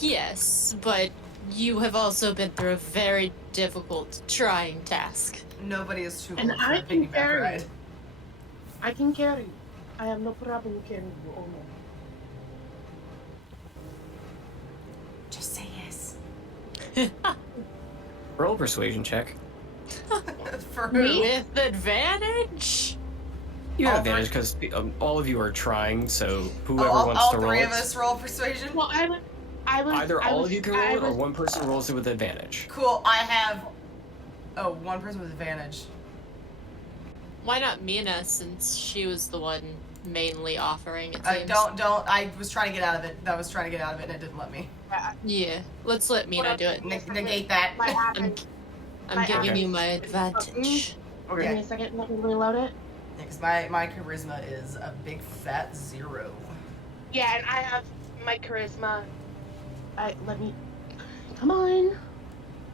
Yes, but you have also been through a very difficult, trying task. Nobody is too And old for I a can piggyback carry ride. you. I can carry you. I have no problem carrying you, Oma. Just say yes. Roll a persuasion check. For Me? who? With advantage? You have All advantage because all of you are trying, so Oh, whoever all, wants all to roll three it. of us roll persuasion? Well, I was. Either I all was, of you can I roll it, or was- one person rolls it with advantage. Cool, I have... Oh, one person with advantage. Why not Mina, since she was the one mainly offering, it seems? Don't, I was trying to get out of it. I was trying to get out of it and it didn't let me. Yeah, let's let Mina do it. Negate that. Might happen. I'm giving Okay. you my advantage. Give me a second. Let me reload it. Because my charisma is a big fat 0. Yeah, and I have my charisma. Let me. Come on.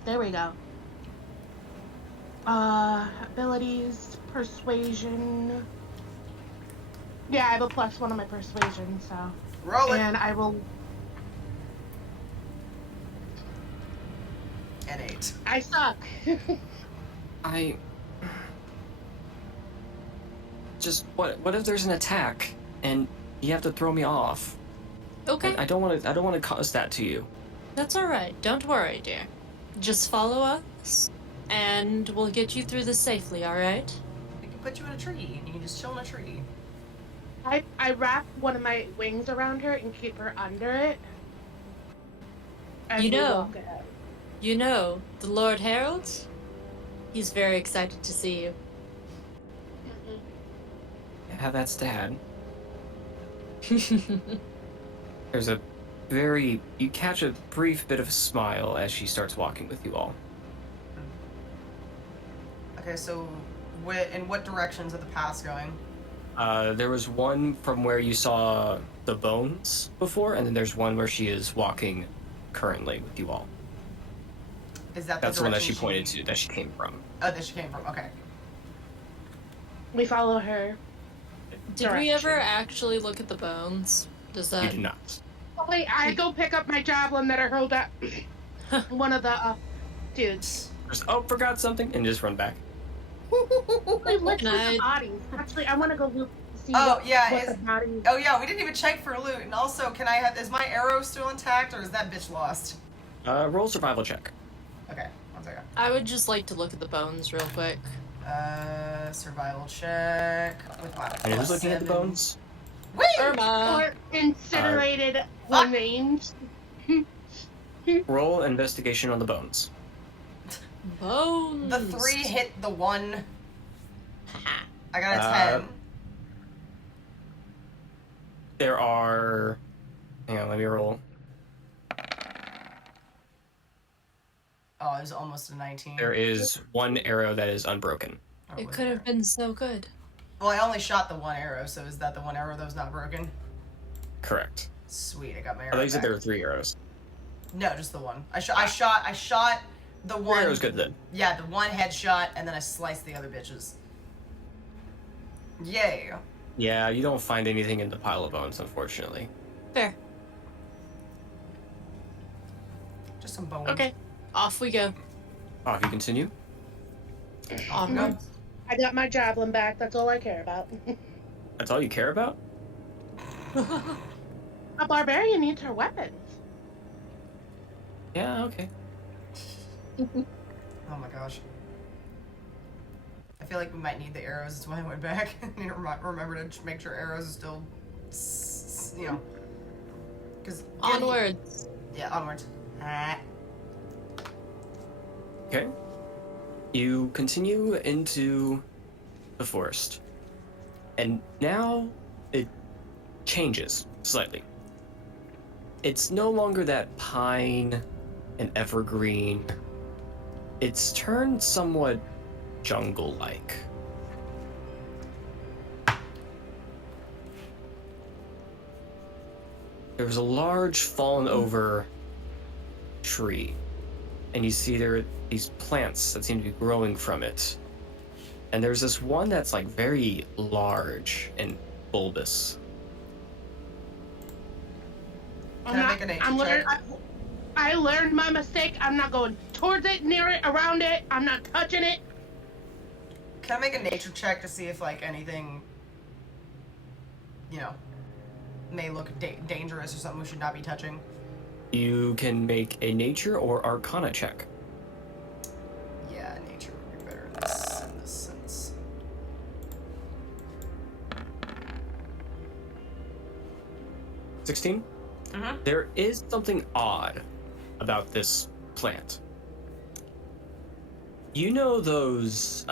There we go. Abilities, persuasion. Yeah, I have a +1 on my persuasion, so. Roll it. And I will. An 8. I suck. I just what if there's an attack and you have to throw me off? Okay, I don't want to cause that to you. that's alright. Don't worry, dear. Just follow us, and we'll get you through this safely, alright? We can put you in a tree and you can just chill in a tree. I wrap one of my wings around her and keep her under it. And You we know. walk ahead. You know, the Lord Harold? He's very excited to see you. Yeah, that's Dad. There's a you catch a brief bit of a smile as she starts walking with you all. Okay, so in what directions are the paths going? There was one from where you saw the bones before, and then there's one where she is walking currently with you all. Is that That's the one that she direction pointed to, that she came from. Oh, that she came from. Okay. We follow her. Did we ever Direction. actually look at the bones? Does You that... do not. Oh, wait, I go pick up my javelin that I hurled at one of the dudes. Just, oh, forgot something, and just run back. Wait, let's Can look I- at bodies. Actually, I want to go see Oh, what, yeah, what is- the bodies. Oh yeah, we didn't even check for loot. And also, is my arrow still intact or is that bitch lost? Roll survival check. Okay, one second. I would just like to look at the bones real quick. Survival check with my And who's looking at the +7. bones? Wait! Irma! Or incinerated fuck. remains. Roll investigation on the bones. Bones! The 3 hit the 1. Ha. I got a 10. There are... Hang on, let me roll. Oh, it was almost a 19. There is one arrow that is unbroken. Oh, It was could there? have been so good. Well, I only shot the one arrow, so is that the one arrow that was not broken? Correct. Sweet, I got my I arrow thought you said back. there were 3 arrows. No, just the one. I shot the 3 one. arrows good then. Yeah, the one headshot, and then I sliced the other bitches. Yay. Yeah, you don't find anything in the pile of bones, unfortunately. Fair. Just some bones. Okay. Off we go. Off you continue. Onward. I got my javelin back. That's all I care about. That's all you care about? A barbarian needs her weapons. Yeah, okay. Oh my gosh. I feel like we might need the arrows. That's why I went back. I need to remember to make sure arrows are still, because Onwards. Yeah, onwards. Okay. You continue into the forest. And now it changes slightly. It's no longer that pine and evergreen. It's turned somewhat jungle-like. There's a large fallen over tree, and you see there are these plants that seem to be growing from it. And there's this one that's like very large and bulbous. Can I make a nature check? I learned my mistake. I'm not going towards it, near it, around it. I'm not touching it. Can I make a nature check to see if like anything, may look dangerous or something we should not be touching? You can make a nature or arcana check. Yeah, nature would be better in this sense. 16? Mm-hmm. There is something odd about this plant. You know those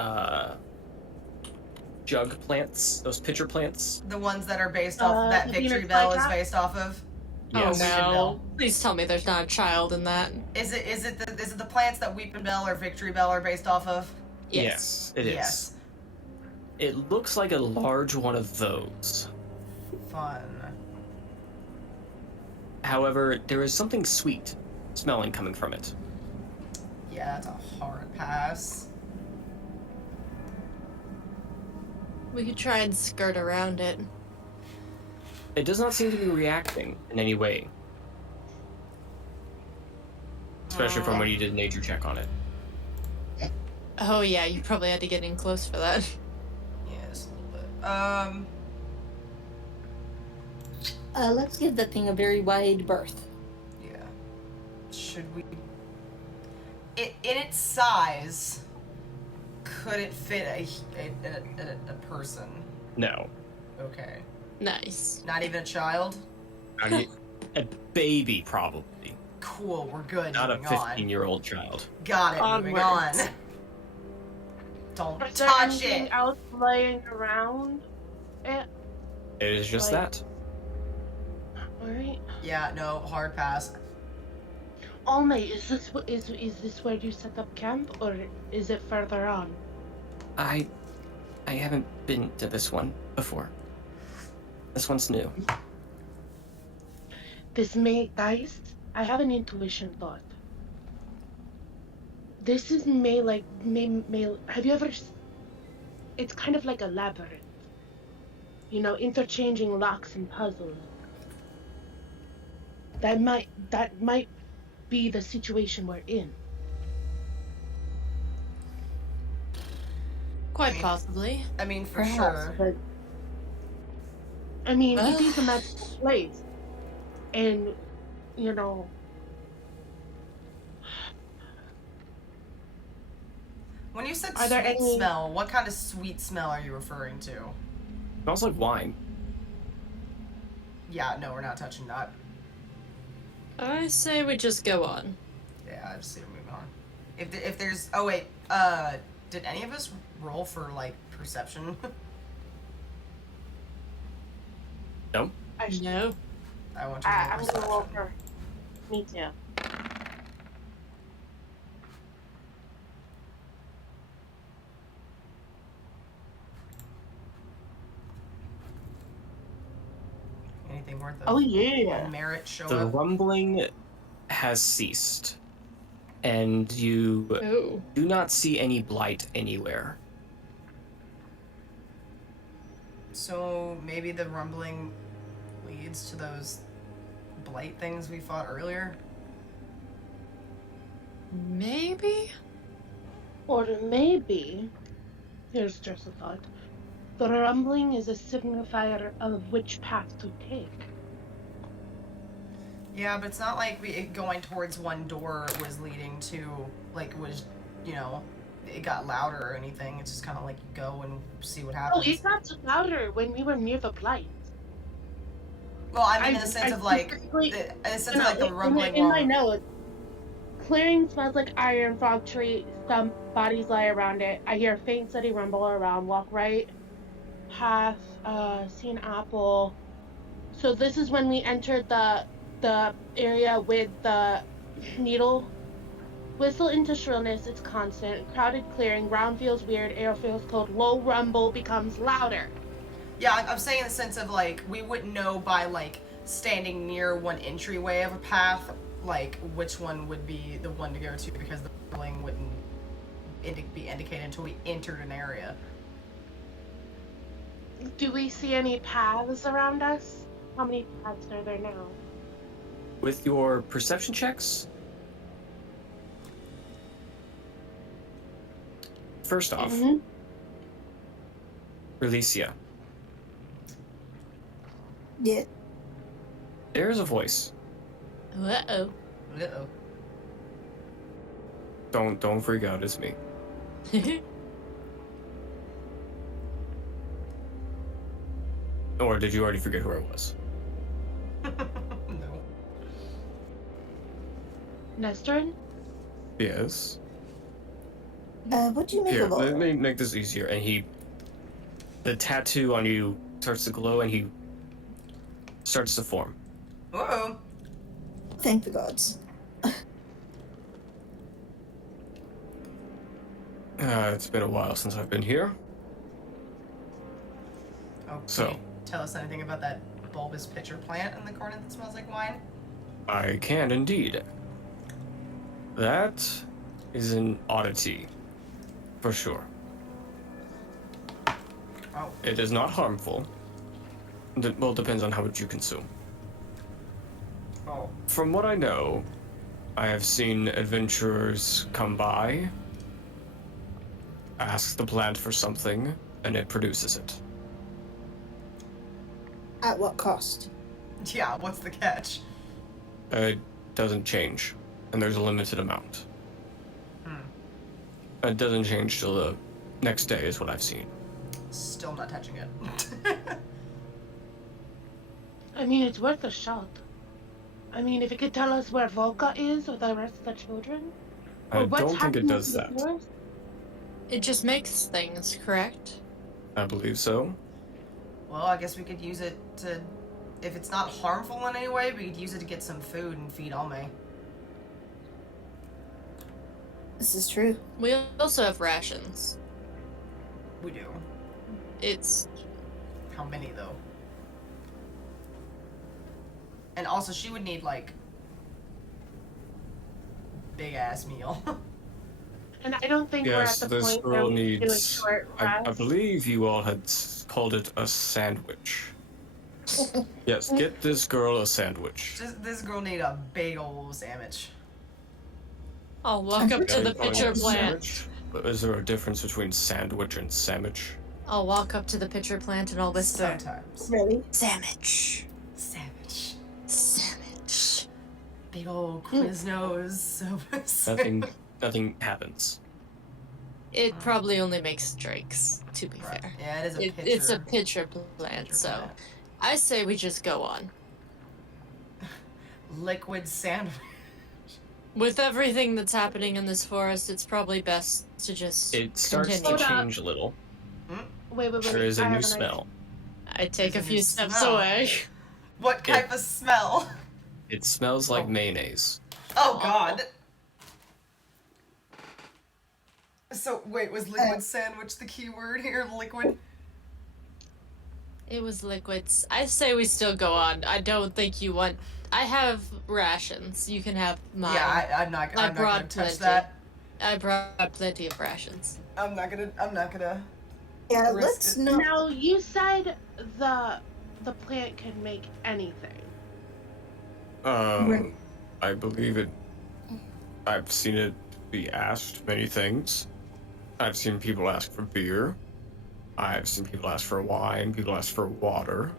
jug plants, those pitcher plants? The ones that are based off that the Victory peanut Bell is flytrap? based off of. Yes. Oh Weepin' no. Bell. Please tell me there's not a child in that. Is it the plants that Weepin' Bell or Victory Bell are based off of? Yes, it is. Yes. It looks like a large one of those. Fun. However, there is something sweet smelling coming from it. Yeah, that's a hard pass. We could try and skirt around it. It does not seem to be reacting in any way. Especially from when you did a nature check on it. Oh yeah, you probably had to get in close for that. Yes, a little bit. Let's give that thing a very wide berth. Yeah. Should we... in its size, could it fit a person? No. Okay. Nice. Not even a child? I mean, a baby, probably. Cool, we're good. Not a moving on. 15-year-old child. Got it, moving on. Onwards. Don't Is there touch anything it! else laying around it? It is just Like- that. Alright. Yeah, no, hard pass. Almay, is this where you set up camp, or is it further on? I haven't been to this one before. This one's new. Guys, I have an intuition thought. This is have you ever, it's kind of like a labyrinth. You know, interchanging locks and puzzles. That might be the situation we're in. Quite possibly. I mean, for Perhaps, sure. but I mean, it is a magical place. And, you know, When you said Are there sweet any- smell, what kind of sweet smell are you referring to? Smells like wine. Yeah, no, we're not touching that. I say we just go on. Yeah, I just see we're moving on. If there's... Oh, wait. Did any of us roll for, like, perception? No? No. I want you to roll I'm perception. gonna roll for. Me too. anything worth of Oh, yeah. merit show The up? rumbling has ceased, and you Ooh. do not see any blight anywhere. So maybe the rumbling leads to those blight things we fought earlier? Maybe? Or maybe, here's just a thought, the rumbling is a signifier of which path to take. Yeah, but it's not like it going towards one door was leading to, like, was, you know, it got louder or anything. It's just kind of like you go and see what Oh, happens. it got louder when we were near the blight. Well, I mean, in the sense of like, the rumbling. In my notes, clearing smells like iron, fog tree, some bodies lie around it. I hear a faint, steady rumble around. Walk right, path, see an apple. So this is when we entered the area with the needle. Whistle into shrillness, it's constant. Crowded clearing, ground feels weird, air feels cold. Low rumble becomes louder. Yeah, I'm saying in the sense of like, we wouldn't know by like standing near one entryway of a path, like which one would be the one to go to, because the rumbling wouldn't be indicated until we entered an area. Do we see any paths around us? How many paths are there now? With your perception checks, first off, Relecia, Yeah. there's a voice. Uh-oh. Uh-oh. Don't freak out, it's me. Or did you already forget who it was? No. Nestor? Yes. What do you make Here, of all let that? me make this easier. And the tattoo on you starts to glow, and he starts to form. Uh-oh. Thank the gods. It's been a while since I've been here. Oh, So. can you tell us anything about that bulbous pitcher plant in the corner that smells like wine? I can indeed. That is an oddity, for sure. Oh. It is not harmful. Well, it depends on how much you consume. Oh. From what I know, I have seen adventurers come by, ask the plant for something, and it produces it. At what cost? Yeah, what's the catch? It doesn't change, and there's a limited amount. It doesn't change till the next day, is what I've seen. Still not touching it. I mean, it's worth a shot. I mean, if it could tell us where Volca is or the rest of the children. I Or what's don't think it happening does in the that. forest. It just makes things, correct? I believe so. Well, I guess we could use it to, if it's not harmful in any way, we could use it to get some food and feed Alme. This is true. We also have rations. We do. It's How many, though? And also, she would need, like, big-ass meal. And I don't think Yes, we're at the this point where girl we can do a needs. short I rest. believe you all had called it a sandwich. Yes, get this girl a sandwich. This girl need a big old sandwich. I'll walk up to Are the you calling pitcher it a plant. sandwich? Is there a difference between sandwich and sandwich? I'll walk up to the pitcher plant and I'll whisper, Sometimes. Really? "Sandwich, Sandwich. sandwich." Big old Quiznos. Nothing happens. It probably only makes drinks, to be fair. Yeah, it is a pitcher. It's a pitcher plant, pitcher so plant. I say we just go on. Liquid sandwich. With everything that's happening in this forest, it's probably best to just It starts continue. to change a little. Wait. There is I a have new an idea. smell. I take a There's a few new steps smell. away. What type of smell? It smells like Oh. mayonnaise. Oh, God. So, wait, was liquid sandwich the key word here? Liquid? It was liquids. I say we still go on. I don't think you want. I have rations. You can have mine. Yeah, I'm not gonna brought touch plenty. that. I brought plenty of rations. I'm not gonna Yeah, risk let's it. not. Now you said the plant can make anything. I believe it. I've seen it be asked many things. I've seen people ask for beer. I've seen people ask for wine. People ask for water.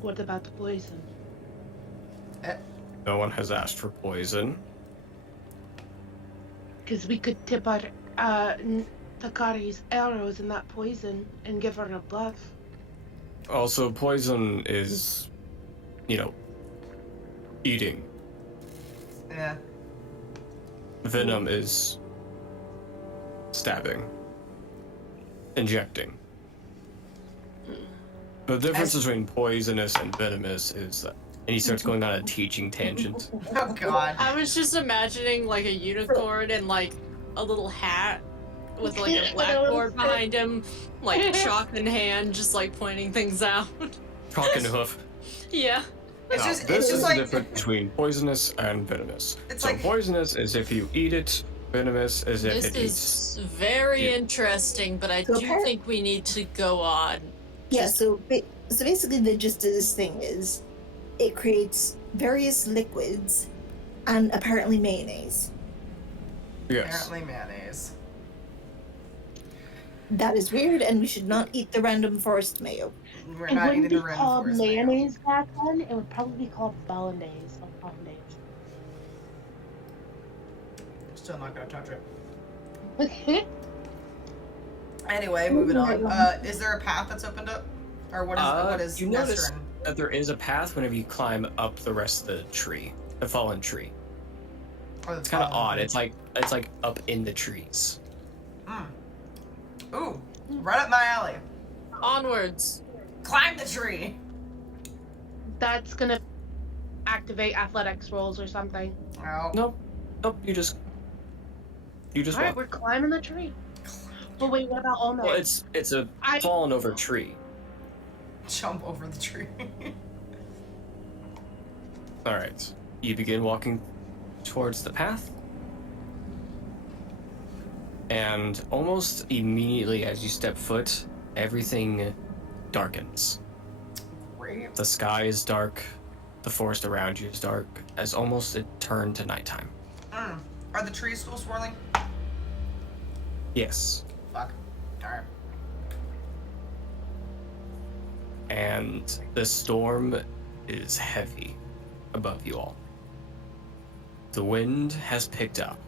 What about the poison? No one has asked for poison. Because we could tip our Takari's arrows in that poison and give her a bluff. Also, poison is, eating. Yeah. Venom is stabbing, injecting. The difference between poisonous and venomous is that, and he starts going on a teaching tangent. Oh God. I was just imagining like a unicorn and like a little hat with like a blackboard behind him, like chalk in hand, just like pointing things out. Chalk and hoof. Yeah. It's Now, just this is like the difference between poisonous and venomous. It's So like- poisonous is if you eat it. Venomous is if This it eats. is very you. interesting, but I So do think we need to go on. Yeah, so basically the gist of this thing is it creates various liquids and apparently mayonnaise. Yes. apparently mayonnaise. That is weird, and we should not eat the random forest mayo. We're It not wouldn't eating be the red called forest mayo. mayonnaise back then. It would probably be called bolognese or hollandaise. Still not gonna touch it. Okay. Anyway, moving on. Is there a path that's opened up, or what is You notice Nestrin? that there is a path whenever you climb up the rest of the tree, the fallen tree. Oh, It's kind of odd. It's like up in the trees. Ooh, right up my alley. Onwards. Climb the tree. That's gonna activate athletics rolls or something. Oh. Nope. You just All right, walk. we're climbing the tree. But wait, what about all night? Well, it's a I- fallen over tree. Jump over the tree. All right. You begin walking towards the path. And almost immediately as you step foot, everything darkens. Great. The sky is dark. The forest around you is dark, as almost it turned to nighttime. Are the trees still swirling? Yes. Fuck. Alright. And the storm is heavy above you all. The wind has picked up.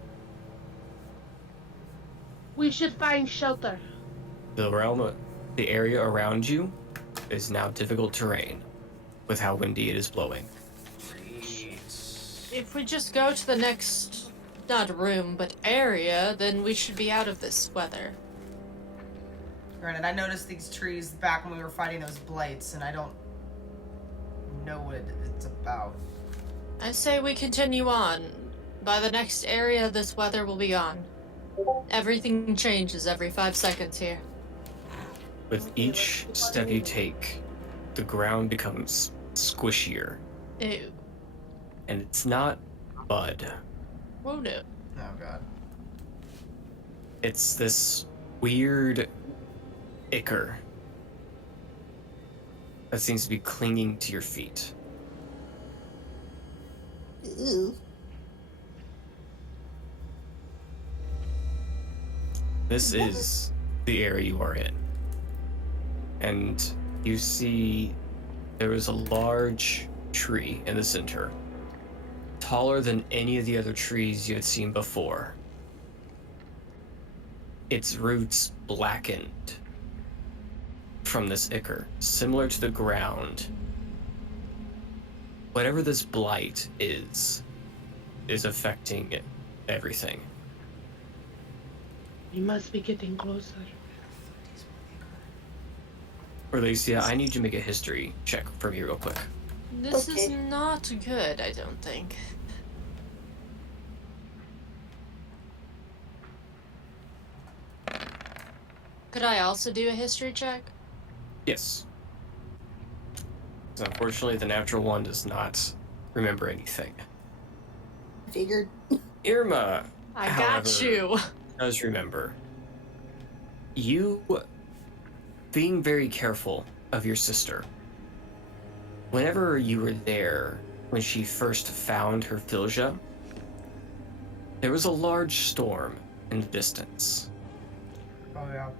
We should find shelter. The area around you is now difficult terrain with how windy it is blowing. If we just go to the next, not room, but area, then we should be out of this weather. Granted, I noticed these trees back when we were fighting those blights, and I don't know what it's about. I say we continue on. By the next area, this weather will be gone. Everything changes every 5 seconds here. With each step you take, the ground becomes squishier. Ew. And it's not mud. Oh no. Oh god. It's this weird ichor that seems to be clinging to your feet. Ooh. This is the area you are in. And you see there is a large tree in the center, taller than any of the other trees you had seen before. Its roots blackened from this ichor, similar to the ground. Whatever this blight is affecting everything. We must be getting closer. Alicia, I need you to make a history check for me real quick. This is Okay. not good, I don't think. Could I also do a history check? Yes. So unfortunately, the natural one does not remember anything. Figured. Irma, I however, got you. does remember. You being very careful of your sister. Whenever you were there, when she first found her Filja, there was a large storm in the distance. Oh yeah.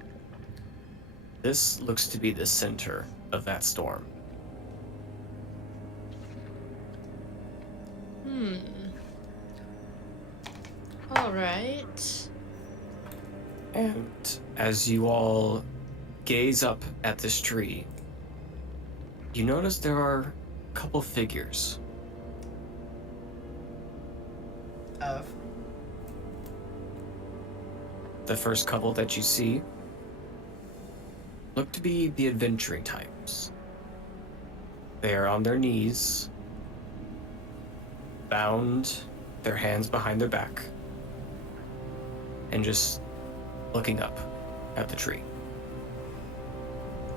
This looks to be the center of that storm. All right. And as you all gaze up at this tree, you notice there are a couple figures. Of. The first couple that you see look to be the adventuring types. They are on their knees, bound, their hands behind their back, and just looking up at the tree.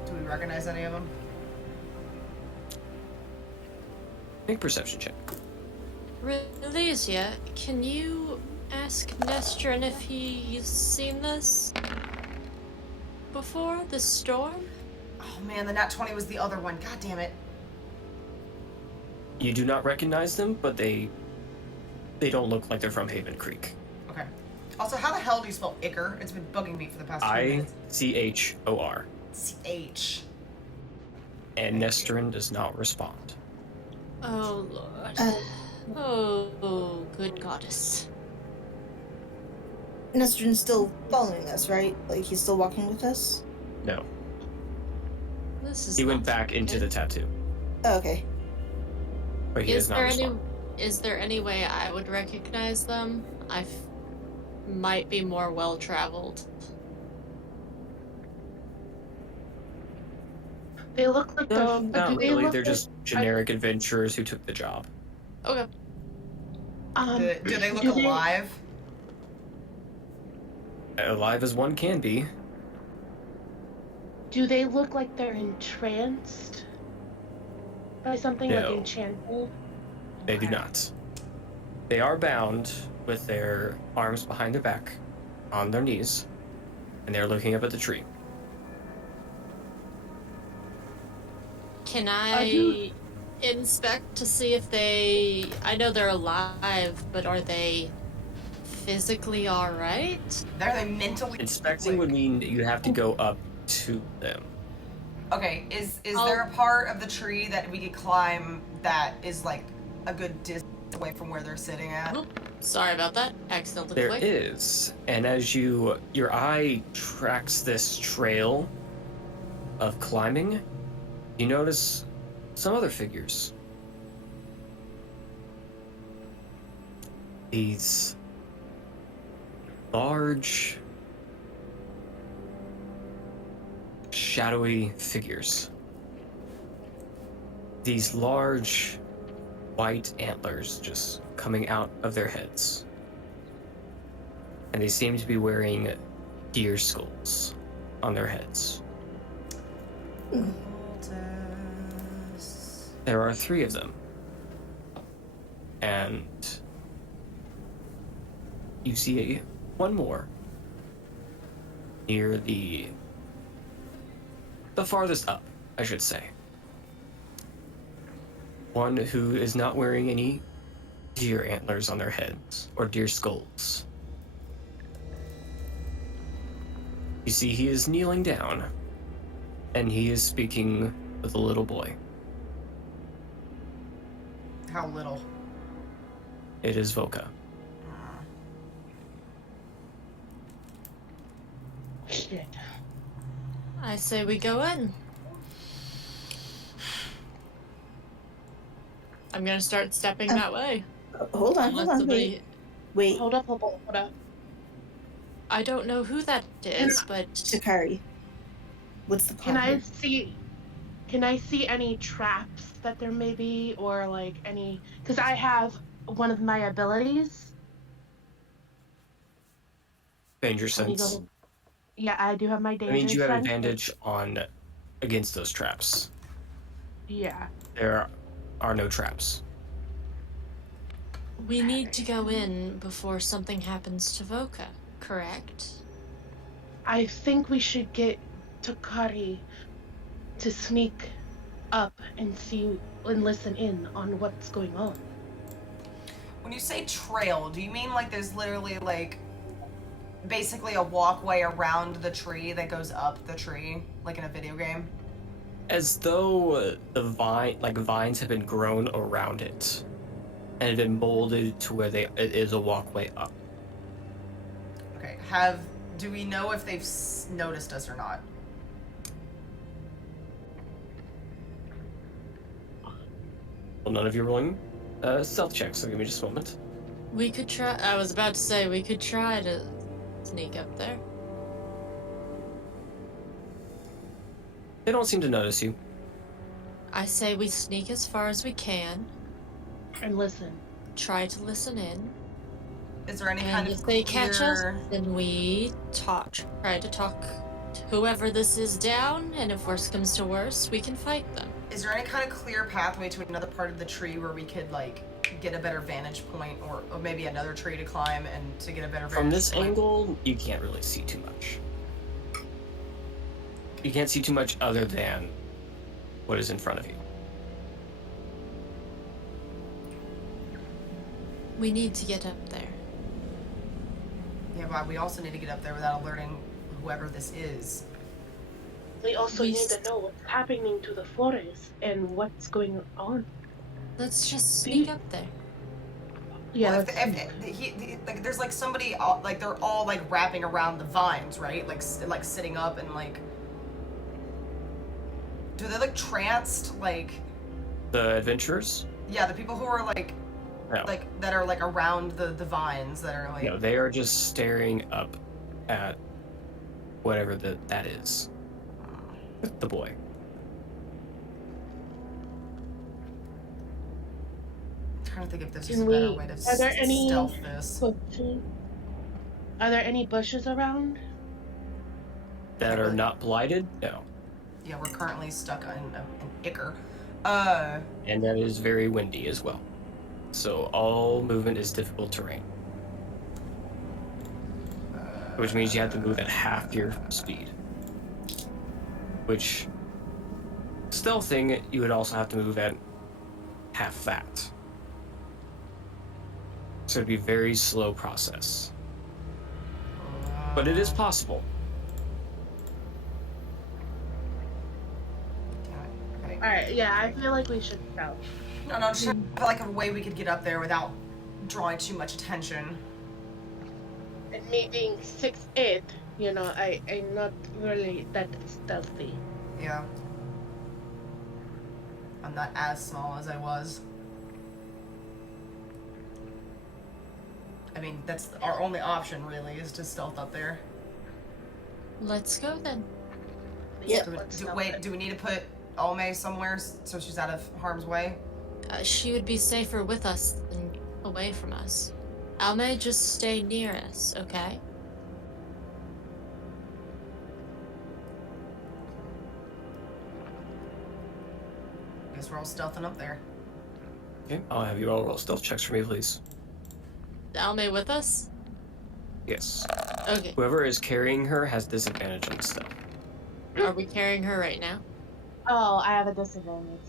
Do we recognize any of them? Make a perception check. Relesia, can you ask Nestrin if he's seen this before? The storm? Oh man, the nat 20 was the other one. God damn it. You do not recognize them, but they don't look like they're from Haven Creek. Okay. Also, how the hell do you spell Ichor? It's been bugging me for the past 2 minutes. Ichor. C-H. And Nestrin does not respond. Oh, Lord. Oh, good goddess. Nestrin's still following us, right? Like, he's still walking with us? No. This is He went not back into good. the tattoo, Oh, okay. but he Is does not there respond. is there any way I would recognize them? Might be more well-traveled. They look like No, they're. not Do they really. look They're like, just generic adventurers who took the job. Okay. Do they look do alive? Alive as one can be. Do they look like they're entranced by something, like No. enchanted? They do Okay. not. They are bound with their arms behind their back, on their knees, and they're looking up at the tree. Can Are you- I inspect to see if they... I know they're alive, but are they physically alright? Are they mentally... Inspecting would mean you have to go up to them. Okay, is I'll- there a part of the tree that we could climb that is like a good distance away from where they're sitting at? Oh, sorry about that. Accidentally There clicked. is, and as your eye tracks this trail of climbing, you notice some other figures. These large, shadowy figures. These large, white antlers just coming out of their heads. And they seem to be wearing deer skulls on their heads. There are 3 of them. And you see one more near the farthest up, I should say. One who is not wearing any deer antlers on their heads or deer skulls. You see, he is kneeling down, and he is speaking with a little boy. How little? It is Voka. Shit. I say we go in. I'm gonna start stepping that way. Hold on, Unless hold on, somebody... wait. Hold up. I don't know who that is, but... Takari. What's the Can plan? Can I see any traps that there may be, or like any? Because I have one of my abilities. Danger Let me sense. go. Yeah, I do have my That danger means you have sense. advantage on against those traps. Yeah. There are no traps. We need to go in before something happens to Voka, correct? I think we should get Takari to sneak up and see and listen in on what's going on. When you say trail, do you mean like there's literally like basically a walkway around the tree that goes up the tree, like in a video game? As though vines have been grown around it and have been molded to where it is a walkway up. Okay. Do we know if they've noticed us or not? Well, none of you are rolling stealth checks, so give me just a moment. We could try. I was about to say we could try to sneak up there. They don't seem to notice you. I say we sneak as far as we can, And listen. try to listen in, Is there any and kind if of they catch us, clear... then we try to talk to whoever this is down, and if worse comes to worse, we can fight them. Is there any kind of clear pathway to another part of the tree where we could like get a better vantage point, or maybe another tree to climb and to get a better vantage From this point? angle, you can't really see too much. You can't see too much other than what is in front of you. We need to get up there. Yeah, but we also need to get up there without alerting whoever this is. We also We need to know what's happening to the forest and what's going on. Let's just Do sneak you- up there. Yeah, Well, let's like, there's like somebody, like they're all like wrapping around the vines, right? Like sitting up and like. Do they look tranced? Like. The adventurers? Yeah, the people who are like. No. Like that are like around the vines that are like. No, they are just staring up at whatever that is. The boy. I'm trying to think if there's Can a better we- way to are there any- stealth this. bushes. Are there any bushes around? That are not blighted? No. Yeah, we're currently stuck in an ichor. And that is very windy as well. So all movement is difficult terrain. Which means you have to move at half your speed. Which, stealthing, you would also have to move at half that. So it'd be a very slow process. But it is possible. Damn it. Okay. Alright, yeah, I feel like we should stealth. No, just feel like a way we could get up there without drawing too much attention. And me being 6'8", you know, I'm not really that stealthy. Yeah. I'm not as small as I was. I mean, that's our only option, really, is to stealth up there. Let's go then. Yeah. Do we need to put Alme somewhere so she's out of harm's way? She would be safer with us than away from us. Alme, just stay near us, okay? Guess we're all stealthing up there. Okay, I'll have you all roll stealth checks for me, please. Alme with us? Yes. Okay. Whoever is carrying her has disadvantage on stealth. Are we carrying her right now? Oh, I have a disadvantage.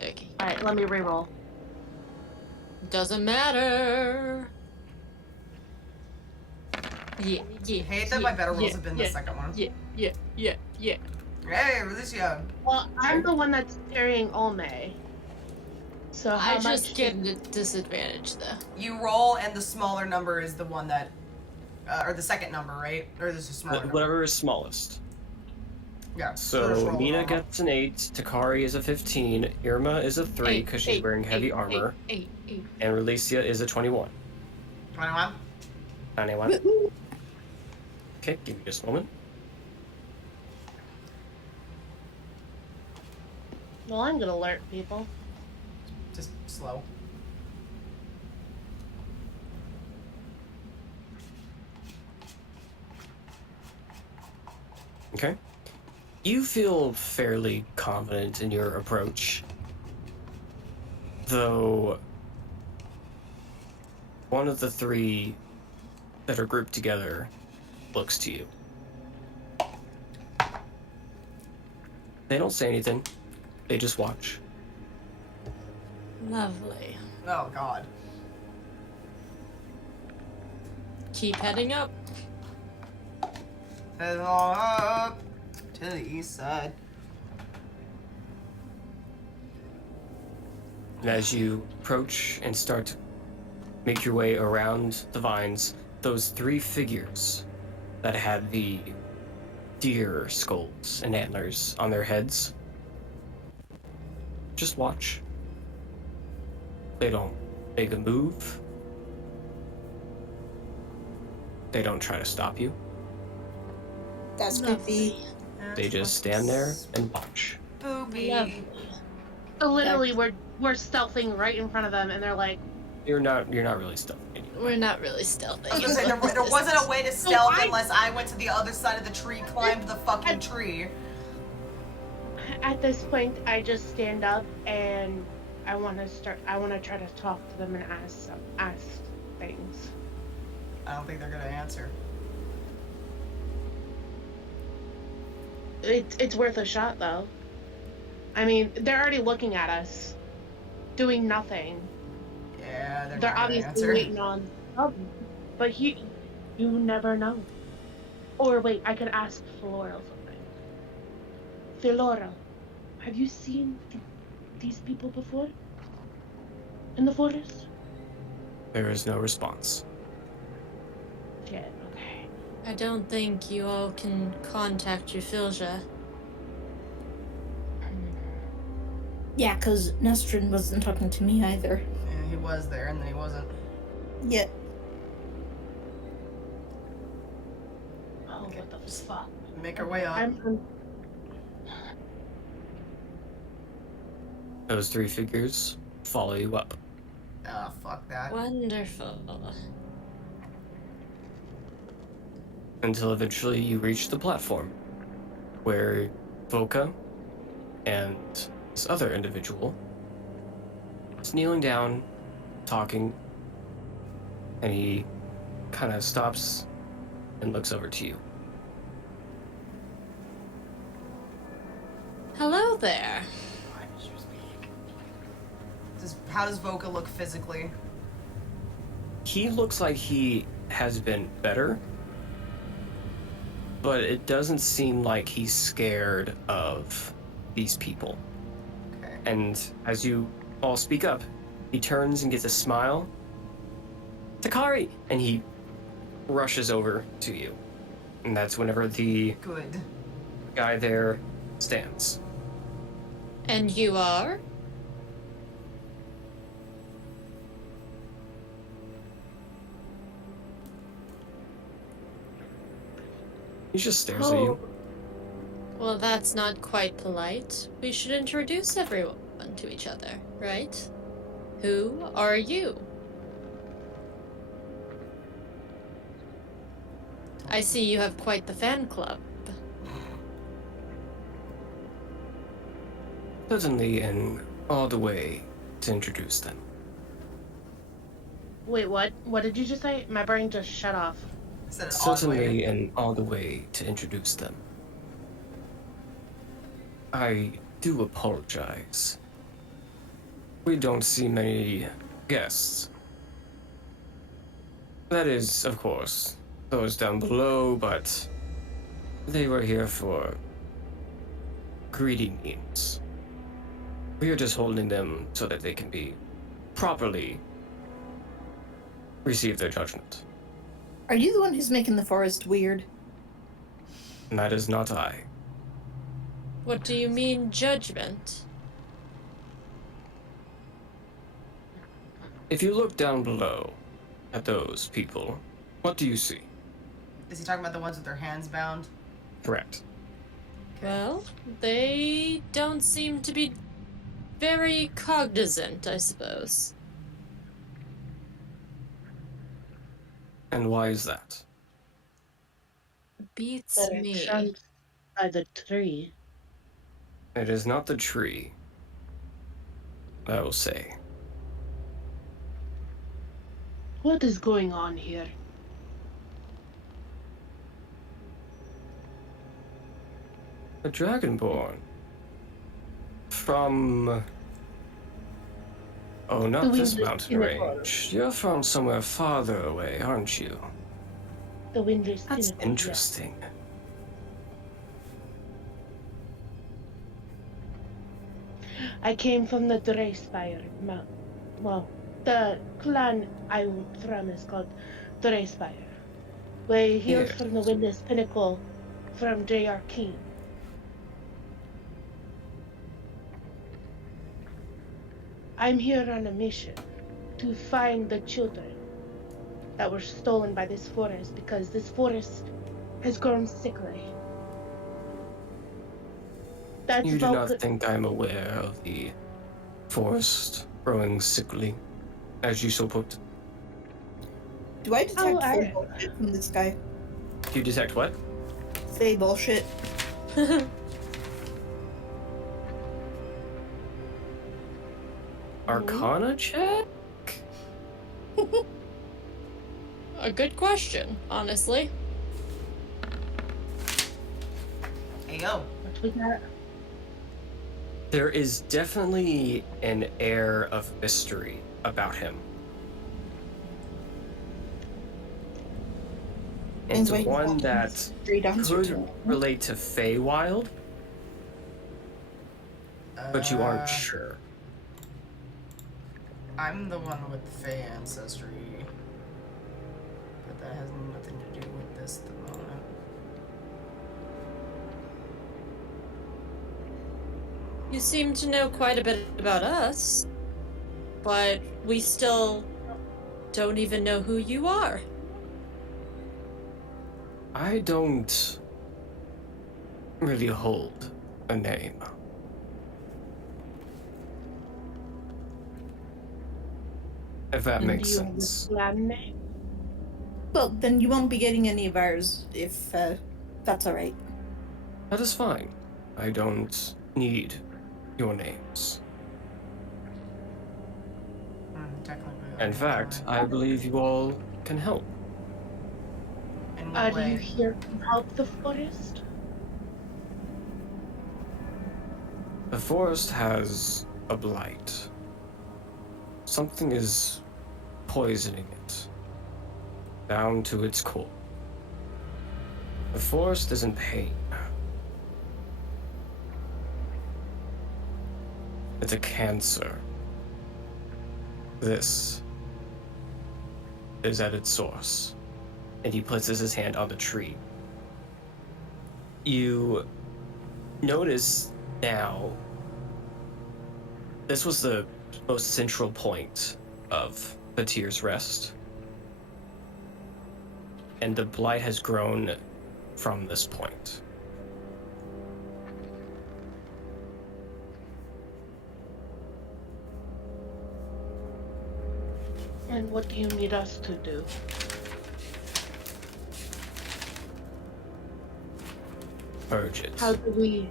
Okay. Alright, let me reroll. Doesn't matter. Yeah, I hate that my better rolls have been the yeah, second one. yeah. Hey, Alicia. Well, I'm the one that's carrying Olme. So how I much? just get a disadvantage though. You roll, and the smaller number is the one that, or the second number, right? Or there's a smaller number. Whatever is smallest. Yeah. just So roll Mina them all. gets an 8, Takari is a 15, Irma is a 3 because she's wearing heavy armor, Eight. and Relicia is a 21. 21. 91. Okay, give me just a moment. Well, I'm gonna alert people. Just slow. Okay. You feel fairly confident in your approach. though one of the three that are grouped together looks to you. They don't say anything. They just watch. Lovely. Oh God. Keep heading up. Head on up to the east side. And as you approach and start to make your way around the vines, those three figures that had the deer skulls and antlers on their heads just watch. They don't make a move. They don't try to stop you. That's creepy. They just stand there and watch. Booby. Lovely. So literally, we're stealthing right in front of them, and they're like, You're not really stealthy anymore. We're not really stealthy. I was gonna say, there wasn't a way to stealth I- unless I went to the other side of the tree, climbed the fucking tree. at this point, I just stand up and I want to try to talk to them and ask things. I don't think they're gonna answer. It's worth a shot, though. I mean, they're already looking at us, doing nothing. Yeah, they're They're not gonna obviously answer. waiting on something. But you never know. Or wait, I could ask Floral something. Floral, have you seen these people before? In the forest? There is no response. Shit, okay. I don't think you all can contact Euphilja. Yeah, because Nestrin wasn't talking to me either. Yeah, he was there and then he wasn't. Yeah. Oh, Okay. what the fuck? Make our way up. I'm Those three figures follow you up. Ah, fuck that. Wonderful. Until eventually you reach the platform where Voka and this other individual is kneeling down, talking, and he kind of stops and looks over to you. Hello there. Why did you speak? How does Voka look physically? He looks like he has been better, but it doesn't seem like he's scared of these people. Okay. And as you all speak up, he turns and gets a smile. Takari! And he rushes over to you. And that's whenever the Good. guy there stands. And you are? He just stares at you. Well, that's not quite polite. We should introduce everyone to each other, right? Who are you? I see you have quite the fan club. Certainly in all the way to introduce them. Wait, what? What did you just say? My brain just shut off. I said an odd way. Certainly in all the way to introduce them. I do apologize. We don't see many guests. That is, of course, those down below, but they were here for greedy means. We are just holding them so that they can be properly receive their judgment. Are you the one who's making the forest weird? And that is not I. What do you mean, judgment? If you look down below at those people, what do you see? Is he talking about the ones with their hands bound? Correct. Well, they don't seem to be very cognizant, I suppose. And why is that? Beats That are me. chunked by the tree. It is not the tree, I will say. What is going on here? A dragonborn. From... Oh, not The this Windless mountain Pinnacle. range. You're from somewhere farther away, aren't you? The Windless That's Pinnacle. interesting. Yes. I came from the Drayspire Mountain. Well, the clan I'm from is called Drayspire. We hail Yeah. from the Windless Pinnacle from J.R. King. I'm here on a mission to find the children that were stolen by this forest because this forest has grown sickly. That's You do Vulcan. not think I'm aware of the forest growing sickly, as you so put? Do I detect I- fey bullshit from this guy? Do you detect what? Fey bullshit. Arcana check? A good question, honestly. Ayo. What was that? There is definitely an air of mystery about him. And Means when he's one walking that straight answer could to him. relate to Feywild, but you aren't sure. I'm the one with the Fey ancestry. But that has nothing to do with this at the moment. You seem to know quite a bit about us, but we still don't even know who you are. I don't really hold a name. If that And makes do you have a sense. clan name? Well, then you won't be getting any of ours if that's alright. That is fine. I don't need your names. Technically. In fact, I believe you all can help. In Are what way? you here to help the forest? The forest has a blight. Something is poisoning it down to its core. The forest is in pain. It's a cancer. This is at its source. And he places his hand on the tree. You notice now, this was the most central point of the Tear's Rest. And the blight has grown from this point. And what do you need us to do? Purge it. How do we...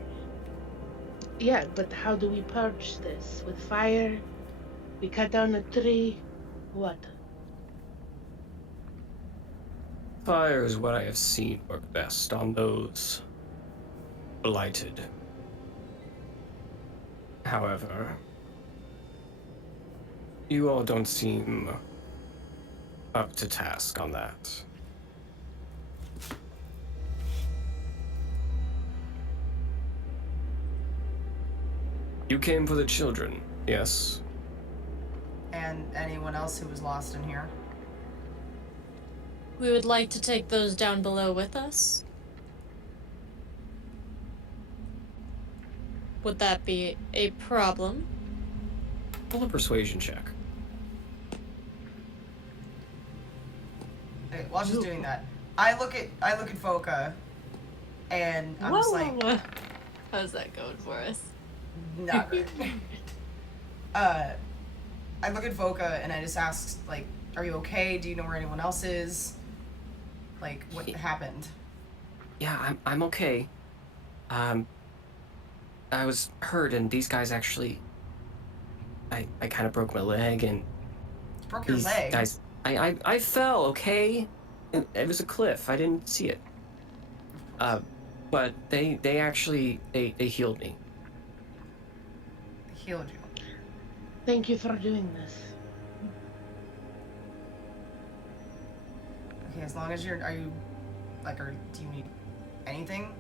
Yeah, but how do we purge this? With fire? We cut down a tree? What? Fire is what I have seen work best on those blighted. However, you all don't seem up to task on that. You came for the children, yes? And anyone else who was lost in here? We would like to take those down below with us. Would that be a problem? Roll a persuasion check. Okay, while she's doing that, I look at Voka, and I'm just like, How's that going for us? not great. I look at Voka and I just ask, like, are you okay? Do you know where anyone else is? Like, what happened? Yeah, I'm okay. I was hurt, and these guys actually... I kind of broke my leg, and You broke your these leg. guys... I fell, okay? It was a cliff. I didn't see it. But they actually they healed me. Healed you. Thank you for doing this. Okay, as long as do you need anything?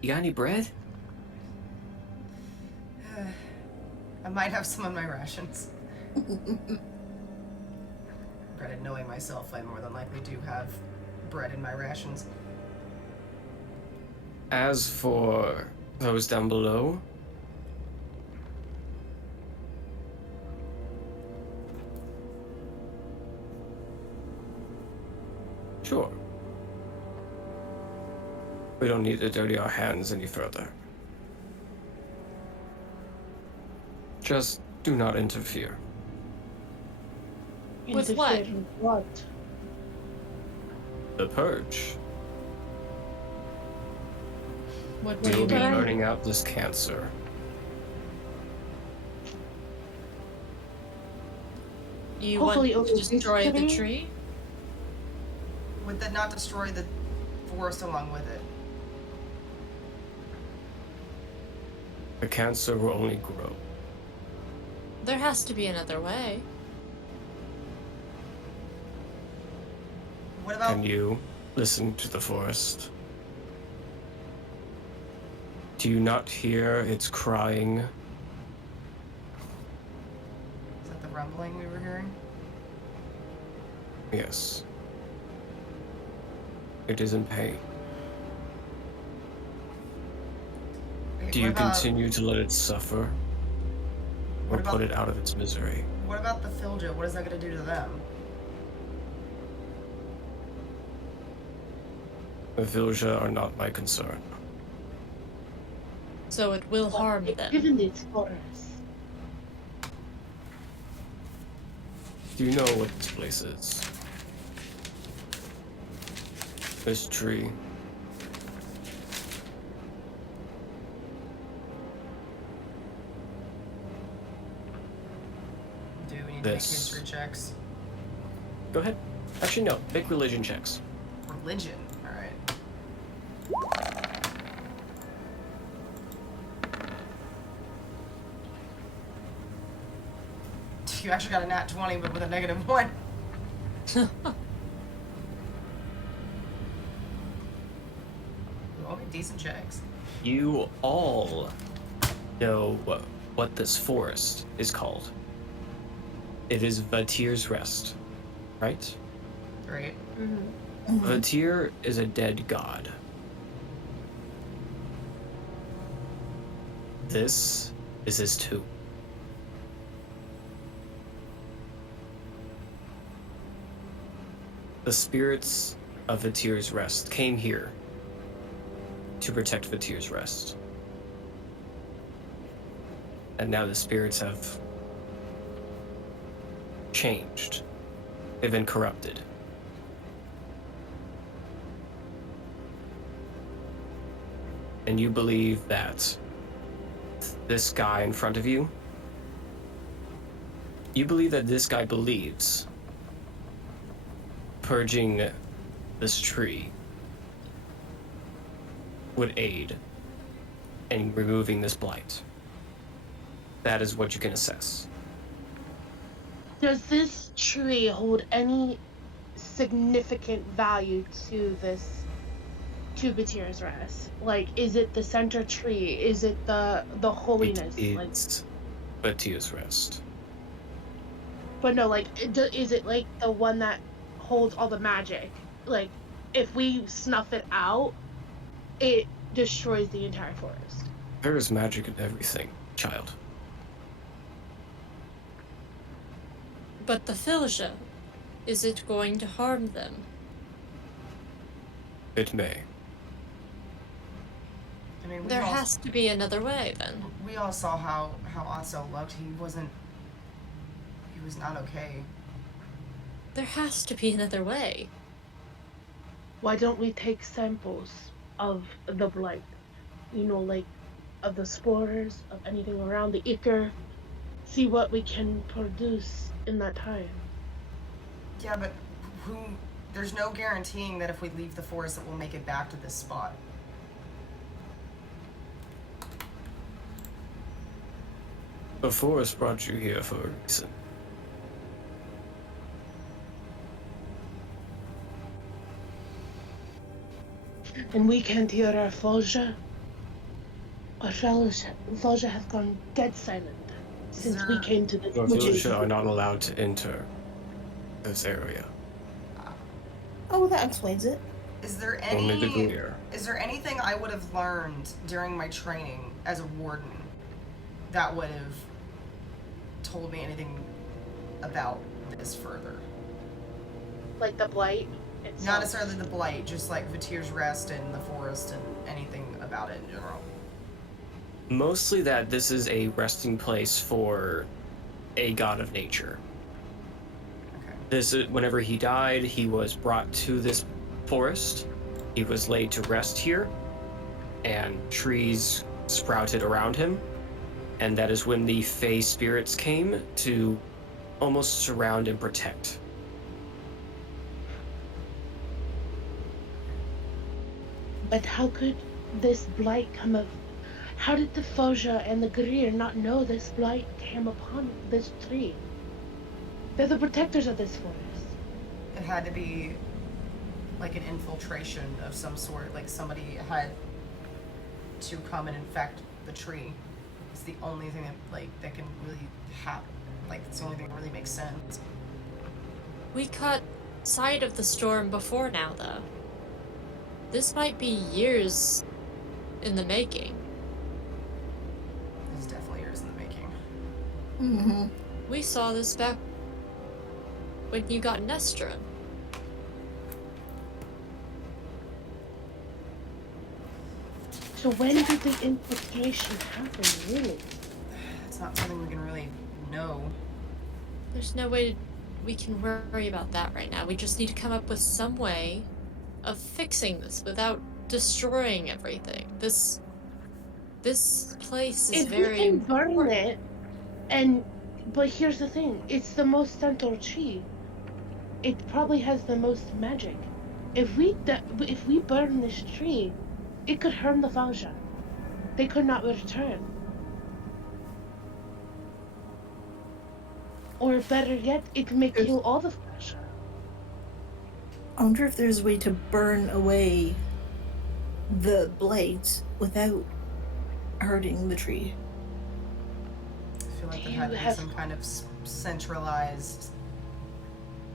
You got any bread? I might have some on my rations. Granted, knowing myself, I more than likely do have bread in my rations. As for those down below, sure. We don't need to dirty our hands any further. Just do not interfere. With what? Interfere in what? The purge. What We do will you be mean? burning out this cancer. You Hopefully want it'll to destroy the today. tree? Would that not destroy the forest along with it? The cancer will only grow. There has to be another way. What about... Can you listen to the forest? Do you not hear its crying? Is that the rumbling we were hearing? Yes. It is in pain. Okay, Do what you about- continue to let it suffer? Or What about- put it out of its misery? What about the Filja? What is that going to do to them? The Vilja are not my concern. So it will harm them. Given its forest. Do you know what this place is? This tree. Do we need This. to make history checks? Go ahead. Actually, no. Make religion checks. Religion. Alright. You actually got a nat 20, but with a -1. Well, decent checks. You all know what this forest is called. It is Vatir's Rest, right? Great. Vatir is a dead god. This is his tomb. The spirits of Vatir's Rest came here to protect Vatir's Rest. And now the spirits have changed. They've been corrupted. And you believe that this guy in front of you, you believe that this guy believes purging this tree would aid in removing this blight. That is what you can assess. Does this tree hold any significant value to Batir's Rest? Like, is it the center tree? Is it the holiness? It Like, is Vatir's Rest. but no, like, is it like the one that holds all the magic? Like, if we snuff it out, it destroys the entire forest. There is magic in everything, child. But the Filja, is it going to harm them? It may. I mean, There has to be another way then. we all saw how Otso looked. He was not okay. There has to be another way. Why don't we take samples of the blight? You know, like, of the spores, of anything around the ichor. See what we can produce in that time. Yeah, but there's no guaranteeing that if we leave the forest that we'll make it back to this spot. The forest brought you here for a reason. And we can't hear our Folja. Our Folja has gone dead silent since we came to this. Your Which is- Felicia are not allowed to enter this area. Oh, that explains it. Is there Only the any? Greer. Is there anything I would have learned during my training as a warden that would have told me anything about this further? Like the blight itself. Not necessarily the blight, just like Vatir's Rest and the forest and anything about it in general. Mostly that this is a resting place for a god of nature. Okay. This is, whenever he died, he was brought to this forest. He was laid to rest here, and trees sprouted around him. And that is when the Fey spirits came to almost surround and protect. But how could this blight come up? How did the Foja and the Greer not know this blight came upon this tree? They're the protectors of this forest. It had to be like an infiltration of some sort, like somebody had to come and infect the tree. It's the only thing that can really happen. Like, it's the only thing that really makes sense. We caught sight of the storm before now, though. This might be years in the making. This is definitely years in the making. Mm-hmm. We saw this back when you got Nestra. So when did the infiltration happen, really? It's not something we can really know. There's no way we can worry about that right now. We just need to come up with some way of fixing this without destroying everything. This place is If very we can burn important. it, but here's the thing, it's the most central tree. It probably has the most magic. If we burn this tree, it could harm the Valja. They could not return. Or better yet, it may kill all the Valja. I wonder if there's a way to burn away the blades without hurting the tree. I feel like Do there had to you be have- some kind of centralized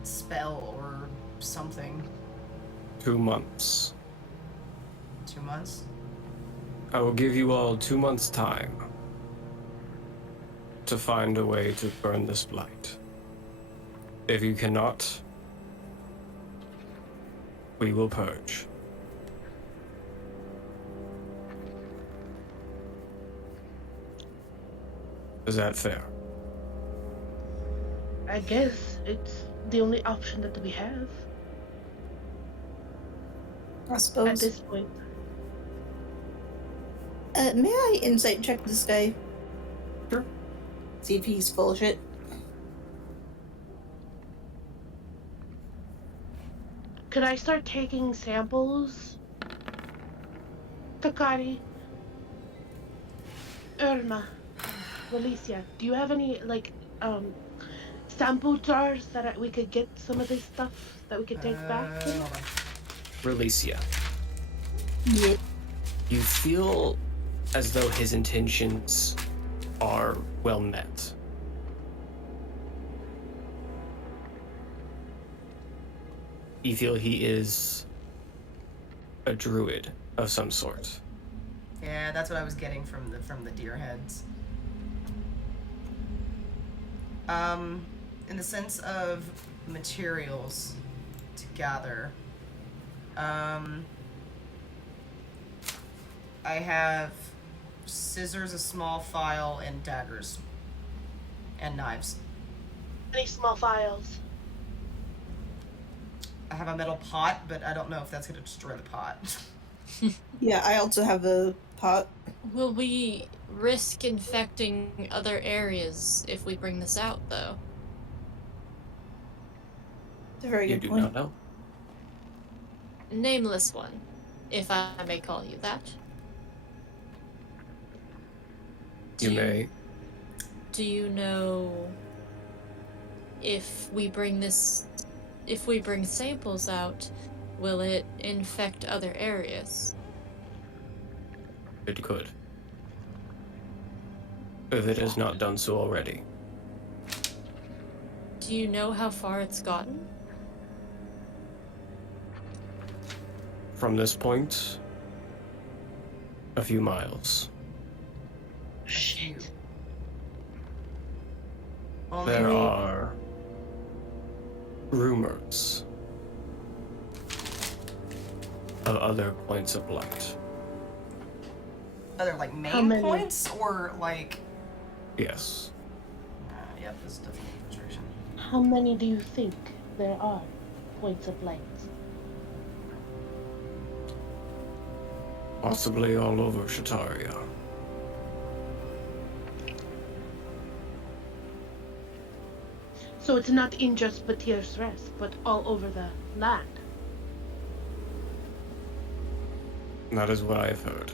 spell or something. 2 months. 2 months? I will give you all 2 months' time to find a way to burn this blight. If you cannot, we will purge. Is that fair? I guess it's the only option that we have I at suppose. this point. May I insight check this guy? Sure. See if he's full of shit. Could I start taking samples? Takari, Irma, Valicia, do you have any, sample jars that we could get some of this stuff that we could take back? Hold on. Relicia, Yeah. you feel as though his intentions are well met. You feel he is a druid of some sort. Yeah, that's what I was getting from the deer heads. In the sense of materials to gather, I have scissors, a small file, and daggers, and knives. Any small files? I have a metal pot, but I don't know if that's gonna destroy the pot. Yeah, I also have a pot. Will we risk infecting other areas if we bring this out, though? It's a very You good do point. not know. Nameless one, if I may call you that. You may. Do you know if we bring samples out, will it infect other areas? It could. If it has not done so already. Do you know how far it's gotten? From this point, a few miles. Shit. Only There are rumors of other points of light. other like How main many? points or like. Yes. Yep, this is definitely frustration. How many do you think there are points of light? Possibly all over Chataria. So it's not in just Batir's Rest, but all over the land. That is what I have heard.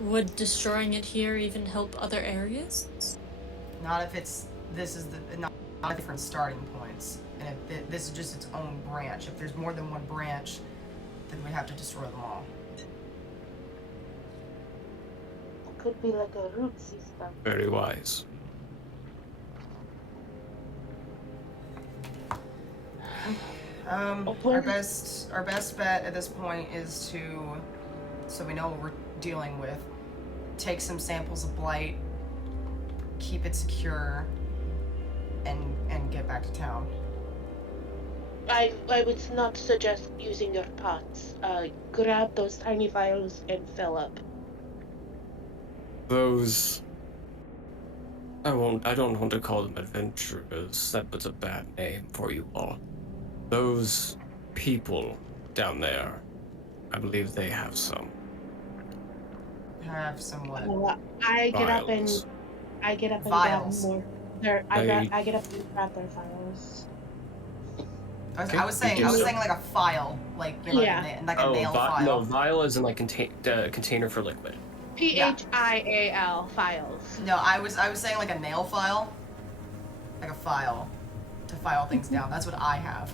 Would destroying it here even help other areas? Not if it's. This is the. Not different starting points. And if this is just its own branch. If there's more than one branch, then we'd have to destroy them all. It could be like a root system. Very wise. Our best bet at this point is to, so we know what we're dealing with, take some samples of blight, keep it secure, and get back to town. I would not suggest using your pots. Grab those tiny vials and fill up. Those... I don't want to call them adventurers. That was a bad name for you all. Those people down there, I believe they have some. Have somewhat. I get up and vials. grab Vials. more. I get up and grab their vials. I was saying like a file, like you know, Yeah. like a nail file. No, vial is in like container for liquid. PHIAL files. No, I was saying like a nail file, like a file, to file things down. That's what I have.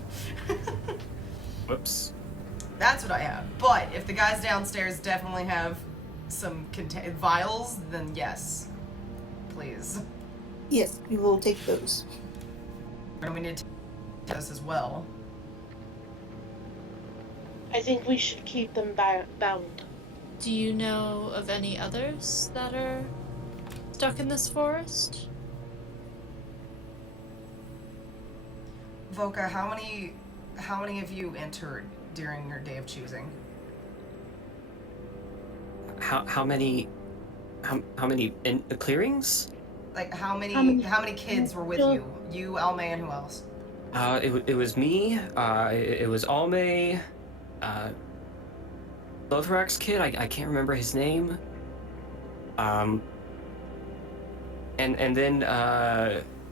Whoops. That's what I have. But if the guys downstairs definitely have some vials, then yes, please. Yes, we will take those. And we need to take this as well. I think we should keep them bound. Do you know of any others that are stuck in this forest? Voka, how many of you entered during your day of choosing? How many clearings? Like how many kids were with you? You, Alme, and who else? It was me. It was Alme. Loverak's kid. I can't remember his name. And then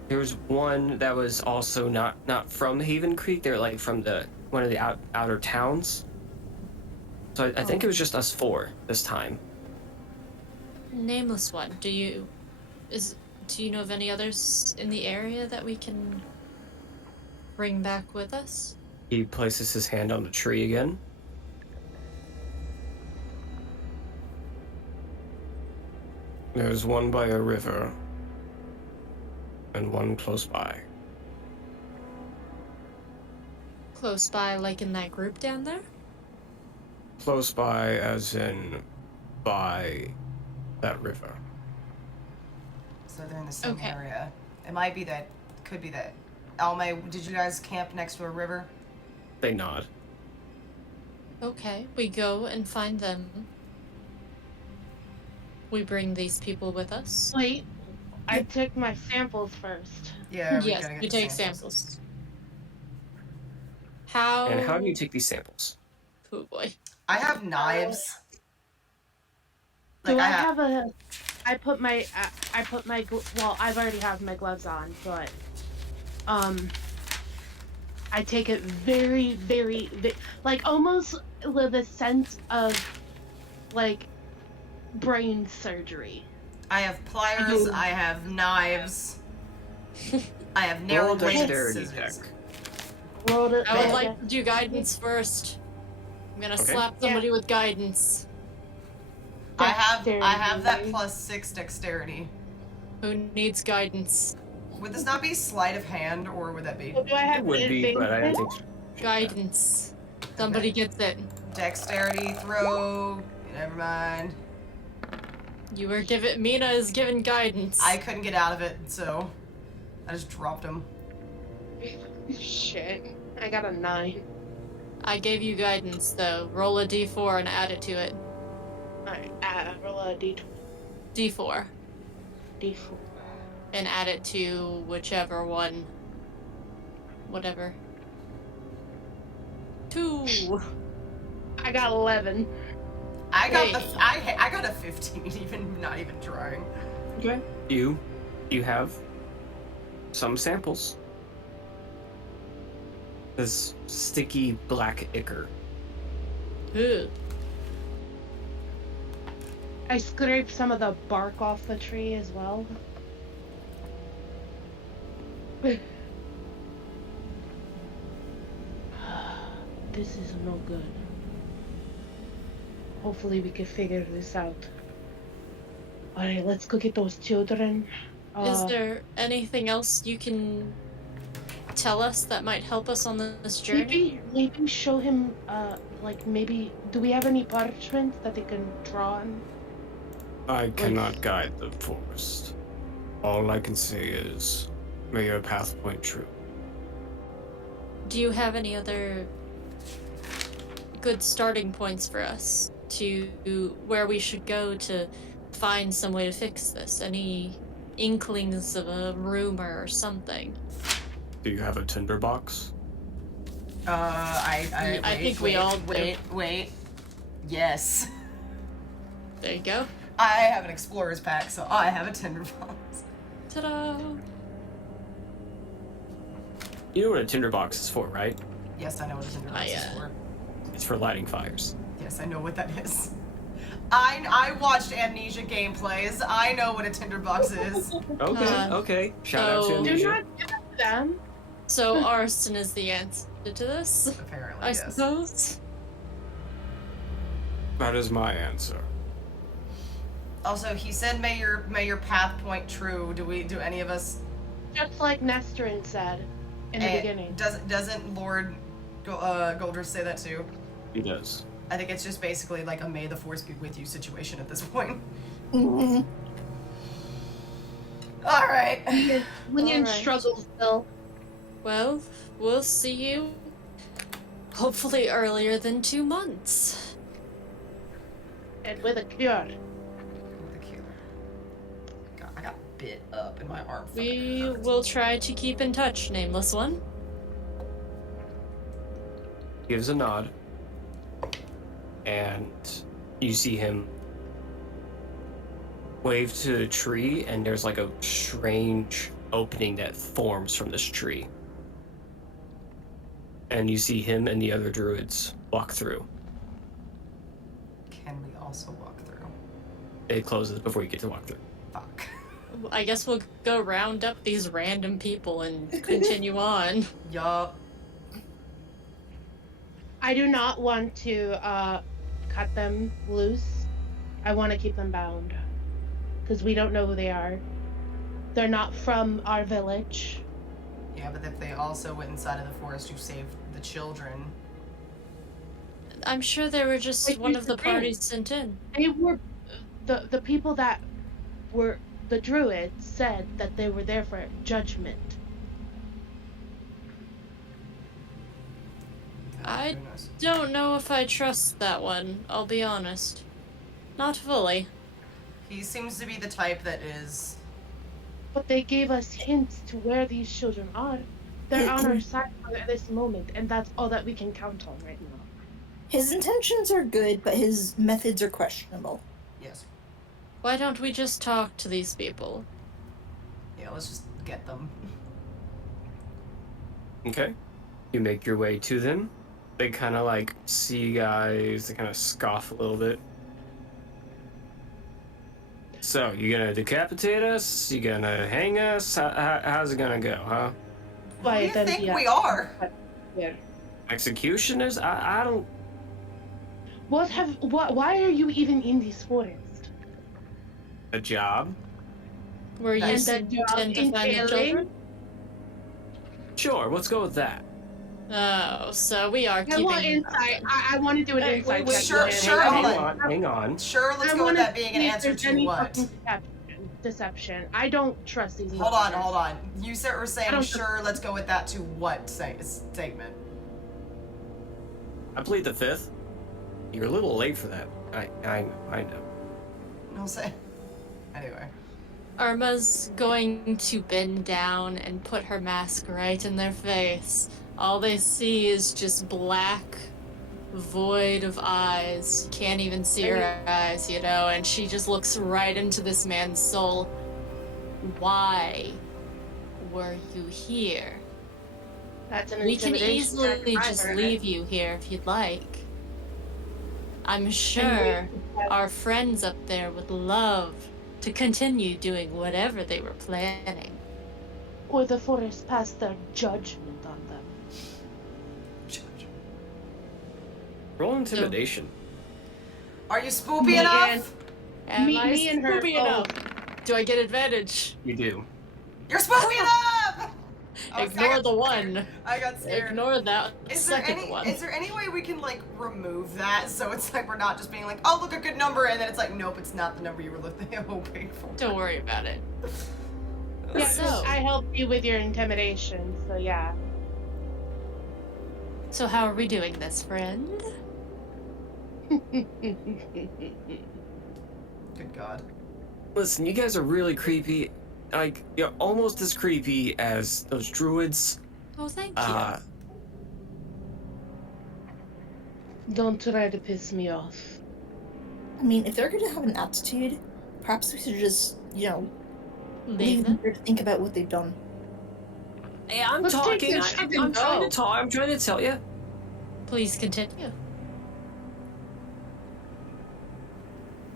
there was one that was also not from Haven Creek. They're like from one of the outer towns. So I think it was just us four this time. Nameless one. Do you know of any others in the area that we can bring back with us? He places his hand on the tree again. There's one by a river, and one close by. Close by, like in that group down there? Close by, as in by that river. So they're in the same Okay. area. It might be that. Could be that. Alme, did you guys camp next to a river? They nod. Okay, we go and find them. We bring these people with us. Wait, I took my samples first. Yeah. Yes, gotta get we the take samples. How? And how do you take these samples? Oh boy. I have knives. Do Like I have a? I put my. Well, I've already have my gloves on, but I take it very, very, like almost with a sense of like brain surgery. I have pliers. I have knives. I have narrow Roll bladed dexterity scissors. check. Rolled it. I would Man. like to do guidance first. I'm gonna Okay. slap somebody with guidance. I have that Dexterity. +6 dexterity. Who needs guidance? Would this not be sleight of hand, or would that be So do I have It would be, but I advantage? think. Guidance. Somebody gets it. dexterity throw? Never mind. You were given. Mina is given guidance. I couldn't get out of it, so I just dropped him. Shit. I got a 9. I gave you guidance though. Roll a d4 and add it to it. Alright, roll a D4 d4. and add it to whichever one. Whatever. 2. I got 11. I got Hey. I got a 15, even not even trying. Okay. You have some samples. This sticky black ichor. Ugh. I scraped some of the bark off the tree as well. This is no good. Hopefully we can figure this out. Alright, let's go get those children. Is there anything else you can tell us that might help us on this journey? Maybe show him, like maybe, do we have any parchments that they can draw on? I cannot guide the forest. All I can say is, may your path point true. Do you have any other good starting points for us to where we should go to find some way to fix this? Any inklings of a rumor or something? Do you have a tinderbox? I think we all do. Wait. Yes. There you go. I have an explorer's pack, so I have a tinderbox. Ta-da! You know what a tinderbox is for, right? Yes, I know what a tinderbox is for. It's for lighting fires. Yes, I know what that is. I watched Amnesia gameplays. I know what a tinderbox is. Okay, okay. Shout out to so- Do Amnesia. not give it to them. So arson is the answer to this, Apparently, I yes. suppose. That is my answer. Also, he said, "May your path point true." Do any of us? Just like Nesterin said in the beginning. Doesn't Lord Goldrich say that too? He does. I think it's just basically like a "May the Force be with you" situation at this point. Mm-hmm. All right. William Alright. struggles still. Well, we'll see you hopefully earlier than 2 months. And with a cure. I got bit up in my arm. We will try to keep in touch, Nameless One. Gives a nod. And you see him wave to the tree, and there's like a strange opening that forms from this tree. And you see him and the other druids walk through. Can we also walk through? It closes before you get to walk through. Fuck. I guess we'll go round up these random people and continue on. Yup. I do not want to cut them loose. I want to keep them bound. Because we don't know who they are. They're not from our village. Yeah, but if they also went inside of the forest to save the children. I'm sure they were just Like, one here's of the the thing. parties sent in. They were the people that were the druids said that they were there for judgment. I Who knows? don't know if I trust that one, I'll be honest. Not fully. He seems to be the type that is. But they gave us hints to where these children are. They're on our side at this moment, and that's all that we can count on right now. His intentions are good, but his methods are questionable. Yes. Why don't we just talk to these people? Yeah, let's just get them. Okay. You make your way to them. They kind of like see you guys. They kind of scoff a little bit. So, you gonna decapitate us? You gonna hang us? How's it gonna go, huh? Who do you then think the we are? Yeah. Executioners? I don't. Why are you even in this forest? A job? Were you And that job sent to find the entailing- children? Sure, let's go with that. Oh, so we are I keeping want him insight. open. I want to do an insight check. Sure, with him. sure, hold Hang on. Sure, let's I go with wanna that being an see if answer there's to any what? fucking deception. I don't trust these. Hold on, motherfuckers. hold on. You said we're I saying don't- sure, let's go with that to what statement? I plead the fifth. You're a little late for that. I know. I'll say. Anyway. Irma's going to bend down and put her mask right in their face. All they see is just black, void of eyes. Can't even see her eyes, you know, and she just looks right into this man's soul. Why were you here? That's an We can intimidation check. easily just leave you here if you'd like. I'm sure our friends up there would love to continue doing whatever they were planning. Or the forest passed their judgment on them. Roll intimidation. Are you spoopy Me enough? Am Me- I me and her spoopy enough? Do I get advantage? You do. You're spoopy enough! I Ignore got the scared. one. I got scared. Ignore that Is there second one. Is there any way we can like remove that so it's like we're not just being like, oh look, a good number, and then it's like, nope, it's not the number you were hoping for. Don't worry about it. Yeah, So- 'cause I helped you with your intimidation, so yeah. So how are we doing this, friend? Good God. Listen, you guys are really creepy. Like, you're almost as creepy as those druids. Oh, thank you. Don't try to piss me off. I mean, if they're going to have an attitude, perhaps we should just, leave Leave them them. here to think about what they've done. Hey, I'm Let's take talking. this shit and I'm trying go. to talk. I'm trying to tell you. Please continue.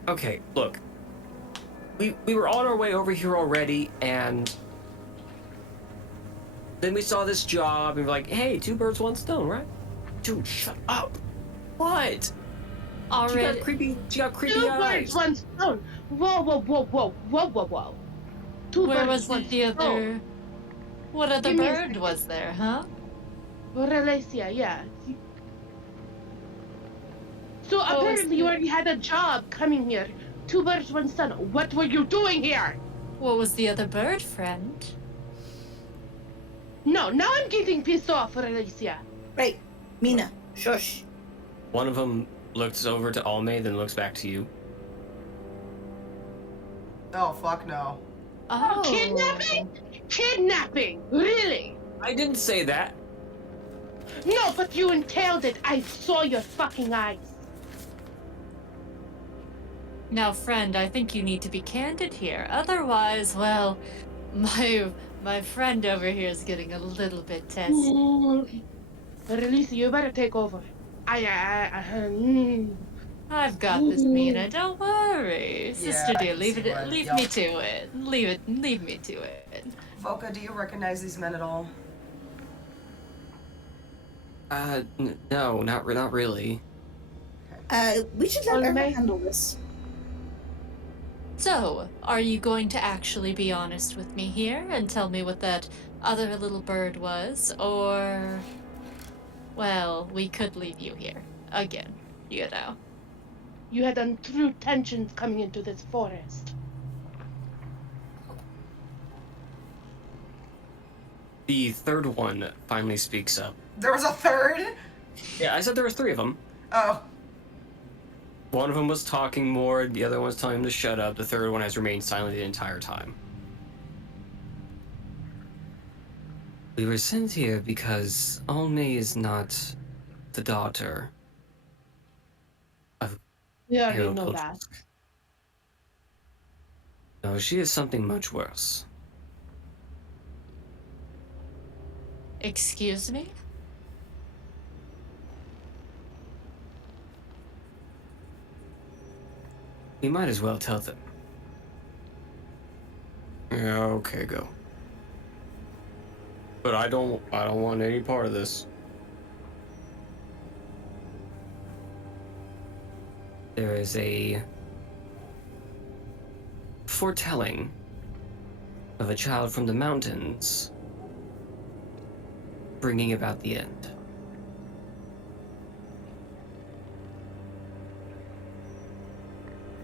Okay, look. We were on our way over here already, and then we saw this job, and we're like, hey, two birds, one stone, right? Dude, shut up. What? Already. She got creepy Two eyes. birds, one stone. Whoa. Two Where birds, was one the stone. other? What other Give me a bird second. was there, huh? Relation, yeah. So What was apparently you the- already had a job coming here. Two birds, one stone. What were you doing here? What was the other bird, friend? No, now I'm getting pissed off, Alicia. Right. Mina, shush. One of them looks over to Alme, then looks back to you. Oh fuck no. Oh, Kidnapping? Kidnapping? Really? I didn't say that. No, but you entailed it. I saw your fucking eyes. Now, friend, I think you need to be candid here. Otherwise, well, my friend over here is getting a little bit testy. Alicia, you better take over. I've got this, Mina. Don't worry, sister I dear. can Leave see it. why. Leave Yup. me to it. Leave me to it. Voka, do you recognize these men at all? No, not really. We should let Alme? Irma handle this. So, are you going to actually be honest with me here and tell me what that other little bird was, or, well, we could leave you here again, you know? You had untrue tensions coming into this forest. The third one finally speaks up. There was a third? Yeah, I said there were three of them. Oh. One of them was talking more, the other one was telling him to shut up, the third one has remained silent the entire time. We were sent here because Alme is not the daughter of We already Hero know that. Pilchusk. No, she is something much worse. Excuse me? We might as well tell them. Yeah, okay, go. But I don't want any part of this. There is a foretelling of a child from the mountains bringing about the end.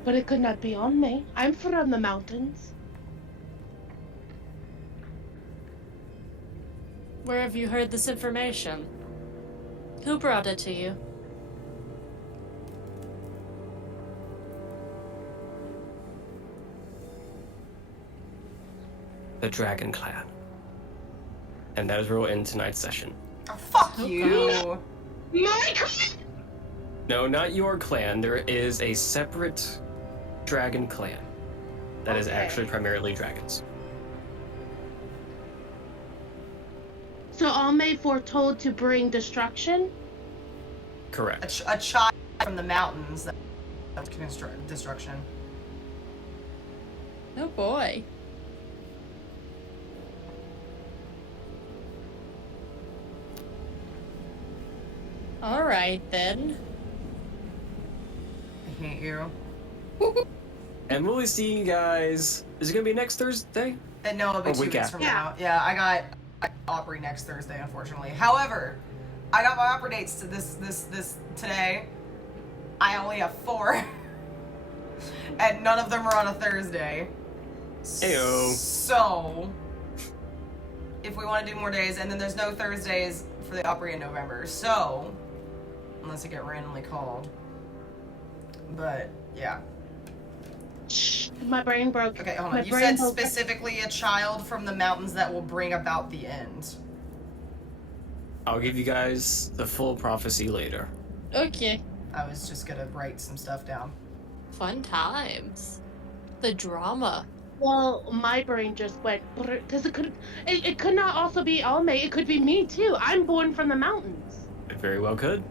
But it could not be on me. I'm from the mountains. Where have you heard this information? Who brought it to you? The Dragon Clan. And that is where we'll end tonight's session. Oh, fuck Okay. you. My clan! No, not your clan. There is a separate dragon clan that is Okay. actually primarily dragons. So Alme foretold to bring destruction? Correct. A child from the mountains that can destruction. Oh boy. Alright then. I hate you. And we'll see you guys. Is it gonna be next Thursday? No, it'll be A 2 week weeks after. from now. Yeah, I got Opry next Thursday, unfortunately. However, I got my Opry dates to this today. I only have 4. And none of them are on a Thursday. Heyo. So, if we want to do more days, and then there's no Thursdays for the Opry in November. So, unless I get randomly called. But, yeah. Shh, my brain broke. Okay, hold My on. You brain said broke. specifically a child from the mountains that will bring about the end. I'll give you guys the full prophecy later. Okay. I was just gonna write some stuff down. Fun times. The drama. Well, my brain just went because it could not also be Alme. It could be me too. I'm born from the mountains. It very well could.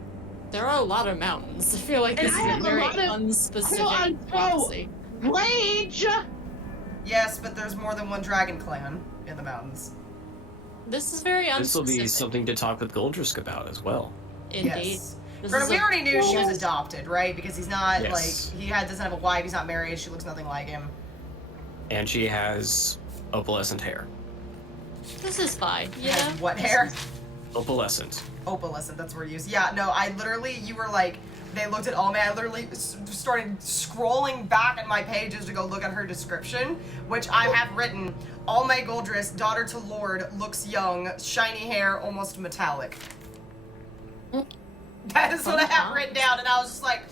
There are a lot of mountains. I feel like And this I is a have a very lot of unspecific quote-unquote prophecy. Rage. Yes, but there's more than one dragon clan in the mountains. This is very unspecific. This will be something to talk with Goldrisk about as well. Indeed. Yes. This Granted, is we a- already knew she was adopted, right? Because he's not Yes. like doesn't have a wife. He's not married. She looks nothing like him. And she has opalescent hair. This is fine. You Has know? what hair? Opalescent. Opalescent. That's where you use. Yeah. No. I literally. You were like. They looked at Alma. I literally started scrolling back at my pages to go look at her description, which I have written. Alma Goldrisk, daughter to Lord, looks young, shiny hair, almost metallic. That is what I have written down, and I was just like,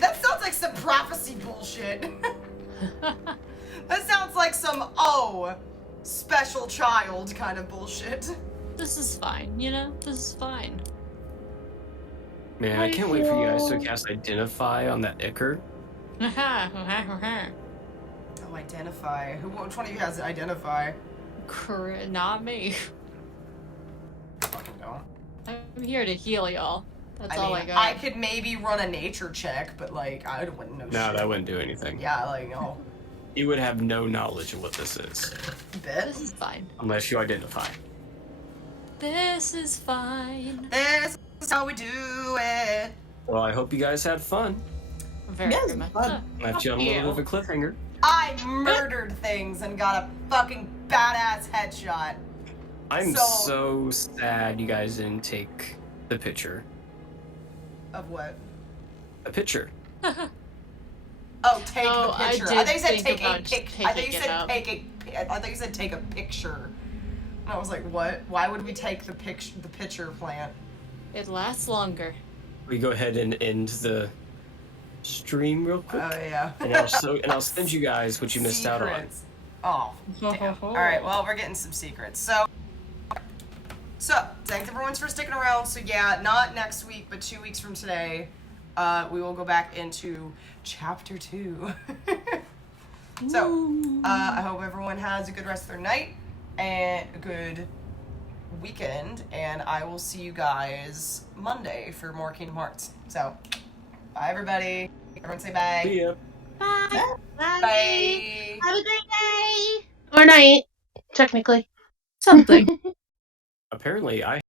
that sounds like some prophecy bullshit. That sounds like some, special child kind of bullshit. This is fine, you know? This is fine. Man, I can't wait for you guys to cast Identify on that Icker. Oh, identify. Which one of you has identify? Not me. Fucking don't. I'm here to heal y'all. That's all I mean, got. I could maybe run a nature check, but like, I wouldn't know shit. No, that wouldn't do anything. Yeah, like, no. You would have no knowledge of what this is. Bit. This is fine. Unless you identify. This is fine. This is how we do it. Well, I hope you guys had fun. Very Yes, much. fun. Left you on a little bit of a cliffhanger. I murdered things and got a fucking badass headshot. I'm So- so sad you guys didn't take the picture. Of what? A picture. Oh, take Oh, the I picture. did I thought you said think take a about pic. taking I thought you it said up. I thought you said take a picture. And I was like, what? Why would we take the picture plant? It lasts longer. We go ahead and end the stream real quick. Oh yeah. and I'll send you guys what you missed out on. Secrets. Oh, damn. All right. Well, we're getting some secrets. So, thanks everyone for sticking around. So yeah, not next week, but 2 weeks from today, we will go back into chapter 2. So, I hope everyone has a good rest of their night and a good weekend, and I will see you guys Monday for more Kingdom Hearts. So, bye everybody. Everyone say bye. See ya. Bye. Bye. Bye. Have a great day. Or night, technically. Something. Apparently, I